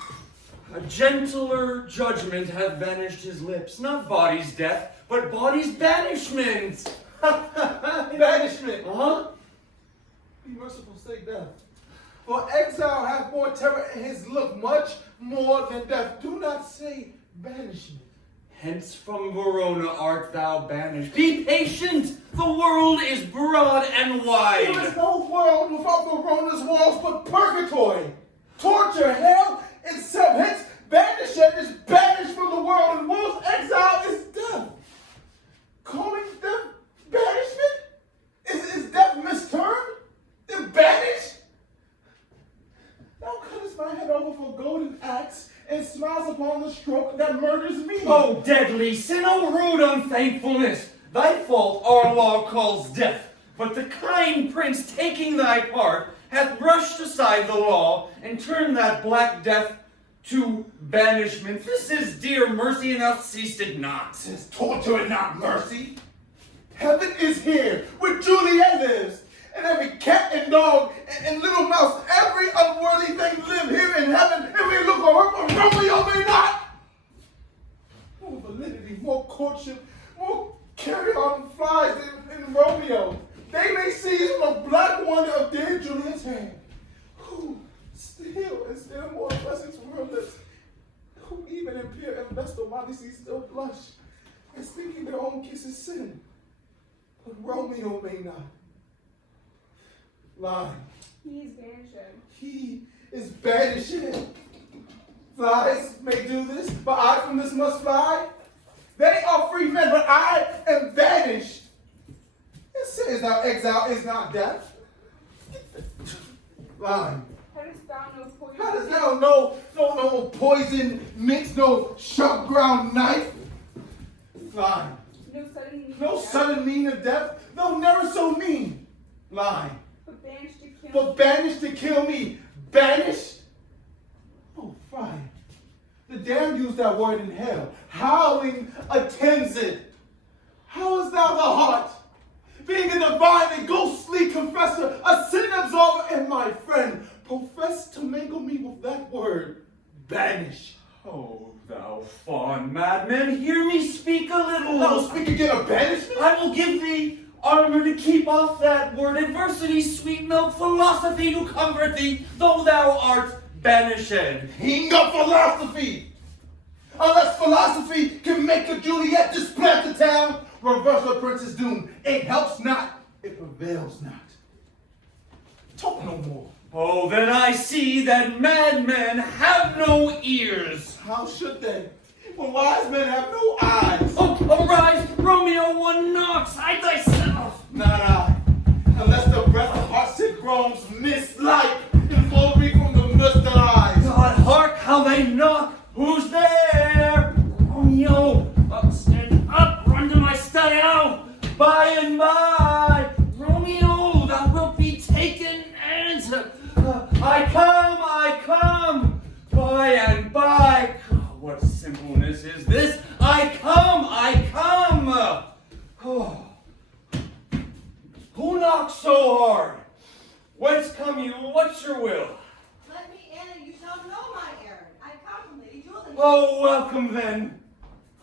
A gentler judgment hath banished his lips, not body's death, but body's banishment. Banishment. Huh? Be merciful, say death. For exile hath more terror in his look, much more than death. Do not say banishment. Hence from Verona art thou banished. Be patient, the world is broad and There wide. is no world without Verona's walls but purgatory. Torture, hell, itself. Hence, banishment is banished from the world, and world's exile is death. Calling death banishment? Is death mistermed? Then banished? Thou cuttest my head over for golden axe, and smiles upon the stroke that murders me. O deadly sin, O rude unthankfulness! Thy fault our law calls death, but the kind prince taking thy part hath brushed aside the law and turned that black death to banishment. This is dear mercy, and thou seest it not. Tis torture and not mercy. Heaven is here, where Juliet lives, and every cat and dog and little mouse, every unworthy thing live here in heaven, and we look on her, but Romeo may not. More validity, more courtship, more carry-on flies in Romeo. They may seize the black wonder of dear Juliet's hand. Who still and still more blessings from her lips, who even in pure and vestal modesty still blush, as thinking their own kiss is sin. But Romeo may not. Line. He's vanishing. He is banishing. Flies may do this, but I from this must fly. They are free men, but I am banished. It says thou exile is not death. Line. How dost thou know poison? How does thou know no poison mix, no sharp ground knife? Line. No sudden meaning. No sudden mean of death, though never so mean. Line. But banished to kill. But banished to kill me. Banished? Oh, fire. The damned use that word in hell. Howling attends it. How is thou the heart? Being a divine and ghostly confessor, a sin absolver, and my friend, profess to mingle me with that word, banish. Oh, thou fond madman, hear me speak a little. Thou speak again of banishment? I will give thee armor to keep off that word, adversity, sweet milk, philosophy to comfort thee, though thou art banished. Hing up philosophy! Unless philosophy can make a Juliet displant the town, reverse the prince's doom. It helps not, it prevails not. Talk no more. Oh, then I see that madmen have no ears. How should they? When wise men have no eyes. Oh, arise, Romeo, one knocks, hide thyself. Not I. Unless the breath of heart-sick groans mist-like and flow me from the mist that eyes. God, hark how they knock. Who's there? Romeo, stand up, run to my studio. By and by, Romeo, thou wilt be taken, and I come, by and by. What simpleness is this? I come. Oh. Who knocks so hard? Whence come you? What's your will? Let me in and you shall know my errand. I come from Lady Julie. Oh, welcome then.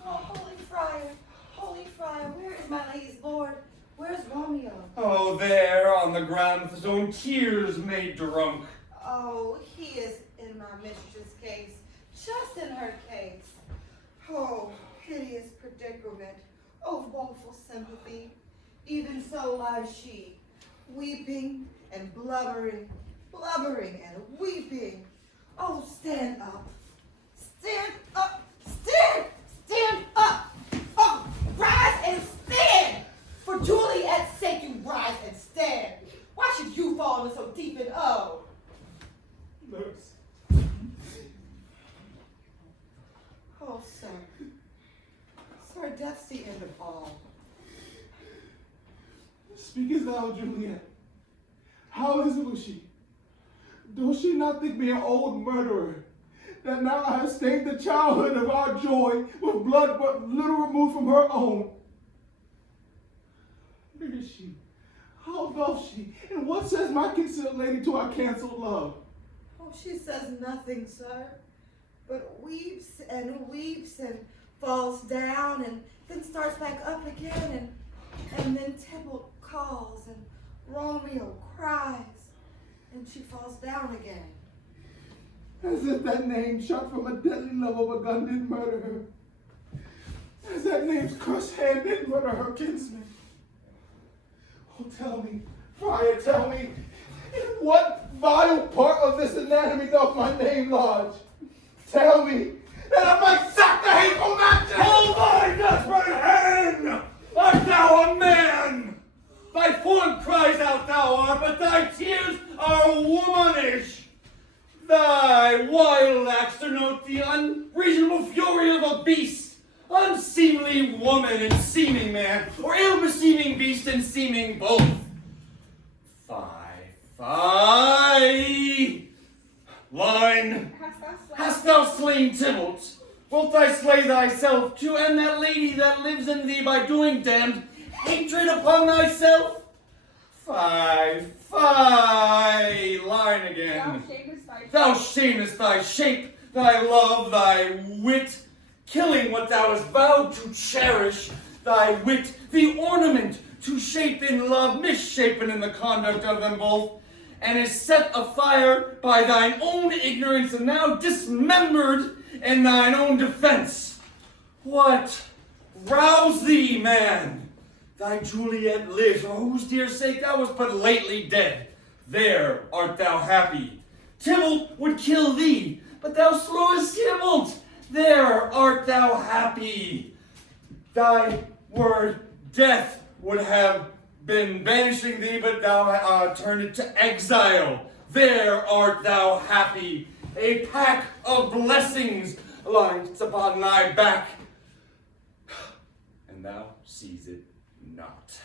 Oh, holy friar, where is my lady's lord? Where's Romeo? Oh, there on the ground with his own tears made drunk. Oh, he is in my mistress' case, just in her case. Oh, piteous predicament. Oh, woeful sympathy. Even so lies she, weeping and blubbering and weeping. Oh, stand up. Stand up. Stand up. Oh, rise and stand. For Juliet's sake, you rise and stand. Why should you fall in so deep an oh? Nurse. Oh, sir. Sir, death's the end of all. Speakest thou, Juliet? How is it with she? Does she not think me an old murderer? That now I have stained the childhood of our joy with blood but little removed from her own. Where is she? How doth she? And what says my concealed lady to our cancelled love? Oh, she says nothing, sir, but weeps and falls down and then starts back up again And then Tybalt calls and Romeo cries and she falls down again. As if that name shot from a deadly love of a gun didn't murder her. As that name's cursed hand didn't murder her kinsman. Oh, tell me, Friar, tell me, in what vile part of this anatomy doth my name lodge? Tell me, that I might sack the hateful matches! Hold thy desperate hand! Art thou a man? Thy form cries out thou art, but thy tears are womanish. Thy wild acts denote the unreasonable fury of a beast, unseemly woman and seeming man, or ill-beseeming beast and seeming both. Fie! Line! Hast thou slain Tybalt? Wilt thou slay thyself too, and that lady that lives in thee by doing damned hatred upon thyself? Fie! Line again. Thou shamest thy shape, thy love, thy wit, killing what thou hast vowed to cherish, thy wit, the ornament to shape in love, misshapen in the conduct of them both, and is set afire by thine own ignorance, and now dismembered in thine own defense. What? Rouse thee, man! Thy Juliet lives, for whose dear sake thou wast but lately dead. There art thou happy. Tybalt would kill thee, but thou slewest Tybalt. There art thou happy. Thy word death would have been banishing thee, but thou turned it to exile. There art thou happy. A pack of blessings lies upon thy back, and thou sees it not.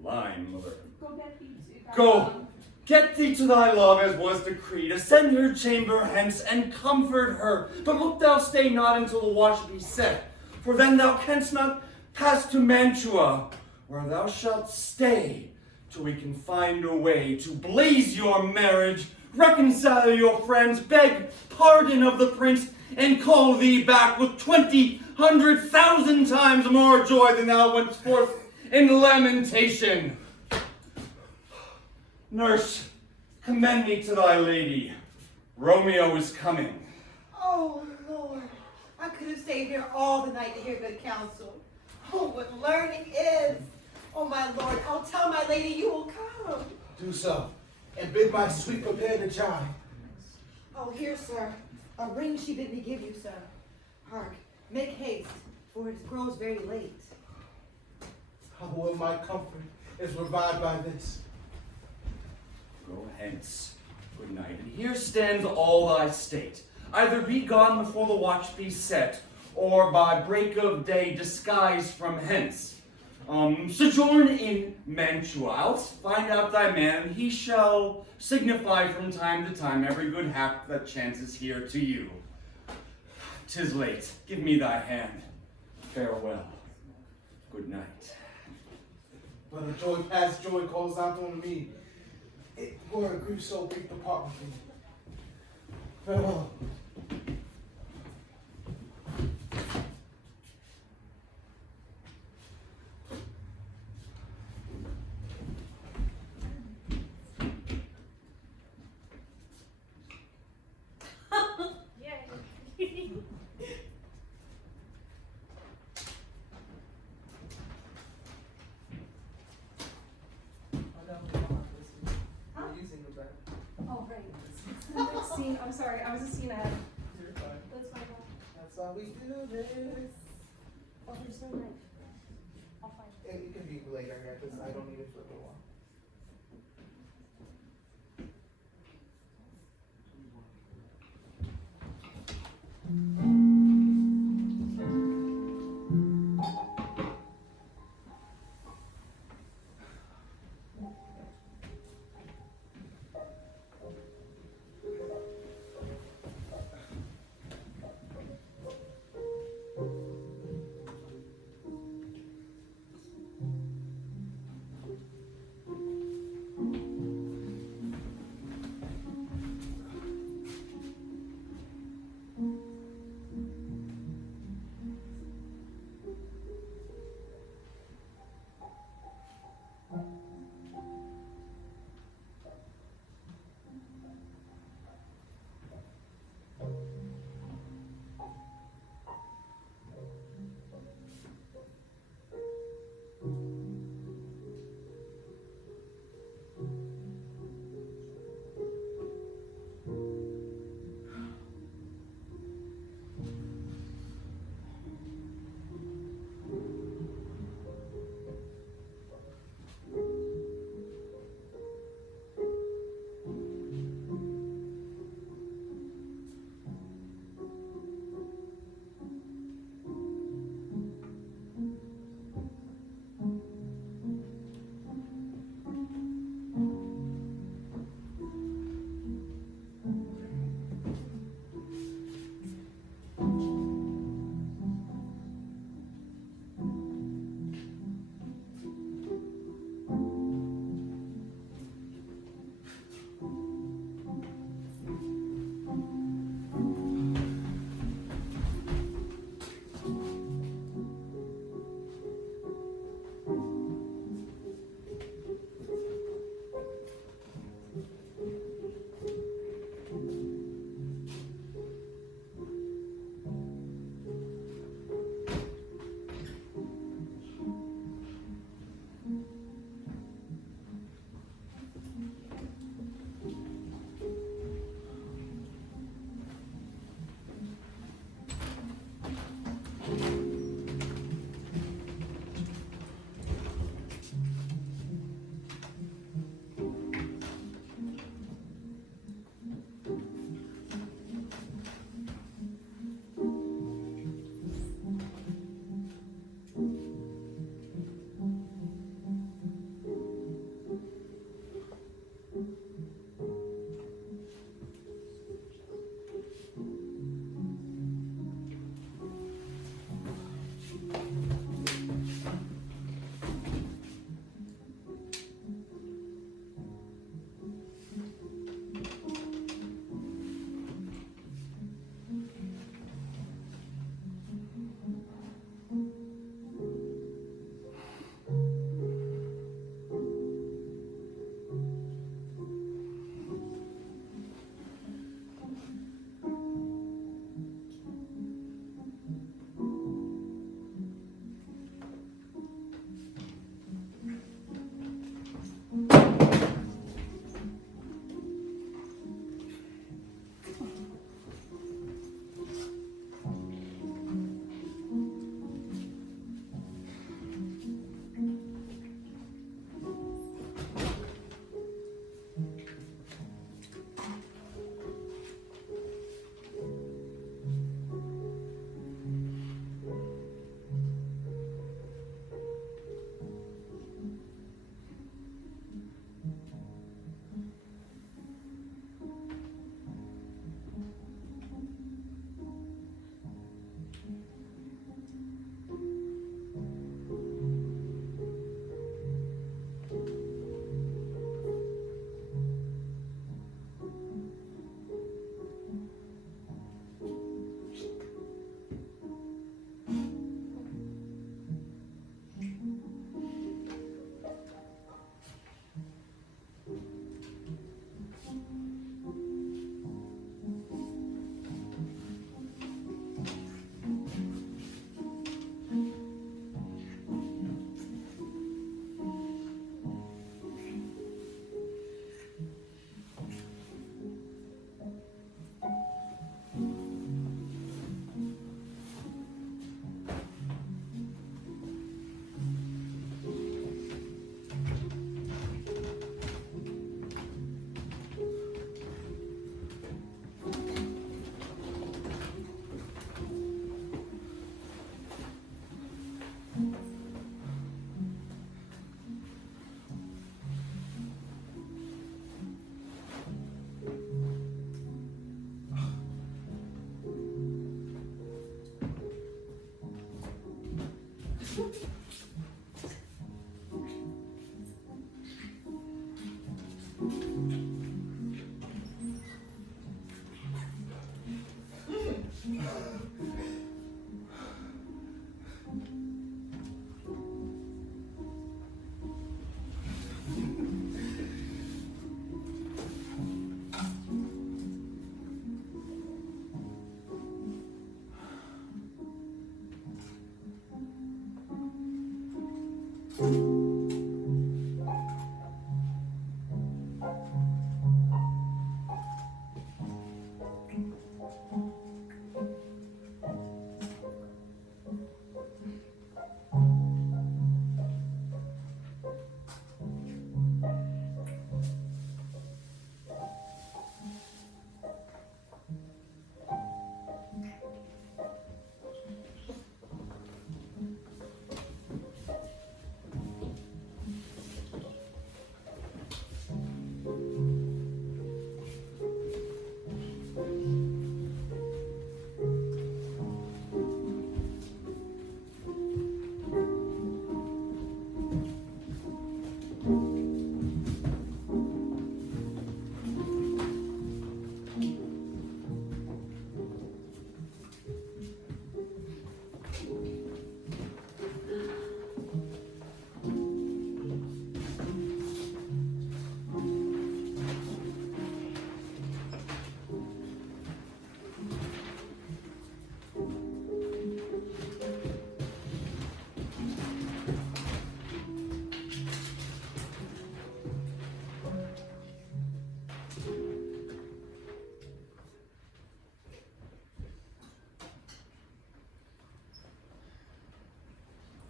Line, mother. Go get thee to Go, get thee to thy love as was decreed. Ascend her chamber hence and comfort her. But look thou stay not until the watch be set, for then thou canst not pass to Mantua, where thou shalt stay till we can find a way to blaze your marriage, reconcile your friends, beg pardon of the prince, and call thee back with 1,000 times more joy than thou wentst forth in lamentation. Nurse, commend me to thy lady. Romeo is coming. Oh, Lord, I could have stayed here all the night to hear good counsel. Oh, what learning is. Oh, my Lord, I'll tell my lady you will come. Do so, and bid my sweet prepare to chide. Oh, here, sir, a ring she bid me give you, sir. Hark, make haste, for it grows very late. How will my comfort is revived by this? Go hence. Good night. And here stands all thy state. Either be gone before the watch be set, or by break of day disguise from hence. Sojourn in Mantua. I'll find out thy man, and he shall signify from time to time every good hap that chances here to you. 'Tis late. Give me thy hand. Farewell. Good night. But a joy past joy calls out on me. It were a grief so big to part with me. Farewell. Oh, right. Next scene, I'm sorry, I was a scene ahead. You're fine. That's fine. That's why we do this. Oh, there's no knife. I'll find it. It can be later, because I don't need it for a little while.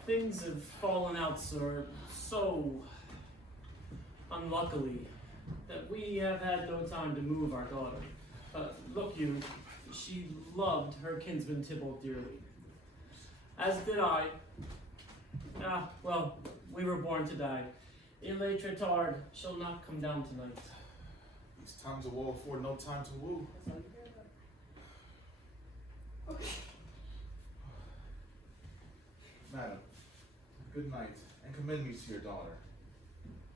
Things have fallen out, sir, so unluckily that we have had no time to move our daughter. Look you, she loved her kinsman Tybalt dearly, as did I. Well, we were born to die. Il est très tard, shall not come down tonight. These times of war afford no time to woo. Madam, good night, and commend me to your daughter.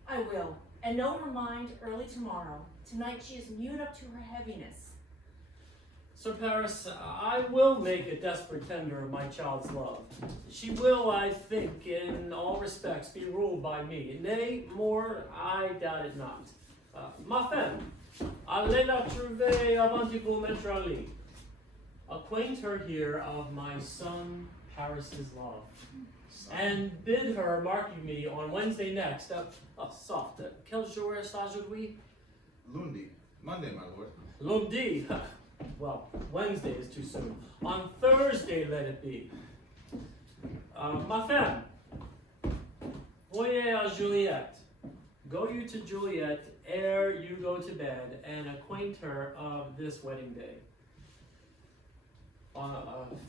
I will, and know her mind early tomorrow. Tonight she is mewed up to her heaviness. Sir Paris, I will make a desperate tender of my child's love. She will, I think, in all respects be ruled by me. Nay, more, I doubt it not. Ma femme, allez la trouver avant de vous mettre en lit. Acquaint her here of my son Paris's love, and bid her mark you me on Wednesday next. Soft. Quel jour est aujourd'hui? Lundi, Monday, my lord. Lundi. Well, Wednesday is too soon. On Thursday, let it be. Ma femme, voyez à Juliette. Go you to Juliette ere you go to bed, and acquaint her of this wedding day.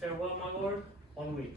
Farewell, my lord. Ennui.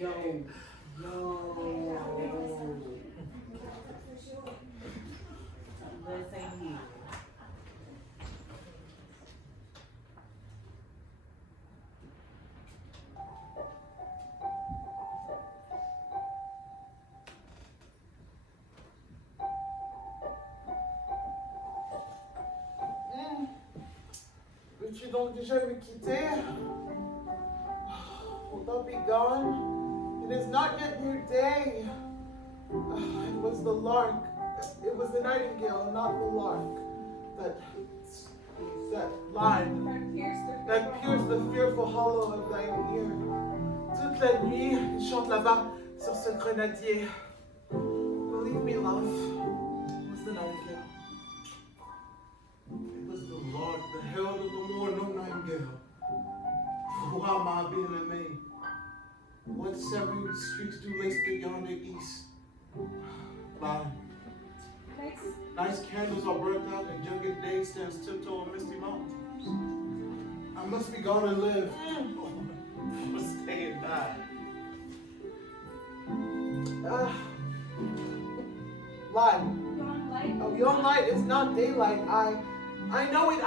Yo. Listen here. donc déjà me quitter? Will thou be gone? It is not yet new day. It was the lark. It was the nightingale, not the lark. That line that pierced the fearful hollow of thine ear. Toute la nuit, il chante là-bas sur ce grenadier. Believe me, love, it was the nightingale. It was the lark, the herald of the morn, no nightingale. Pourquoi ma bien-aimée? What seven streaks do lace the yonder east? Line. Nice candles are burnt out, and jugged day stands tiptoe on misty mountains. I must be gone and live. I must stay and die. Light. Oh, yon light is not daylight. I know it.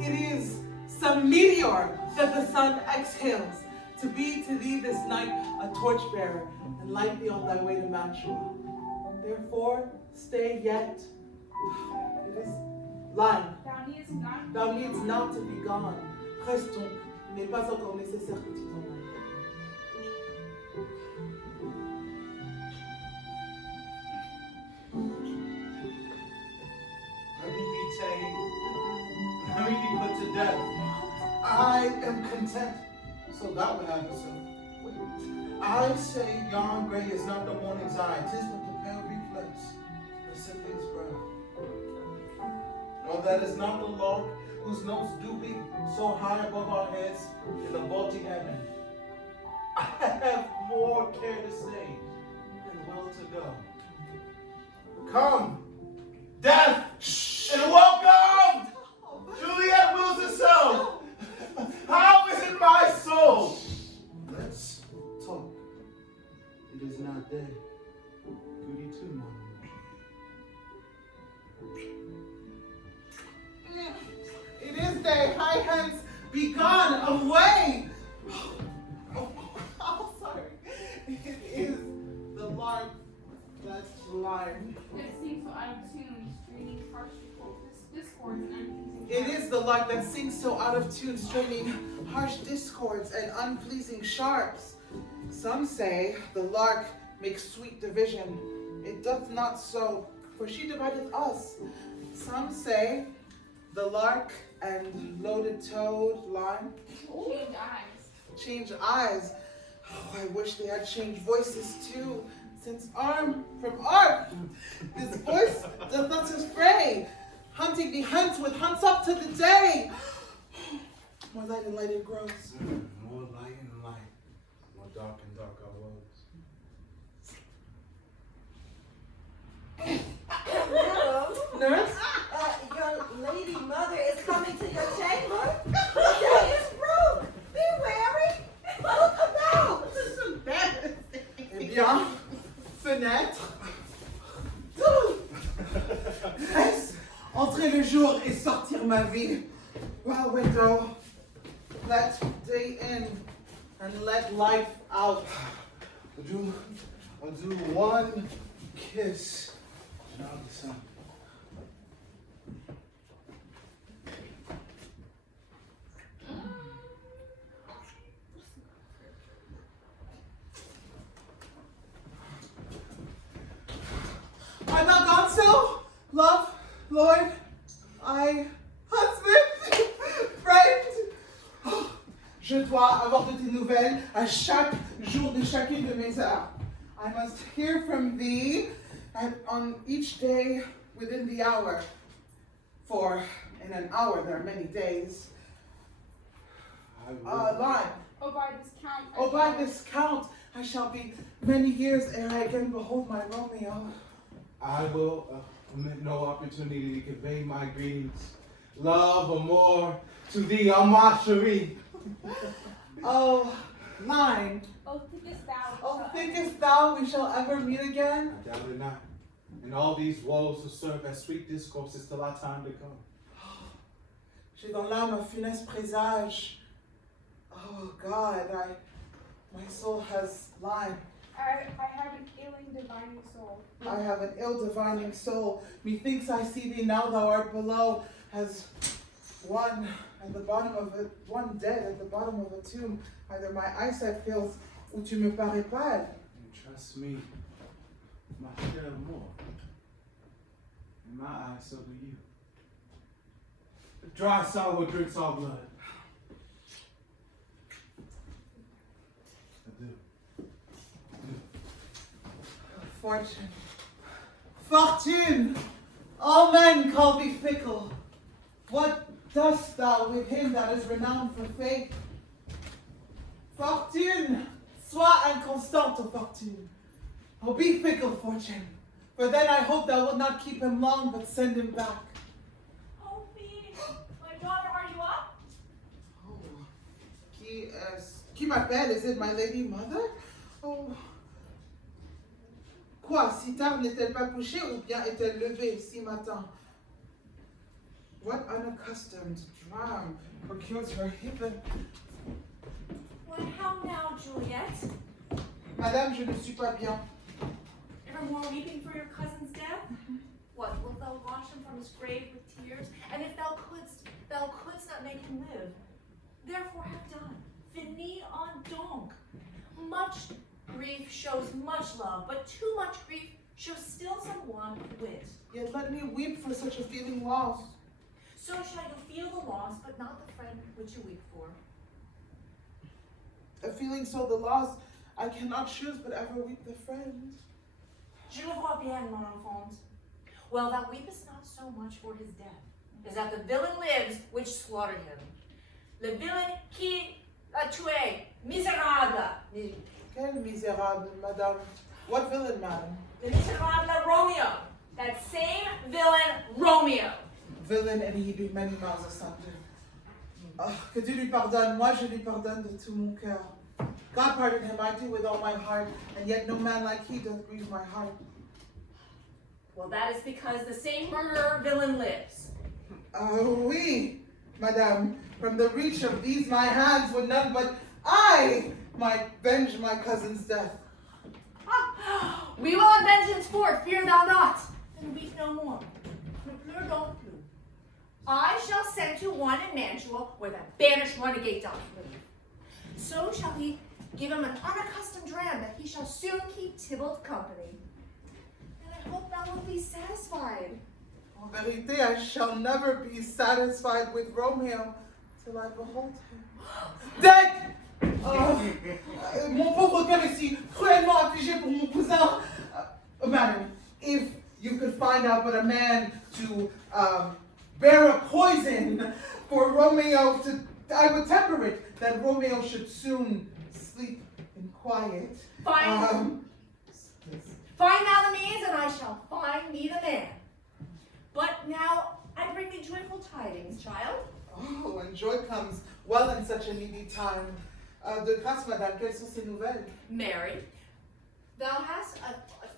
It is some meteor that the sun exhales to be to thee this night a torchbearer and light thee on thy way to Mantua. Therefore, stay yet. It is light. Thou needst not to be gone. Reste donc. Il n'est pas encore nécessaire que tu t'en ailles. Let me be tamed. Let me be put to death. I am content. So thou would have it so. I say yon gray is not the morning's eye, 'tis but the pale reflex of Cynthia's brow. No, that is not the lark whose notes do be so high above our heads in the vaulting heaven. I have more care to say than will to go. Come, death, and welcome! Juliet wills it so. How is it my soul? Let's talk. It is not day. Goody too, Mama. It is day. High hence, be gone away. Oh, sorry. It is the lark that's lying. It seems so out of tune, straining harsh discords and unpleasing. It is the lark that sings so out of tune, straining harsh discords and unpleasing sharps. Some say the lark makes sweet division. It doth not so, for she divideth us. Some say the lark and loaded toad line. Change eyes. Change eyes. Oh, I wish they had changed voices too, since arm from arm, this voice doth not stray. Hunting the hunt with hunts up to the day. More light and light it grows. More light and light. More dark and dark our woes. Hello. Nurse? Your lady mother is coming to your chamber. The day is broke. Be wary. Look about. This is embarrassing. Eh bien, fenêtre. Laisse entrer le jour et sortir ma vie. Well, window, let day in and let life out. I'll do one kiss. And I'll be some. Art thou gone so? Love, Lord, husband, friend. Oh, je dois avoir de tes nouvelles à chaque jour de chacune de mes heures. I must hear from thee on each day within the hour. For in an hour there are many days. Line. Oh, by this count. Oh, by this count, I shall be many years ere I again behold my Romeo. I will omit no opportunity to convey my greetings, love, amour, to thee, ma chérie. Oh, mine. Oh, thinkest thou? Oh, thinkest thou we shall ever meet again? I doubt it not. And all these woes will serve as sweet discourses till our time to come. J'ai dans l'âme un funeste présage. Oh God, my soul has lied. I have an ailing divining soul. I have an ill divining soul. Methinks I see thee now, thou art below, as One at the bottom of it, one dead at the bottom of a tomb. Either my eyesight fails ou tu me parais pâle. And trust me, my share more. In my eyes, so do you. The dry sorrow drinks all blood. Fortune. Fortune! All men call thee fickle. What dost thou with him that is renowned for faith? Fortune! Sois inconstante, O Fortune. Oh, be fickle, Fortune. For then I hope thou wilt not keep him long, but send him back. Oh, Phoebe, my daughter, are you up? Oh, qui m'appelle? Is it my lady mother? Oh. Quoi, si tard n'est-elle pas couchée ou bien est-elle levée si matin? What unaccustomed dram procures her hither? Why, how now, Juliet? Madame, je ne suis pas bien. Ever more weeping for your cousin's death? What, wilt thou wash him from his grave with tears? And if thou couldst not make him live. Therefore have done. Finis en donc. Much grief shows much love, but too much grief shows still some want of wit. Yet let me weep for such a feeling lost. So shall you feel the loss, but not the friend which you weep for. A feeling so the loss, I cannot choose but ever weep the friend. Je le vois bien, mon enfant. Well, thou weepest not so much for his death, as that the villain lives which slaughtered him. Le villain qui l'a tué, misérable. Quel misérable, madame. What villain, madame? Le misérable Romeo. That same villain Romeo. Villain, and he be many miles asunder. Oh, que Dieu lui pardonne. Moi, je lui pardonne de tout mon cœur. God pardon him, I do with all my heart, and yet no man like he doth grieve my heart. Well, that is because the same murderer villain lives. Oui, madame. From the reach of these my hands would none but I might venge my cousin's death. We will have vengeance for it, fear thou not. And weep no more. Ne pleure donc plus. I shall send to one in Mantua where that banished renegade doth live. So shall he give him an unaccustomed dram that he shall soon keep Tybalt company. And I hope thou wilt be satisfied. En vérité, I shall never be satisfied with Romeo till I behold him. Dead! Mon pauvre cœur est si cruellement affligé pour mon cousin. Madam, if you could find out but a man to bear a poison for Romeo to, I would temper it, that Romeo should soon sleep in quiet. Find thou the means, and I shall find thee the man. But now I bring thee joyful tidings, child. Oh, and joy comes well in such a needy time. De grâce, madame, quelles sont ces nouvelles? Mary, thou hast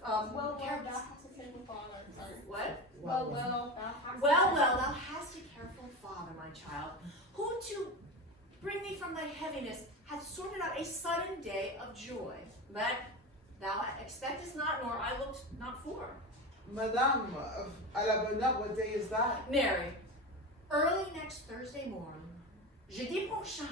Well, thou hast a careful father. Sorry. What? Well, thou hast Thou hast a careful father, my child, who to bring thee from thy heaviness hath sorted out a sudden day of joy, that thou expectest not, nor I looked not for. Madame, à la bonne heure, what day is that? Mary, early next Thursday morn, jeudi prochain,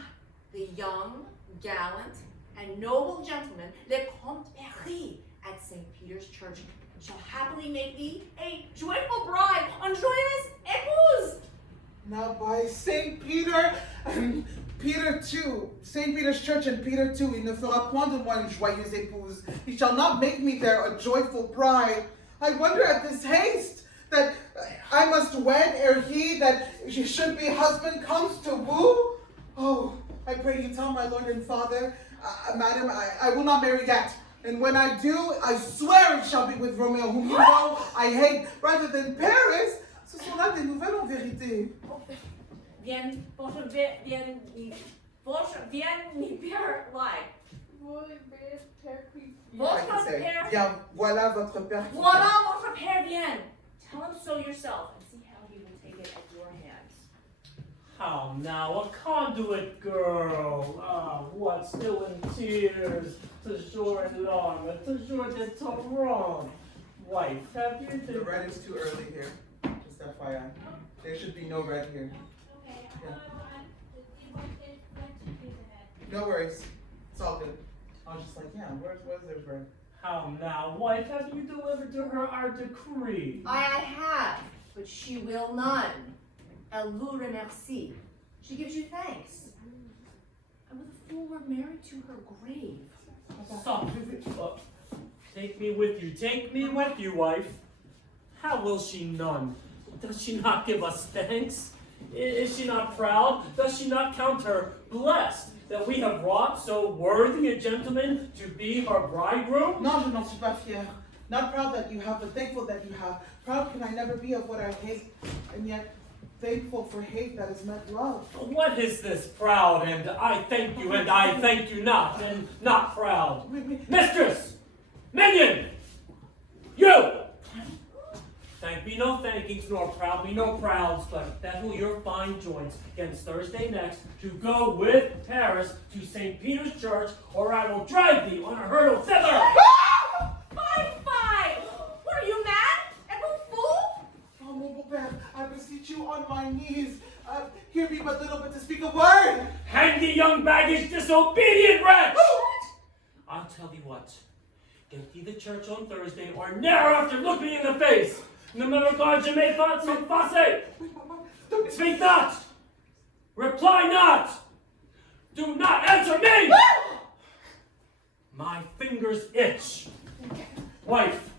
the young, gallant, and noble gentleman, le Comte Paris, at St. Peter's Church, shall happily make thee a joyful bride, un joyeuse épouse. Now by St. Peter and Peter too, St. Peter's Church and Peter too, il ne fera point de moi une joyeuse épouse. He shall not make me there a joyful bride. I wonder at this haste that I must wed ere he that should be husband comes to woo. Oh, I pray you tell my lord and father, madam, I will not marry yet. And when I do, I swear it shall be with Romeo, whom you know I hate, rather than Paris. Ce sont là des nouvelles en vérité. Viens mi père like. Votre père. Bien, voilà votre père. Voilà votre père vient. Tell him so yourself and see how he will take it at your hands. How now, a conduit girl. Ah, what, still in tears. Toujours in larmes, toujours de torrent. Wife, have you The red is too early here. Just FYI. There should be no red here. Okay, No worries. It's all good. I was just like, yeah, where's their bird? How now, wife, have you delivered to her our decree? I have, but she will none. Elle vous remercie. She gives you thanks. And with a fool, we're married to her grave. So, take me with you, wife. How will she none? Does she not give us thanks? Is she not proud? Does she not count her blessed that we have wrought so worthy a gentleman to be her bridegroom? Non, je n'en suis pas fière. Not proud that you have, but thankful that you have. Proud can I never be of what I hate, and yet thankful for hate that is meant love. What is this proud and I thank you and I thank you not and not proud? Mistress! Minion! You! Thank me no thankings, nor proud me no prouds, but bevel your fine joints against Thursday next to go with Paris to St. Peter's Church, or I will drag thee on a hurdle thither! Fine! What are you, mad? And who fool? Oh, mon beau-père, I beseech you on my knees. Hear me but little, but to speak a word. Hang the young baggage, disobedient wretch! I'll tell thee what. Get thee the church on Thursday, or ne'er after look me in the face! Ne me regarde jamais sans face! Speak not! Reply not! Do not answer me! My fingers itch. Wife,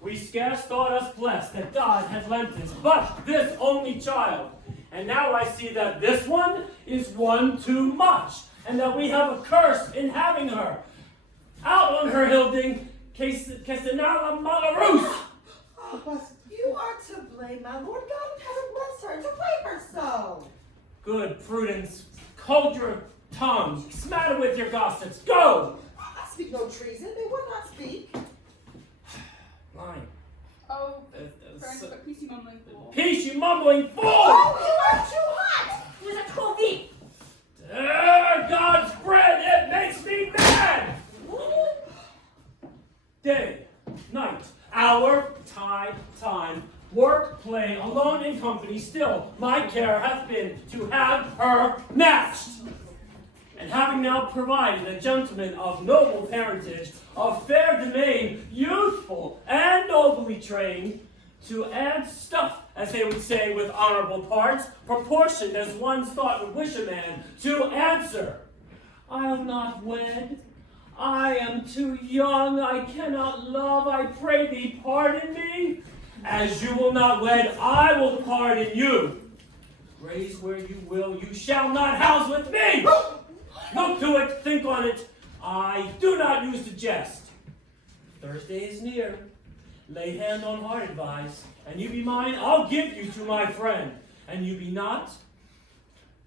we scarce thought us blessed that God had lent us but this only child. And now I see that this one is one too much, and that we have a curse in having her. Out on her, Hilding, Castanala Malarus! You are to blame, my lord. God in heaven bless her to blame her so. Good Prudence, hold your tongue, smatter with your gossips, go! I speak no treason, they would not speak. Mine. Oh, but peace, you mumbling fool. Peace, you mumbling fool! Oh, you are too hot! Vous êtes trop vite! God's bread, it makes me mad! Day, night, hour, time, work, play, alone in company, still my care hath been to have her matched. And having now provided a gentleman of noble parentage, of fair domain, youthful and nobly trained, to add stuff, as they would say, with honorable parts, proportioned as one's thought would wish a man to answer. I'll not wed. I am too young, I cannot love, I pray thee pardon me. As you will not wed, I will pardon you. Raise where you will, you shall not house with me. Look to it, think on it, I do not use to jest. Thursday is near, lay hand on heart advice, and you be mine, I'll give you to my friend. And you be not,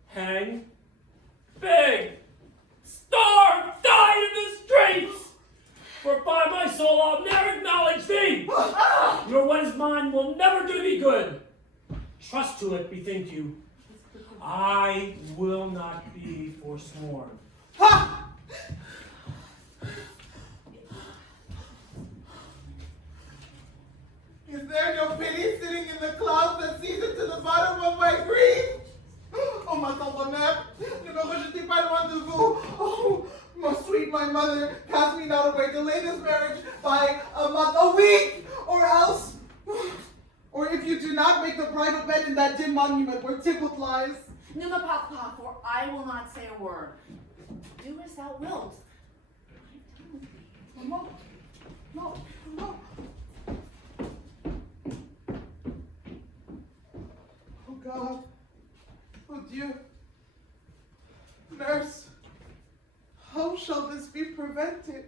hang, beg, starve, die in the streets! For by my soul I'll never acknowledge thee! Nor what is mine will never do thee good. Trust to it, bethink you. I will not be forsworn. Ha! Is there no pity sitting in the clouds that sees into the bottom of my grief? Oh, ma tendre mère, ne me rejetez pas loin de vous. Oh, my sweet, my mother, cast me not away. Delay this marriage by a month, a week, or else. Or if you do not make the bridal bed in that dim monument where Tybalt lies. Ne me parle pas, for I will not say a word. Do as thou wilt. No, no, no. Oh God. Oh Dieu. Nurse, how shall this be prevented?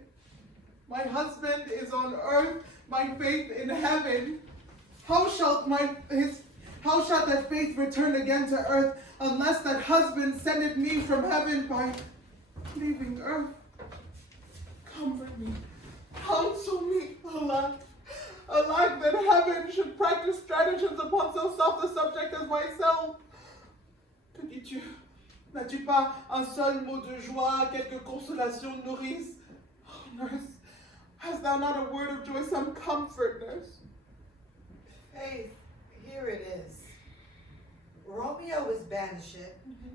My husband is on earth, my faith in heaven. How shall that faith return again to earth unless that husband sendeth me from heaven by leaving earth? Comfort me, counsel me, alack. Alack that heaven should practice stratagems upon so soft a subject as myself. Que dis-tu? N'as-tu pas un seul mot de joie, quelque consolation nourrice? Oh, nurse, hast thou not a word of joy, some comfort, nurse? Faith, here it is. Rome Romeo was banished,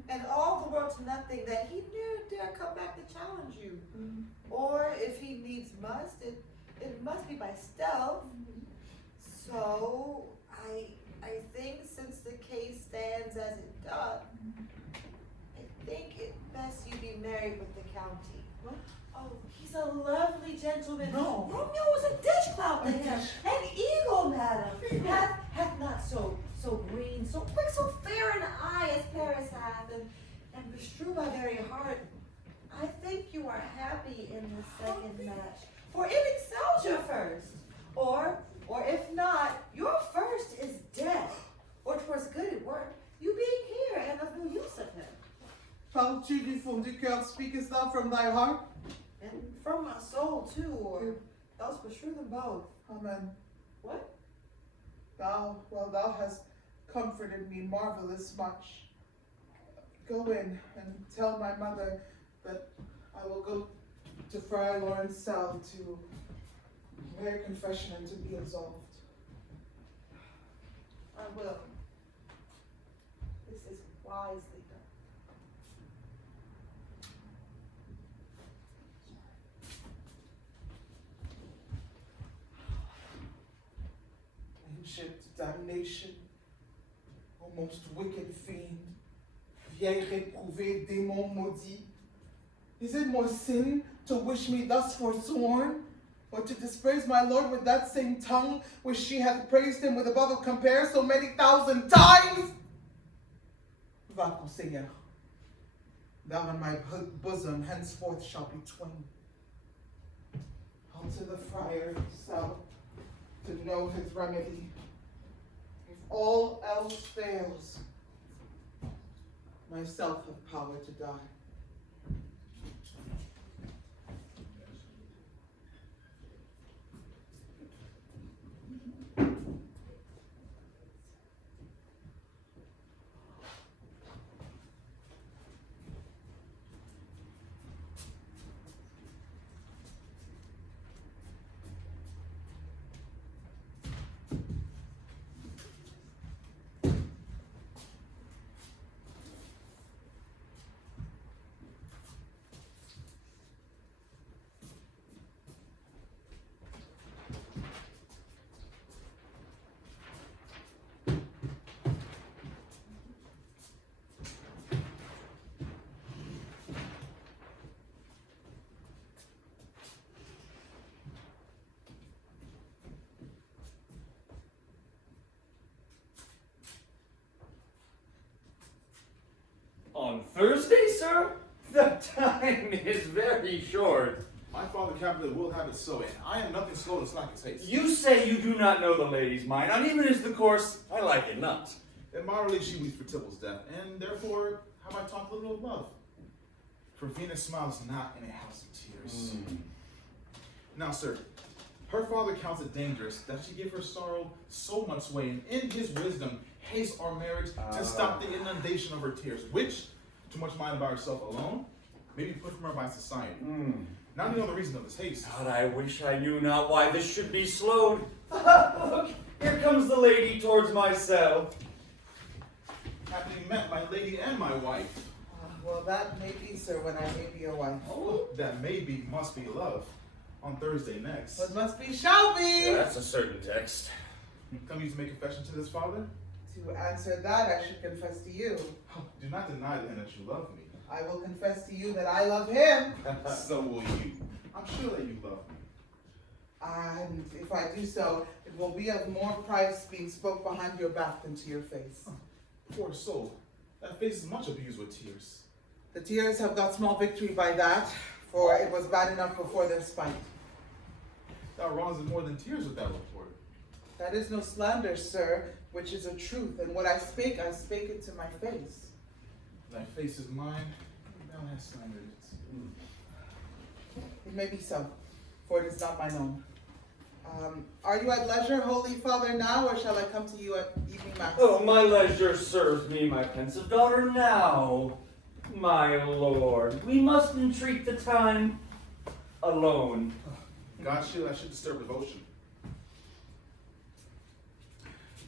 and all the world to nothing, that he ne'er dare come back to challenge you. Or if he needs must, it must be by stealth. So I think since the case stands as it doth, I think it best you be married with the county. What? Oh, he's a lovely gentleman. No. Romeo was a dish cloud to him. An eagle, madam. Hath not so green, so quick, so fair an eye as Paris hath, and bestrew my very heart. I think you are happy in the second match, for it excels your first. Or if not, your first is dead. Or 'twas good it worked, you being here and of no use of him. Parles-tu du fond du cœur? Speakest thou from thy heart? And from my soul too, or else beshrew them both. Amen. What? Thou hast comforted me marvelous much. Go in and tell my mother that I will go to Friar Lawrence's cell to bear confession and to be absolved. I will. This is wisely done. Ancient damnation, O most wicked fiend, vieille réprouvé, démon maudit, is it more sin to wish me thus forsworn, or to dispraise my Lord with that same tongue which she hath praised him with above compare so many thousand times? Va, Seigneur, thou and my bosom henceforth shall be twain. I'll to the friar's cell to know his remedy. If all else fails, myself have power to die. On Thursday, sir? The time is very short. My father Capulet will have it so, and I am nothing slow to slack his haste. You say you do not know the lady's mind. Uneven is the course, I like it not. Admirably she weeps for Tybalt's death, and therefore have I talked little of love. For Venus smiles not in a house of tears. Now, sir, her father counts it dangerous that she give her sorrow so much way, and in his wisdom haste our marriage to stop the inundation of her tears, which, too much mind by herself alone, may be put from her by society. Now you know the reason of this haste. God, I wish I knew not why this should be slowed. Look, here comes the lady towards my cell. Happily met my lady and my wife. Well, that may be, sir, when I may be your wife. Oh, that may be, must be love. On Thursday next. What must be, shall be. Yeah, that's a certain text. Come you to make confession to this father? To answer that, I should confess to you. Do not deny then that you love me. I will confess to you that I love him. So will you. I'm sure that you love me. And if I do so, it will be of more price being spoke behind your back than to your face. Poor soul. That face is much abused with tears. The tears have got small victory by that, for it was bad enough before their spite. Thou wrongs it more than tears with that report. That is no slander, sir, which is a truth, and what I spake it to my face. Thy face is mine, thou hast slandered it. It may be so, for it is not mine own. Are you at leisure, Holy Father, now, or shall I come to you at evening mass? Oh, my leisure serves me, my pensive daughter, now. My lord, we must entreat the time alone. God shield, I should disturb devotion.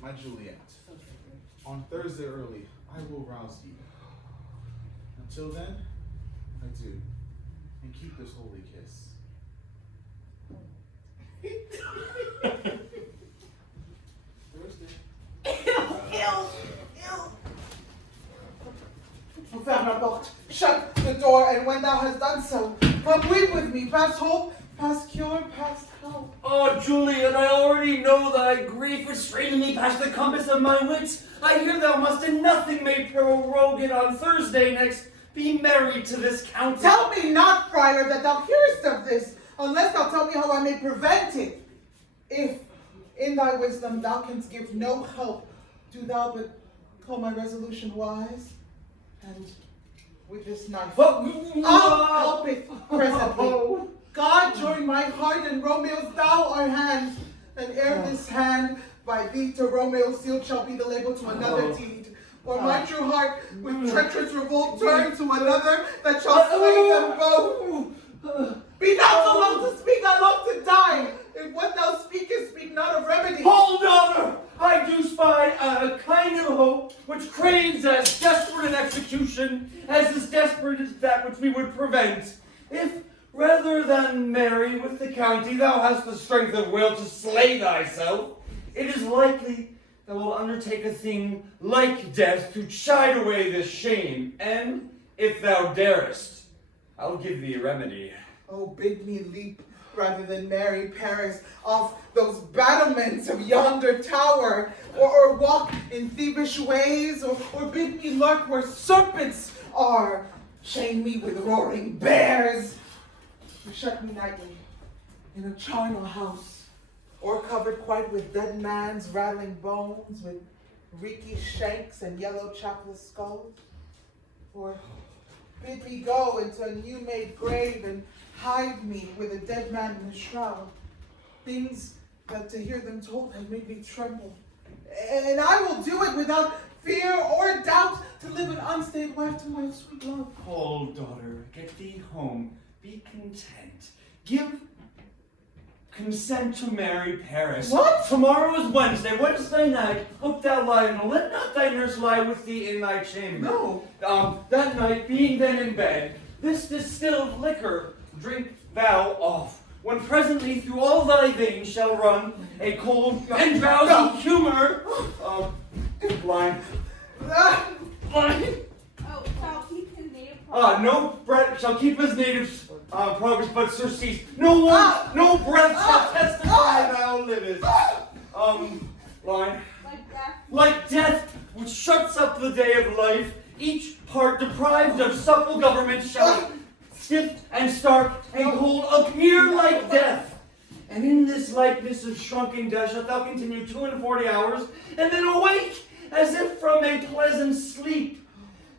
My Juliet, On Thursday early, I will rouse thee. Until then, adieu, and keep this holy kiss. Ferme la porte, shut the door, and when thou hast done so, come weep with me, past hope, past cure, past help. Oh, Julian, I already know thy grief restraining me past the compass of my wits. I hear thou must in nothing may prorogue it on Thursday next be married to this countess. Tell me not, friar, that thou hearest of this, unless thou tell me how I may prevent it. If, in thy wisdom, thou canst give no help, do thou but call my resolution wise, and with this knife, I'll help it presently. God join my heart and Romeo's, thou our hand, and ere this hand by thee to Romeo's sealed shall be the label to another deed. Or my true heart with treacherous revolt turn to another that shall slay them both. Be not so long to speak, I long to die. If what thou speakest speak not of remedy. Hold, honor! I do spy a kind of hope which craves as desperate an execution as is desperate as that which we would prevent. If rather than marry with the county thou hast the strength of will to slay thyself, it is likely thou wilt undertake a thing like death to chide away this shame, and if thou darest, I'll give thee a remedy. Oh, bid me leap rather than marry Paris off those battlements of yonder tower, or walk in thievish ways, or bid me lurk where serpents are, chain me with roaring bears, or shut me nightly in a charnel house, or covered quite with dead man's rattling bones, with reeky shanks and yellow chapless skulls, or bid me go into a new-made grave and hide me with a dead man in a shroud. Things that to hear them told have made me tremble. And I will do it without fear or doubt to live an unstained wife to my sweet love. Hold, daughter, get thee home, be content. Give consent to marry Paris. What? Tomorrow is Wednesday night, hope thou lie, and let not thy nurse lie with thee in thy chamber. No. That night, being then in bed, this distilled liquor drink thou off, when presently through all thy veins shall run a cold and drowsy humor of blind. Oh, shall keep his native No breath shall keep his native progress, but surcease. No breath shall testify thou livest. Line. Like death, which shuts up the day of life, each part deprived of supple government shall stiff and stark and cold appear like death. And in this likeness of shrunken death shalt thou continue 42 hours, and then awake as if from a pleasant sleep.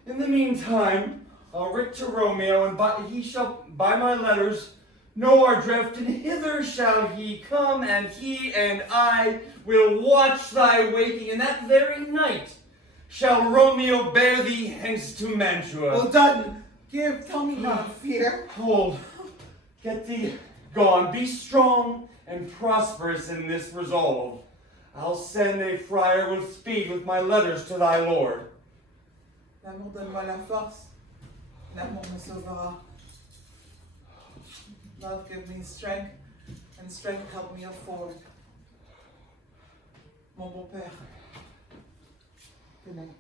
In the meantime, I'll writ to Romeo, and he shall by my letters know our drift, and hither shall he come, and he and I will watch thy waking, and that very night shall Romeo bear thee hence to Mantua. Well done. Tell me not of fear. Hold, get thee gone. Be strong and prosperous in this resolve. I'll send a friar with speed with my letters to thy lord. L'amour donne-moi la force. L'amour me sauvera. Love give me strength, and strength help me afford. Mon bon père. Good night.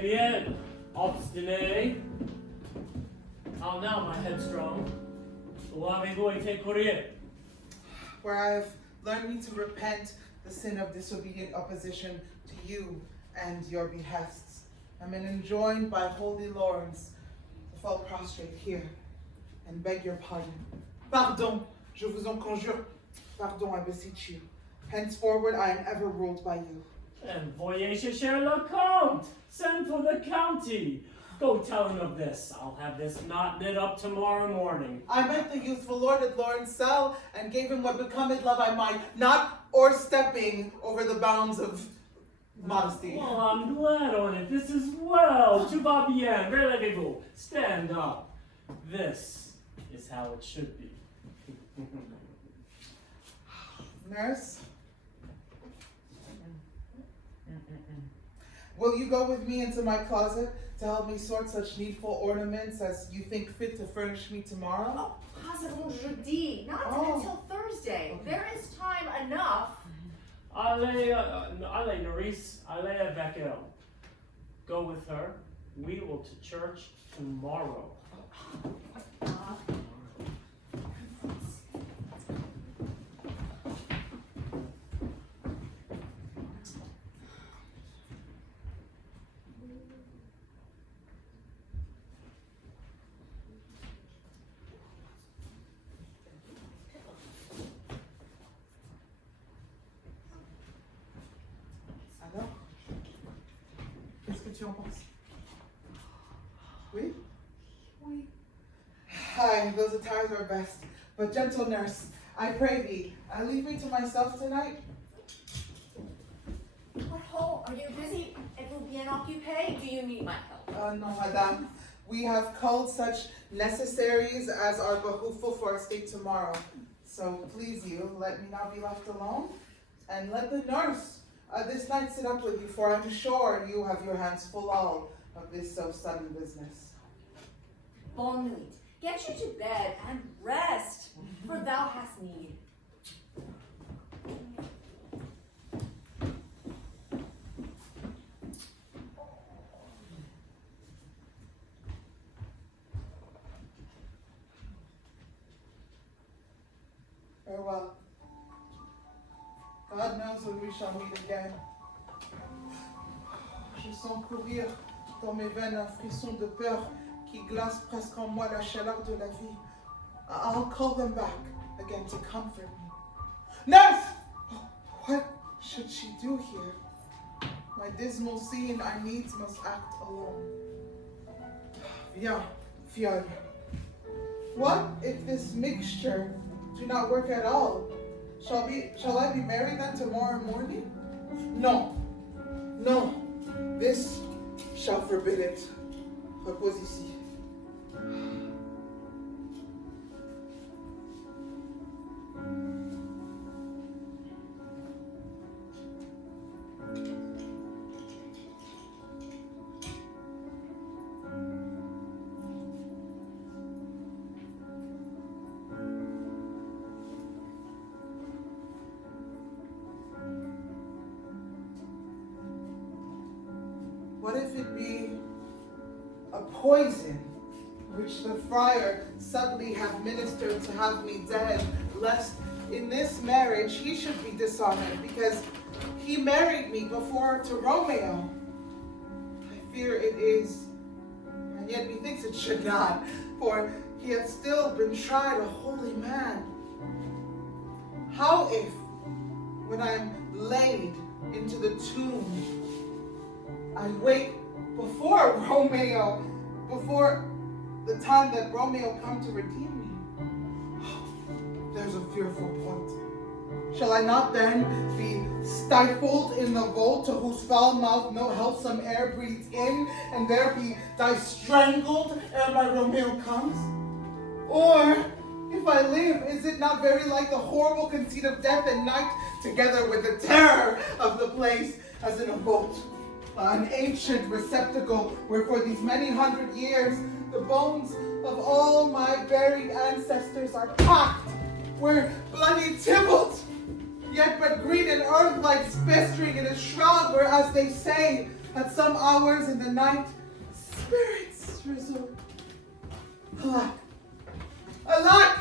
Très bien. Obstiné. How now, my headstrong? Où avez-vous été courir? Where I have learned me to repent the sin of disobedient opposition to you and your behests. I'm enjoined by Holy Lawrence to fall prostrate here and beg your pardon. Pardon, je vous en conjure. Pardon, I beseech you. Henceforward, I am ever ruled by you. And voyez chercher le comte. Send for the county. Go tell him of this. I'll have this knot knit up tomorrow morning. I met the youthful lord at Lawrence cell and gave him what becometh love I might, not o'erstepping over the bounds of modesty. Oh, I'm glad on it. This is well. Tout va bien. Relevez-vous. Stand up. This is how it should be. Nurse? Will you go with me into my closet to help me sort such needful ornaments as you think fit to furnish me tomorrow? Oh, pas avant jeudi, not until Thursday. Okay. There is time enough. Allez, Nourice. Allez avec elle. Go with her. We will to church tomorrow. Alors? Qu'est-ce que tu en penses? Oui? Oui. Hi, those attires are best. But gentle nurse, I pray thee, leave me to myself tonight. What ho? Are you busy? Êtes-vous bien occupé? Do you need my help? No, madame. We have culled such necessaries as are behooveful for our state tomorrow. So please you, let me not be left alone, and let the nurse this night sit up with you, for I'm sure you have your hands full all of this so sudden business. Bonne nuit. Get you to bed and rest, for thou hast need. Farewell. God knows when we shall meet again. Je sens courir dans mes veines un frisson de peur qui glace presque en moi la chaleur de la vie. I'll call them back again to comfort me. Nurse! What should she do here? My dismal scene, I needs must act alone. Viens, Fiona. What if this mixture do not work at all? Shall I be married then tomorrow morning? No, no, this shall forbid it. Repose ici. What if it be a poison which the friar subtly hath ministered to have me dead, lest in this marriage he should be dishonored, because he married me before to Romeo? I fear it is, and yet methinks it should not, for he hath still been tried a holy man. How if, when I am laid into the tomb, I wait before Romeo, before the time that Romeo come to redeem me? There's a fearful point. Shall I not then be stifled in the vault, to whose foul mouth no healthsome air breathes in, and there be die strangled ere my Romeo comes? Or, if I live, is it not very like the horrible conceit of death at night, together with the terror of the place, as in a vault? An ancient receptacle where for these many hundred years the bones of all my buried ancestors are packed, where bloody Tybalt, yet but green and earth lies festering in a shroud, where, as they say, At some hours in the night, spirits drizzle. Alack! Alack!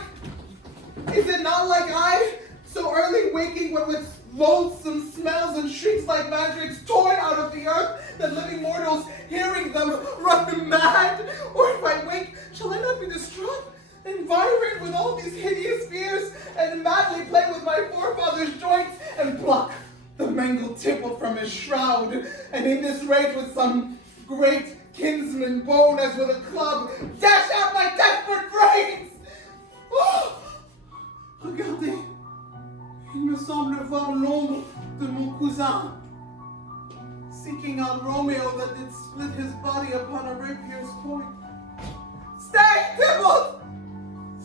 Is it not like I, so early waking what with loathsome smells and shrieks like mandrakes torn out of the earth, that living mortals, hearing them, run mad? Or if I wake, shall I not be distraught, environed with all these hideous fears, and madly play with my forefather's joints, and pluck the mangled tipple from his shroud, and in this rage with some great kinsman bone as with a club, dash out my desperate brains? Oh! Regardez, il me semble voir l'ombre de mon cousin, seeking out Romeo that did split his body upon a rapier's point. Stay, Tybalt!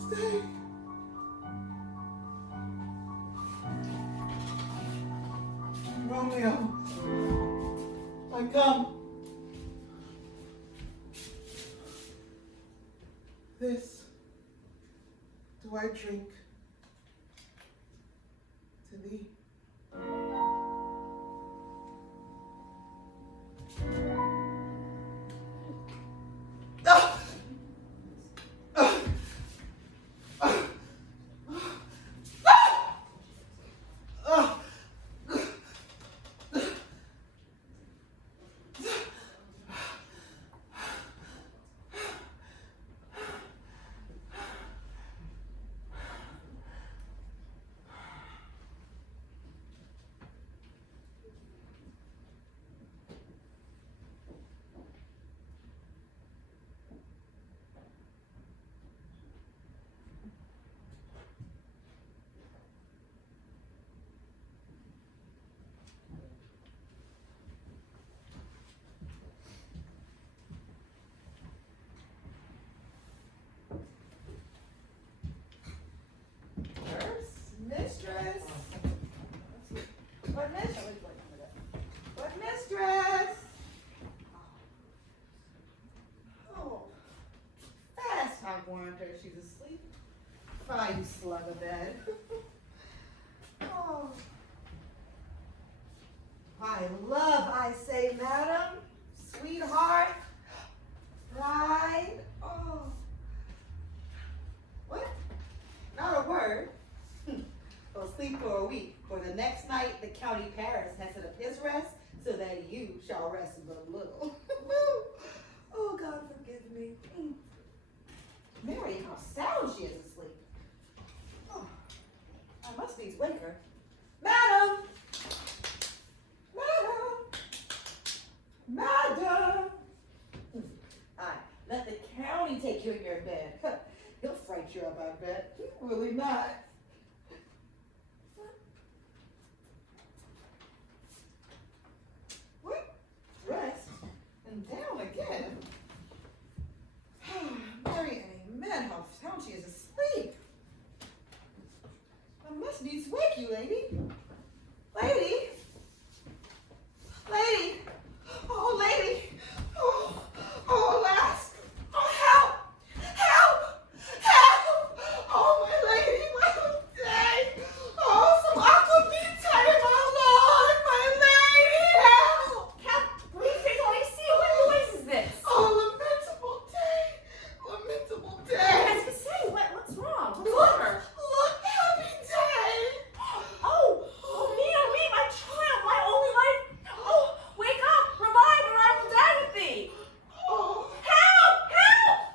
Stay. Romeo, I come. This do I drink to thee. Mistress? What mistress? What mistress? Oh, fast, I warned her she's asleep. Fine, slug a bed. Oh. My love, I say, madam, sweetheart, bride. Oh. What? Not a word. Well, sleep for a week. For the next night, the county Paris has set up his rest, so that you shall rest but little. Oh, God, forgive me. Mary, how sound she is asleep. Oh, I must needs wake her. Madam! Madam! Madam! Aye, let the county take you in your bed. He'll fright you up, I bet. Will he not? What? Rest? And down again? Mary, amen, how sound she is asleep. I must needs wake you, lady. Lady? Lady? Oh, lady. Oh, alas. Oh, help. Help. Help. Oh, my lady, my day. Oh, some aquavitae, my lord, my lady, help. Briefing, let me see what noise is this? Oh, lamentable day. Lamentable day. I was gonna say, what's wrong? What's wrong? Look, happy day. Oh, me, my child, my only life. Oh, wake up, revive, or I will die with thee. Oh. Help!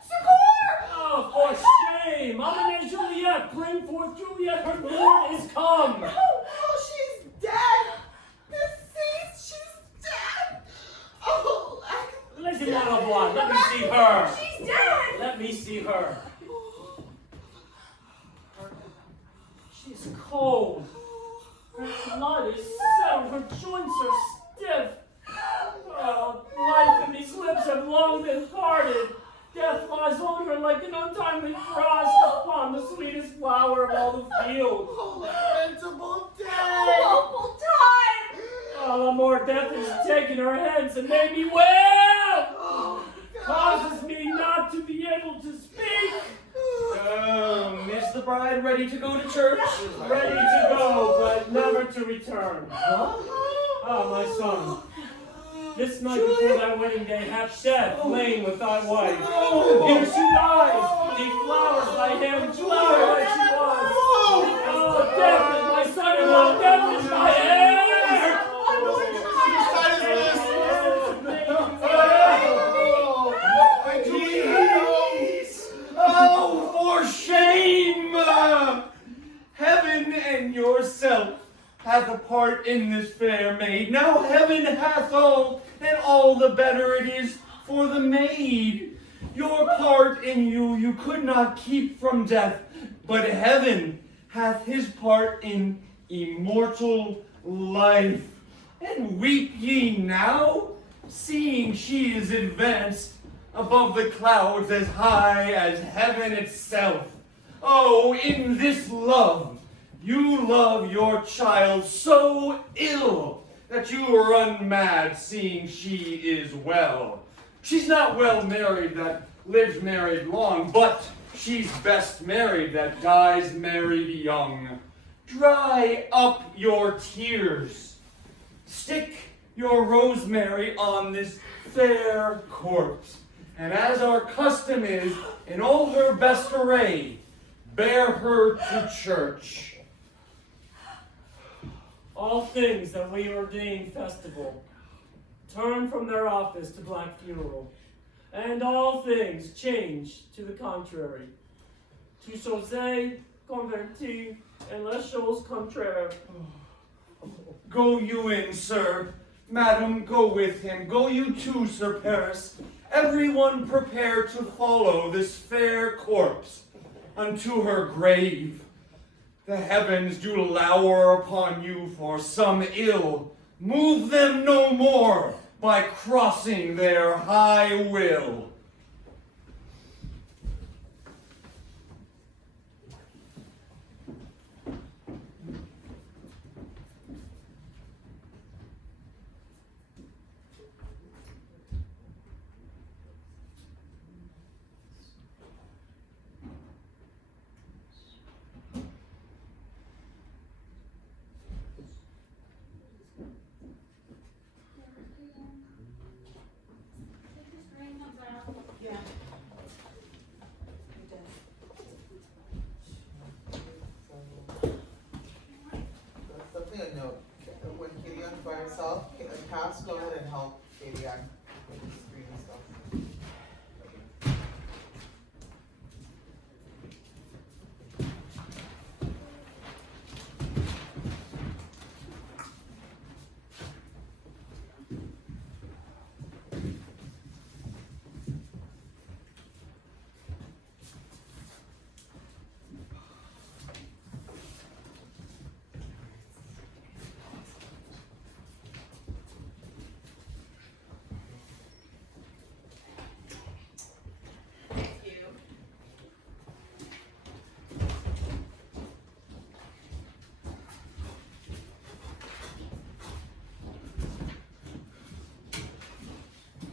Succor! Oh, for shame! Mama Juliet, bring forth Juliet, her lord is come! Oh, she's dead. Deceased, she's dead. Oh, Listen, Manoir, let me see her. She's dead! Let me see her. She's cold. Her blood is settled, her joints are stiff. Oh, life and these lips have long been parted. Death lies on her like an untimely frost upon the sweetest flower of all the field. Oh, lamentable day. Awful time! Oh, the more death has taken her hence and made me wail. Oh, Causes me not to be able to speak. Is the bride ready to go to church? Ready to go, but never to return. Huh? Ah, my son. This night before thy wedding day hath death lain with thy wife. Here she lies, the flowers thy hand flower like she was. Oh, death is my son-in-law, death is my heir! Oh, for shame! Heaven and yourself hath a part in this fair maid. Now heaven hath all, and all the better it is for the maid. Your part in you could not keep from death, but heaven hath his part in immortal life. And weep ye now, seeing she is advanced above the clouds as high as heaven itself. Oh, in this love, you love your child so ill that you run mad, seeing she is well. She's not well married that lives married long, but she's best married that dies married young. Dry up your tears. Stick your rosemary on this fair corpse, and as our custom is, in all her best array, bear her to church. All things that we ordain festival turn from their office to black funeral, and all things change to the contrary. To José converti and les choses contraires. Go you in, sir. Madam, go with him. Go you too, Sir Paris. Everyone prepare to follow this fair corpse unto her grave. The heavens do lower upon you for some ill. Move them no more by crossing their high will. Something I know. When Katie on by herself, Cass, go ahead and help Katie on with the screen and stuff.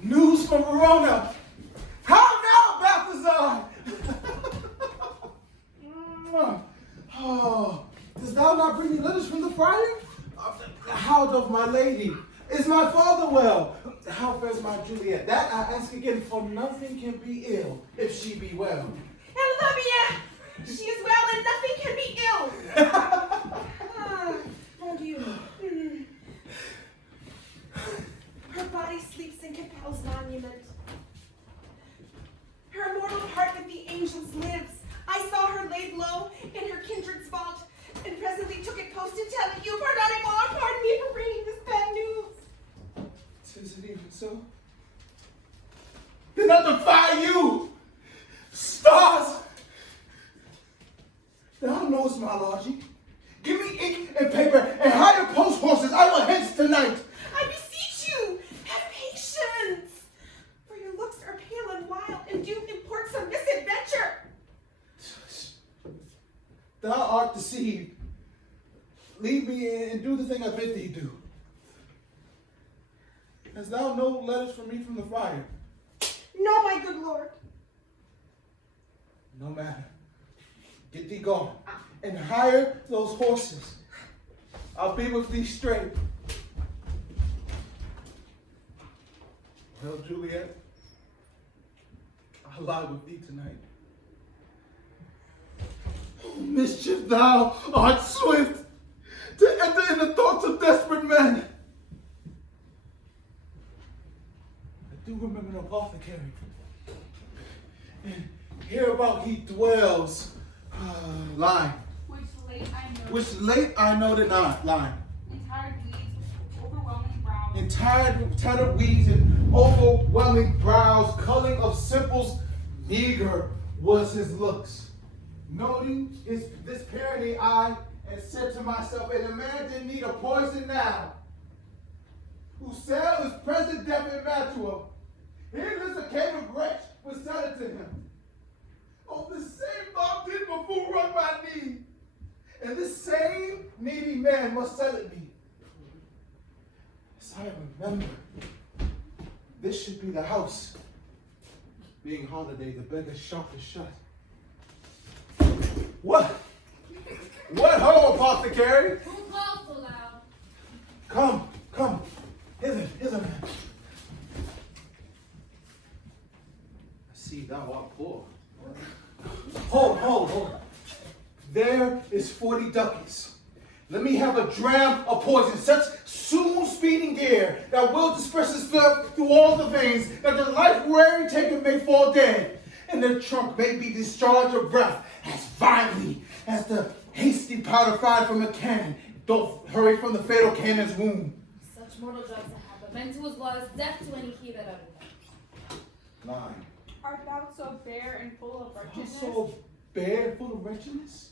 News from Verona. How now, Balthazar? Oh, dost thou not bring me letters from the friar? How doth my lady? Is my father well? How fares my Juliet? That I ask again, for nothing can be ill if she be well. Olivia! She is well and nothing can be ill. Mon Dieu. Her body sleeps in Capel's monument. Her immortal part with the angels lives. I saw her laid low in her kindred's vault, and presently took it post to tell it you. Pardonnez-moi, pardon me for bringing this bad news. Is it even so? Then I defy you! Stars! Thou knowest my logic. Give me ink and paper and hire post horses. I will hence tonight. I beseech you, have patience. For your looks are pale and wild, and do import some misadventure. Thou art deceived. Leave me and do the thing I bid thee do. Hast thou no letters from me from the friar? No, my good lord. No matter. Get thee gone and hire those horses. I'll be with thee straight. Tell Juliet, I lie with thee tonight. Mischief, thou art swift to enter in the thoughts of desperate men. I do remember an apothecary, and hereabout he dwells. Line. Which late I know did not. Line. Tattered weeds and overwhelming brows, culling of simples, meager was his looks. Noting this parody, I and said to myself, and a man didn't need a poison now, whose cell is present death in Mantua. Here lives a cave of wretch was said it to him. Oh, the same thought did before run my knee, and this same needy man must sell it me. As I remember, this should be the house. Being holiday, the beggar's shop is shut. What? What ho, apothecary? Who calls so loud? Come. Hither, man. I see thou art poor. Hold. There is 40 ducats. Let me have a dram of poison, such soon speeding gear that will disperse his blood through all the veins, that the life-wearing taker may fall dead, and their trunk may be discharged of breath as violently as the hasty powder fired from a cannon. Don't hurry from the fatal cannon's wound. Such mortal drugs I have, but Mantua's law is death to any key that uttered them. 9. Art thou so bare and full of wretchedness? So bare and full of wretchedness?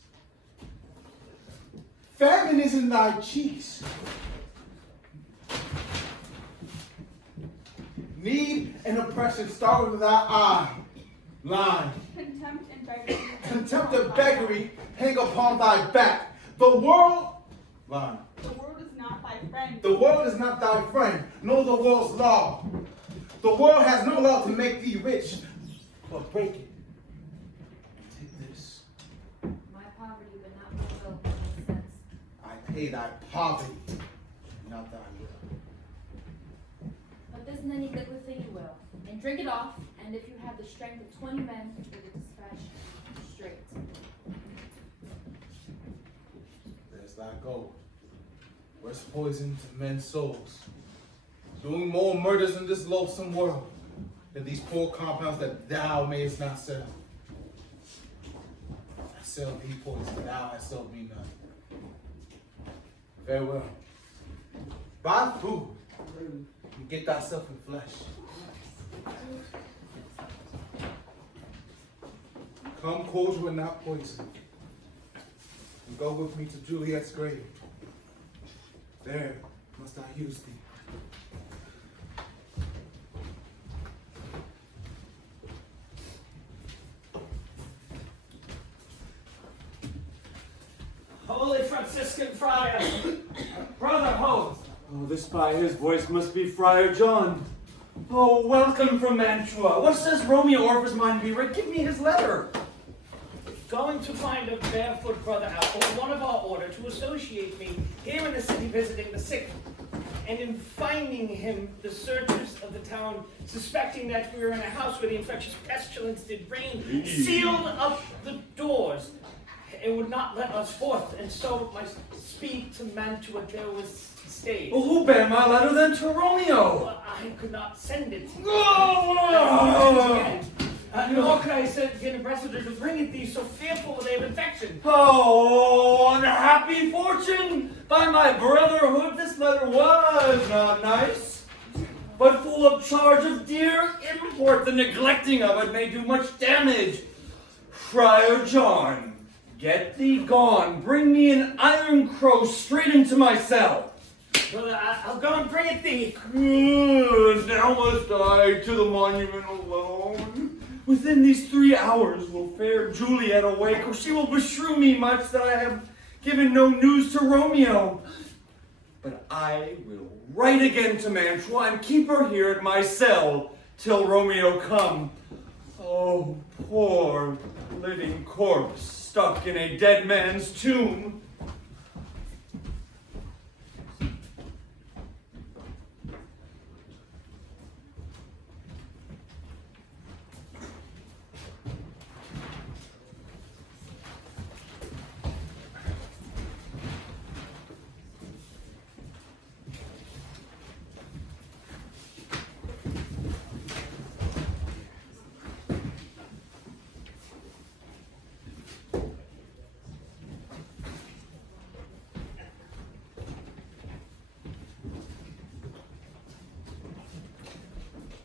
Famine is in thy cheeks. Need and oppression start with thy eye. Line. Contempt and beggary. Contempt and beggary hang upon thy back. The world. Line. The world is not thy friend. The world is not thy friend, nor the world's law. The world has no law to make thee rich, but break it. Take this. My poverty, but not my will, makes sense. I pay thy poverty, not thy will. But this nanny liquid thing you will, and drink it off, and if you have the strength of 20 men, you will dispatch straight. There's thy gold. Where's poison to men's souls? Doing more murders in this loathsome world than these poor compounds that thou mayest not sell. I sell thee poison, thou hast sold me none. Farewell. Buy food and get thyself in flesh. Come cordial and not poison. And go with me to Juliet's grave. There must I use thee. Holy Franciscan Friar, Brother Holmes. Oh, this by his voice must be Friar John. Oh, welcome from Mantua. What says Romeo Orpheus mine be? Give me his letter. Going to find a barefoot brother out, or one of our order, to associate me here in the city visiting the sick. And in finding him, the searchers of the town, suspecting that we were in a house where the infectious pestilence did reign, sealed up the doors and would not let us forth. And so my speed to Mantua there was stayed. Well, who bare my letter then to Romeo? Well, I could not send it. Oh! Nor could I send the ambassador to bring it thee, so fearful were they of infection. Oh, unhappy fortune! By my brotherhood, this letter was not nice, but full of charge of dear import. The neglecting of it may do much damage. Friar John, get thee gone. Bring me an iron crow straight into my cell. Brother, I'll go and bring it thee. Good. Now must I to the monument alone. Within these 3 hours will fair Juliet awake, or she will beshrew me much that I have given no news to Romeo. But I will write again to Mantua and keep her here at my cell till Romeo come. Oh, poor living corpse stuck in a dead man's tomb.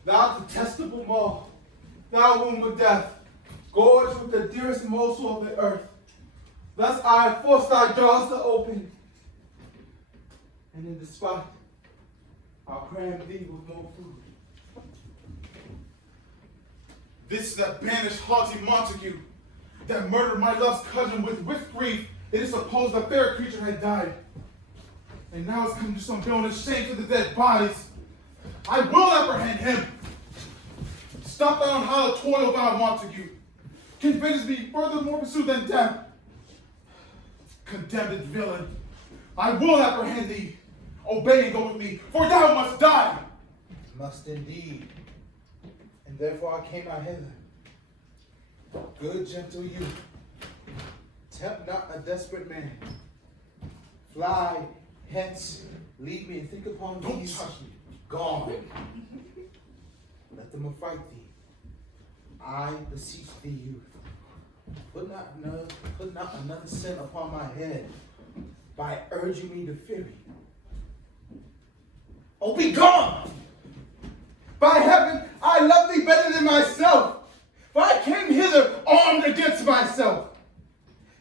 Thou detestable maw, thou womb of death, gorged with the dearest morsel of the earth. Thus I force thy jaws to open, and in the spot I'll cram thee with more food. This that banished haughty Montague, that murdered my love's cousin with grief, it is supposed the fair creature had died. And now it's come to some villainous shame to the dead bodies. I will apprehend him. Stop thou on hollow toil, thou Montague. Convince me furthermore pursue than death. Condemned villain, I will apprehend thee. Obey and go with me, for thou must die. Must indeed. And therefore I came out hither. Good, gentle youth, tempt not a desperate man. Fly hence, leave me, and think upon Don't these touch me. gone. Let them affright thee. I beseech thee, youth. Put not another sin upon my head by urging me to fury. Oh, be gone! By heaven, I love thee better than myself. For I came hither armed against myself.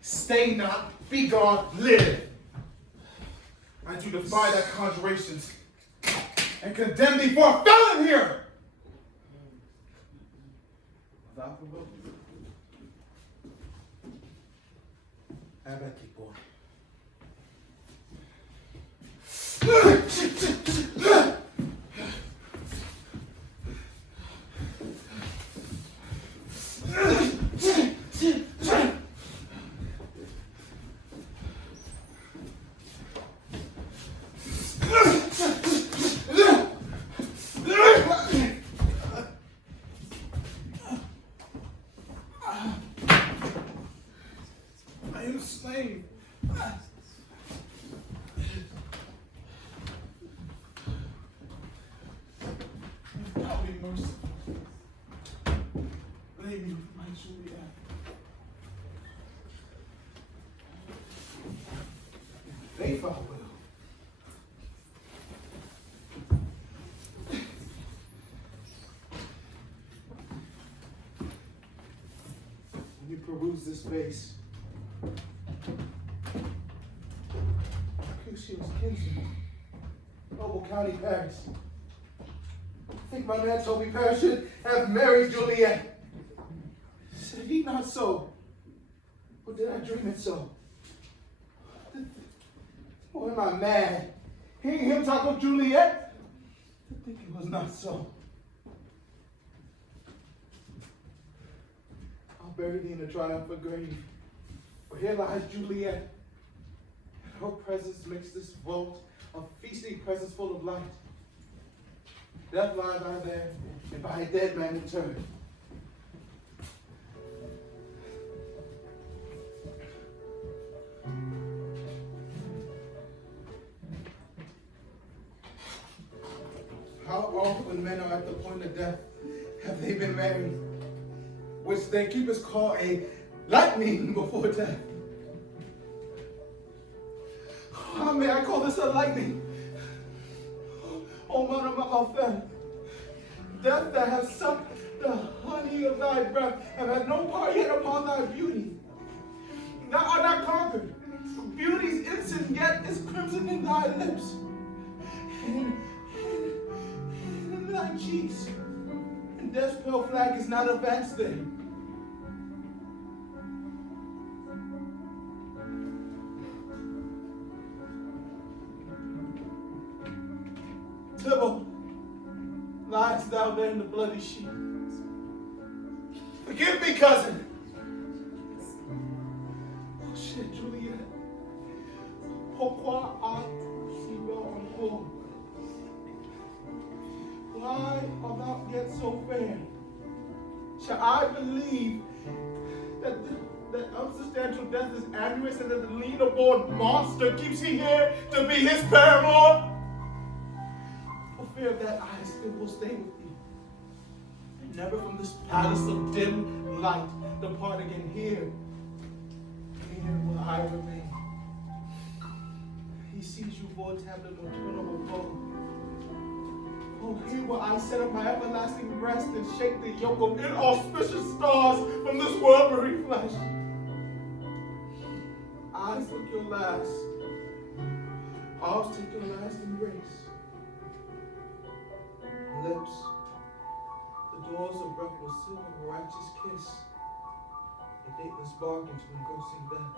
Stay not, be gone, live. I do defy thy conjurations and condemn thee for a felon here. Thou wilt. Have at thee, boy. I am slain. Thou be merciful. Lay me with my Juliet. Faith I will. When you peruse this face, she was kinsman, Noble County, Paris. I think my man told me Paris should have married Juliet. Said he not so? Or did I dream it so? Or am I mad? Hearing him talk of Juliet? I think it was not so. I'll bury thee in a triumphant grave. For here lies Juliet. Her presence makes this vault a feasting presence full of light. Death lies by there, and by a dead man interred. How often when men are at the point of death have they been married, which their keepers call a lightning before death? How may I call this a lightning? O man of my offense, death that has sucked the honey of thy breath and had no part yet upon thy beauty. Thou art not conquered. Beauty's innocent yet is crimson in thy lips. And in thy cheeks. And death's pale flag is not advanced there. Tybalt, liest thou there in the bloody sheet? Forgive me, cousin. Oh shit, Juliet. Pourquoi as-tu encore? Why art thou yet so fair? Shall I believe that unsubstantial death is amorous and that the lean-aboard monster keeps he here to be his paramour? For fear of that, I still will stay with thee. And never from this palace of dim light depart again. Here will I remain. He sees you for a tablet nocturnal abode. Oh, here will I set up my everlasting rest and shake the yoke of inauspicious stars from this world-weary flesh. Eyes look your last. Arms take your last embrace. Lips, the doors of breath will seal a righteous kiss. A dateless bargain to engrossing death.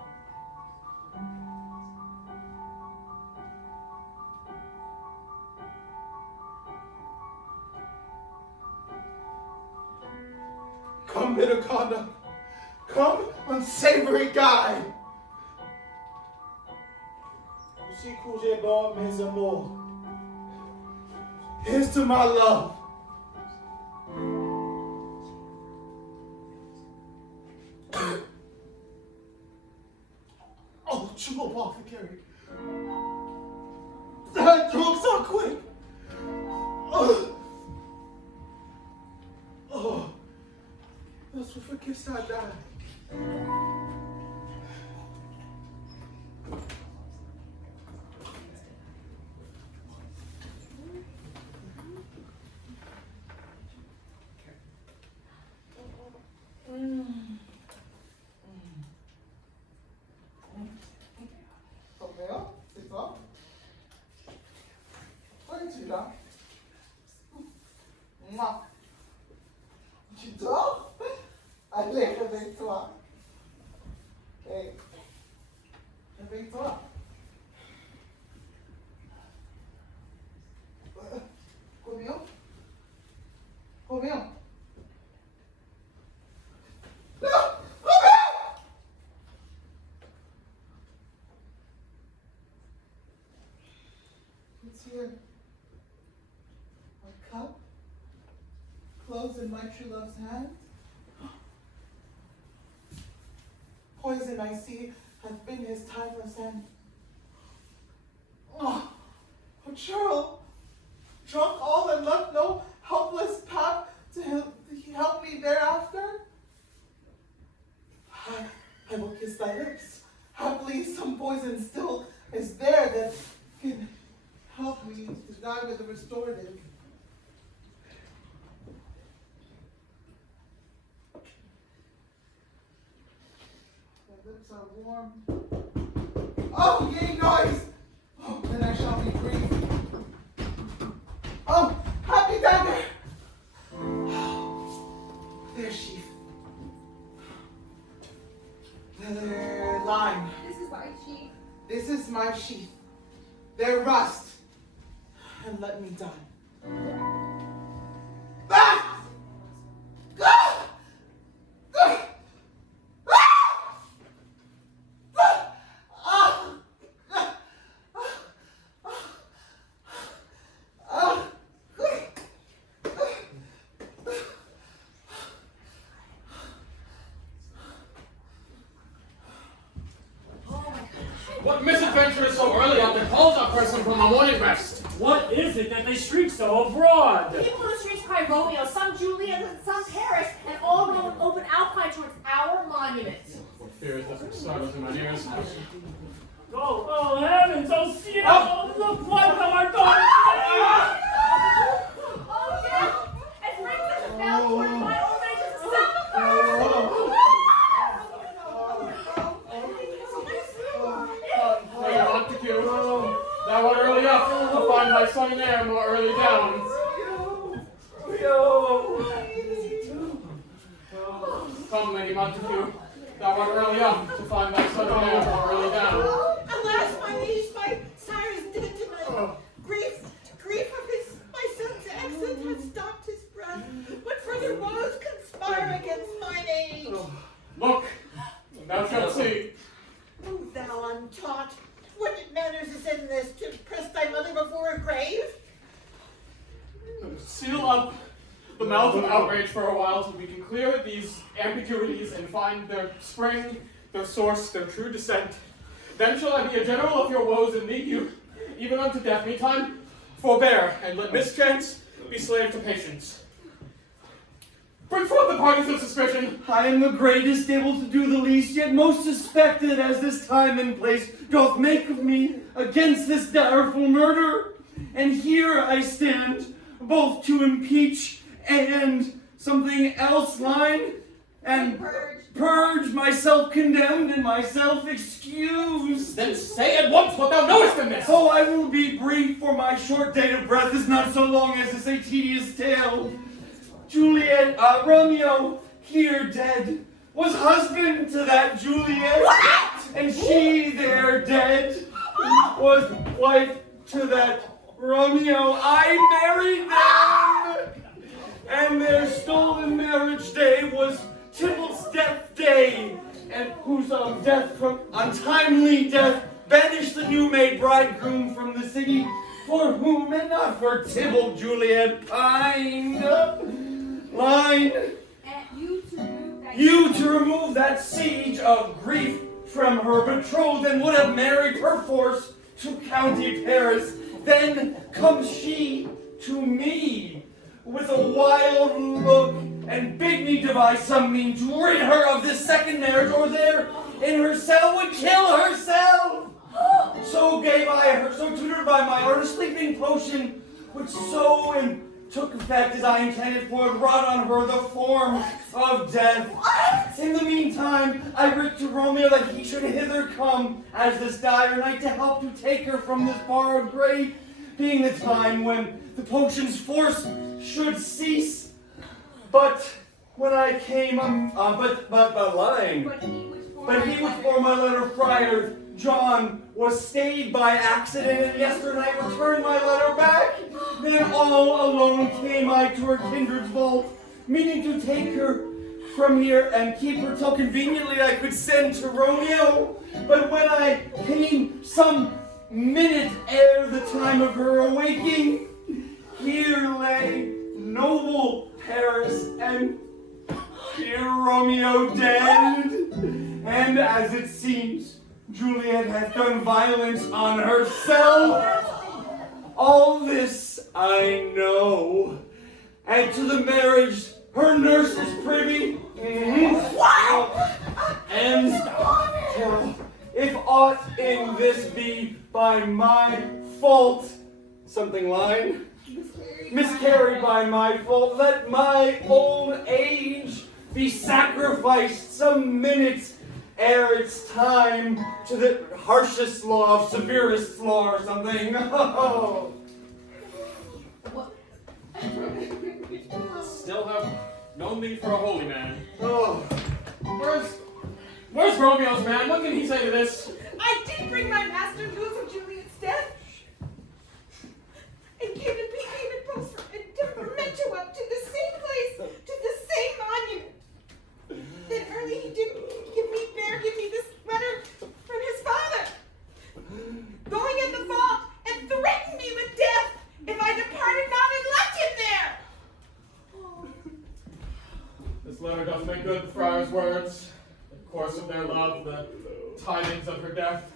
Come, bitter conduct. Come, unsavory guide. Aussi que j'ai bon, mes amours. Here's to my love. Oh, true apothecary. That drugs are quick. Oh, that's what for kiss I died. Romeo, c'est toi? Pourquoi es-tu là? Moi. Tu dors? Allez, réveille-toi. Hey, réveille-toi. Romeo? Romeo? Non! Romeo! It's here. A cup, closed in my true love's hand. Poison I see hath been his timeless end. Oh, Charles, drunk all and left no helpless path to help me thereafter. I will kiss thy lips. Happily, some poison still is there that can help me to die with the restorative. Thy lips are warm. Oh, yea, noise! Oh, then I shall be free. Oh, happy dagger! Their sheath. Their line. This is my sheath. This is my sheath. Their rust. And let me die. Ah! Ah! Ah! What misadventure is so early out that calls a person from a morning rest? What is it that they shriek so abroad? People in the streets cry Romeo, some Juliet, and some Paris, and all run with open outcry towards our monument. What fear is this which startles in my ears? Oh, heavens, oh, cielo, look what our daughter Oh, yeah! And ring the bell for my old age is a sepulchre! Hey, Montague, thou art early up to find thy sunny air more early down. Come, Lady Montague, thou art early up to find thy sunny air more early down. Alas, my liege, my sire is dead tonight. Grief of my son's accent has stopped his breath. What further woes conspire against mine age? Look, and thou shalt see. O thou untaught, what manners is in this to press thy mother before her grave? Seal up the mouth of outrage for a while till we can clear these ambiguities and find their spring, their source, their true descent. Then shall I be a general of your woes and lead you even unto death. Meantime, forbear, and let mischance be slave to patience. Bring forth the parties of suspicion. I am the greatest, able to do the least, yet most suspected, as this time and place doth make of me against this direful murder. And here I stand, both to impeach and something else, line, and purge myself condemned and myself excused. Then say at once what thou knowest in this. Oh, I will be brief, for my short date of breath is not so long as this a tedious tale. Juliet, Romeo, here dead, was husband to that Juliet. What? And she there dead was wife to that Romeo. I married them, and their stolen marriage day was Tybalt's death day, and whose death from untimely death banished the new-made bridegroom from the city, for whom and not for Tybalt Juliet pined. Line. You to remove that siege of grief from her betrothed, and would have married perforce to County Paris. Then comes she to me with a wild look, and bid me devise some mean to rid her of this second marriage, or there in her cell would kill herself. So gave I her, so tutored by my art, a sleeping potion, which so took effect as I intended, for it wrought on her the form of death. In the meantime, I writ to Romeo that he should hither come as this dire night to help to take her from this borrowed grave, being the time when the potion's force should cease. But when I came, lying. But he which bore my letter friar John was stayed by accident, and yesternight returned my letter back. Then all alone came I to her kindred's vault, meaning to take her from here and keep her till conveniently I could send to Romeo. But when I came some minute ere the time of her awaking, here lay noble Paris, and here Romeo dead. And as it seems, Juliet hath done violence on herself. All this I know, and to the marriage her nurse is privy. What? And if aught in this be by my fault, something line, miscarried by my fault, let my old age be sacrificed some minutes ere its time to the harshest law of severest law or something. Oh. Still have known thee for a holy man. Oh. Where's Romeo's man? What can he say to this? I did bring my master news of Juliet's death, and came to be even post and memento up to the same place, to the same monument. Then early he did give me this letter from his father, going in the vault and threatened me with death if I departed not and left him there. This letter doth make good the friar's words, the course of their love, the tidings of her death.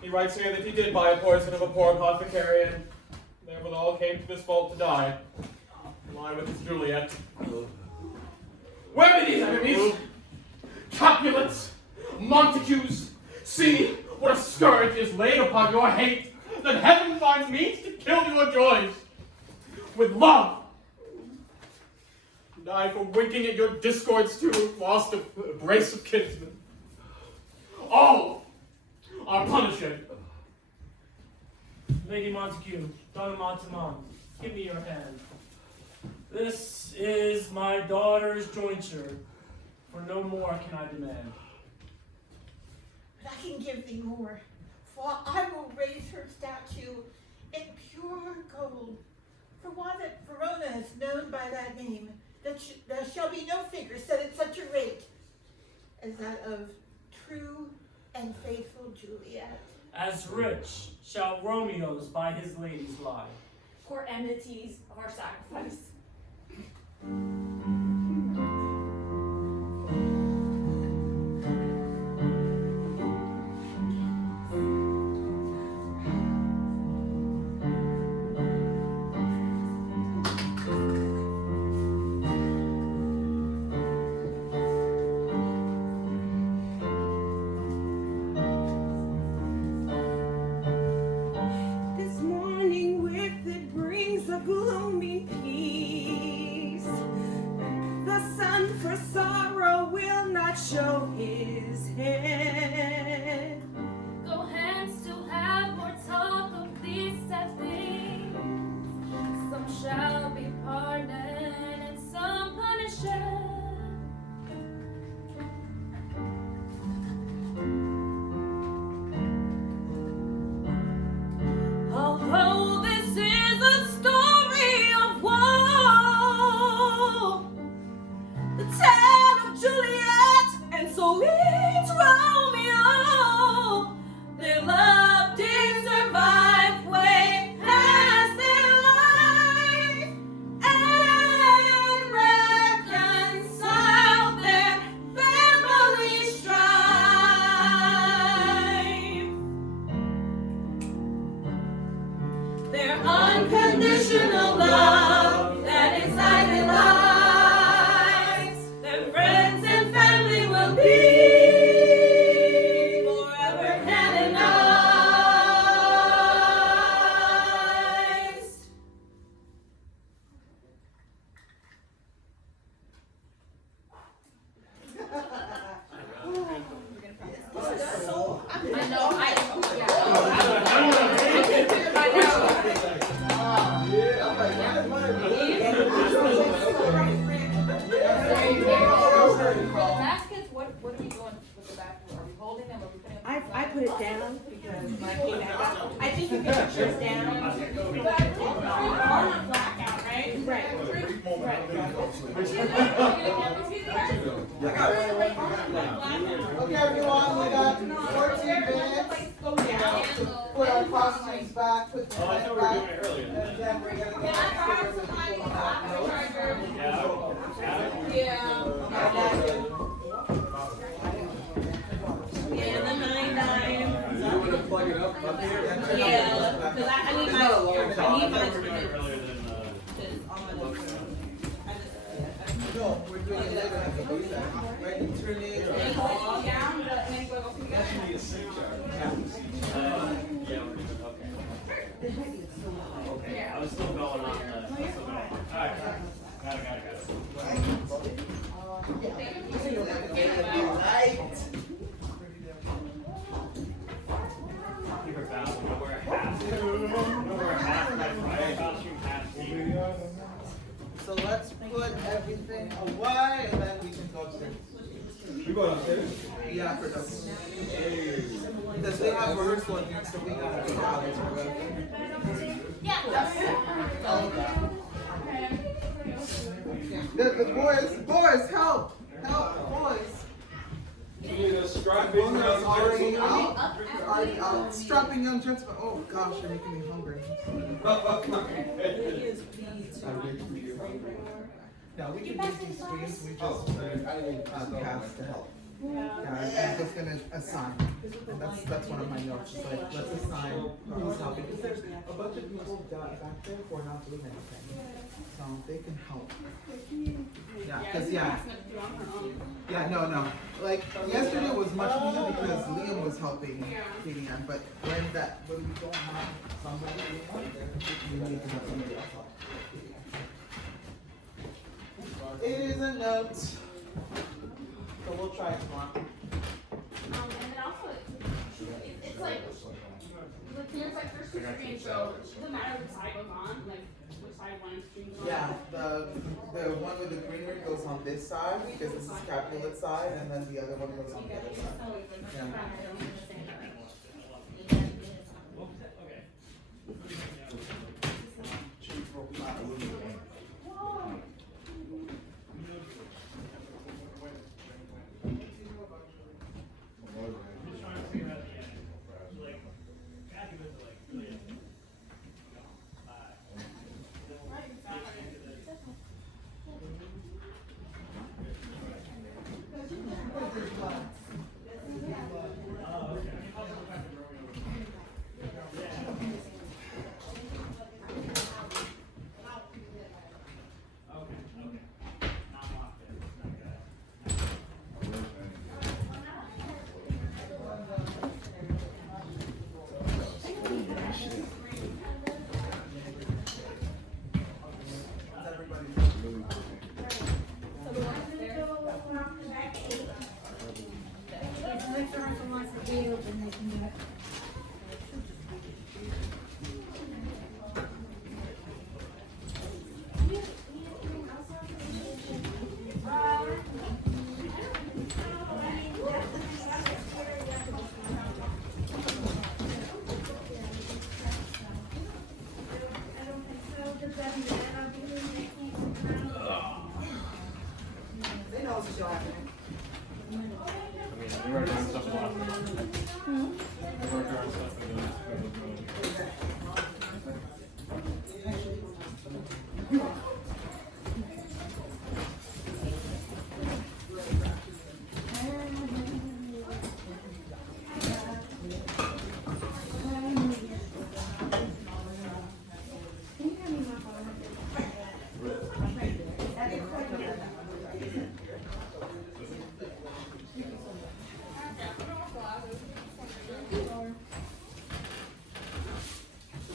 He writes here that he did buy a poison of a poor apothecarian, therewithal came to this vault to die, lie with his Juliet. Where be these enemies? Capulets, Montagues, see what a scourge is laid upon your hate, that heaven finds means to kill your joys with love. And I, for winking at your discords too, lost a brace of kinsmen. All are punished. Lady Montague, Donna Montemont, give me your hand. This is my daughter's jointure, for no more can I demand. But I can give thee more, for I will raise her statue in pure gold. For while that Verona is known by that name, there shall be no figure set at such a rate as that of true and faithful Juliet. As rich shall Romeo's by his ladies lie. Poor enmities of our sacrifice. This morning with it brings a gloomy for sorrow will not show his head. Go hence to have more talk of these sad things. Some shall be pardoned and some punished. Although this is a story of woe, the tale of Juliet and sweet Romeo, their love did survive way past their life and reconcile their family strife. Their unconditional love that inside their lives, their friends and family will be forever canonized. I know, baskets, what are we doing with the baskets? Are we holding them? Are we putting them? I put it down because when I came back up, I think you can put yours down. blackout, right? Right. Okay, everyone, we got 14 minutes to put our costumes back, put the back, and then we're gonna get Yeah, the 9-9. You want to plug it up here? Yeah, because I need mine to be No, we're doing it later. Right, turn it. Actually, a sing chart. Yeah, we're doing Okay, I was still going on the. Alright, got it. Keep her fast, don't wear a hat. Don't wear a hat, right? Costume hat. So let's put everything away and then we can go upstairs. We going upstairs? Yeah, for those. Because they have rehearsal in here, so we gotta go out. The boys, help, boys. You need a strapping Boys young already gentleman? out. They're already out. Strapping young gentlemen. Oh gosh, you're making me hungry. No, we can use these screens. We just pass to help. Yeah, I'm just gonna assign, and that's one of my notes. Just like let's assign who's helping because there's a bunch of people back there who are not doing anything, so they can help. Yeah, because no. Like yesterday was much easier because Liam was helping Katie Ann, but when we don't have somebody, we need to have somebody else help. It is a note. So we'll try it tomorrow. And then also, it's like, there's like first two screens, so it doesn't matter which side goes on, like which side one screen goes on. Yeah, the one with the green ring goes on this side because this is Capulet's side, and then the other one goes on the other side. Yeah. what's the show happening? I mean, we work on stuff a lot. We work on stuff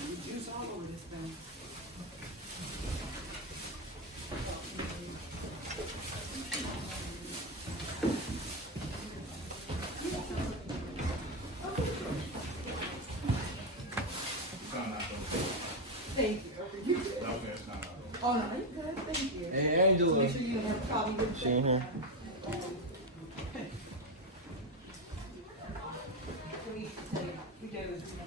and Juice all over this thing. it's not that Thank you. though. Okay, it's not that though. Oh, no, you're good. Thank you. Hey, Angela. Make sure you don't have a problem with She in here?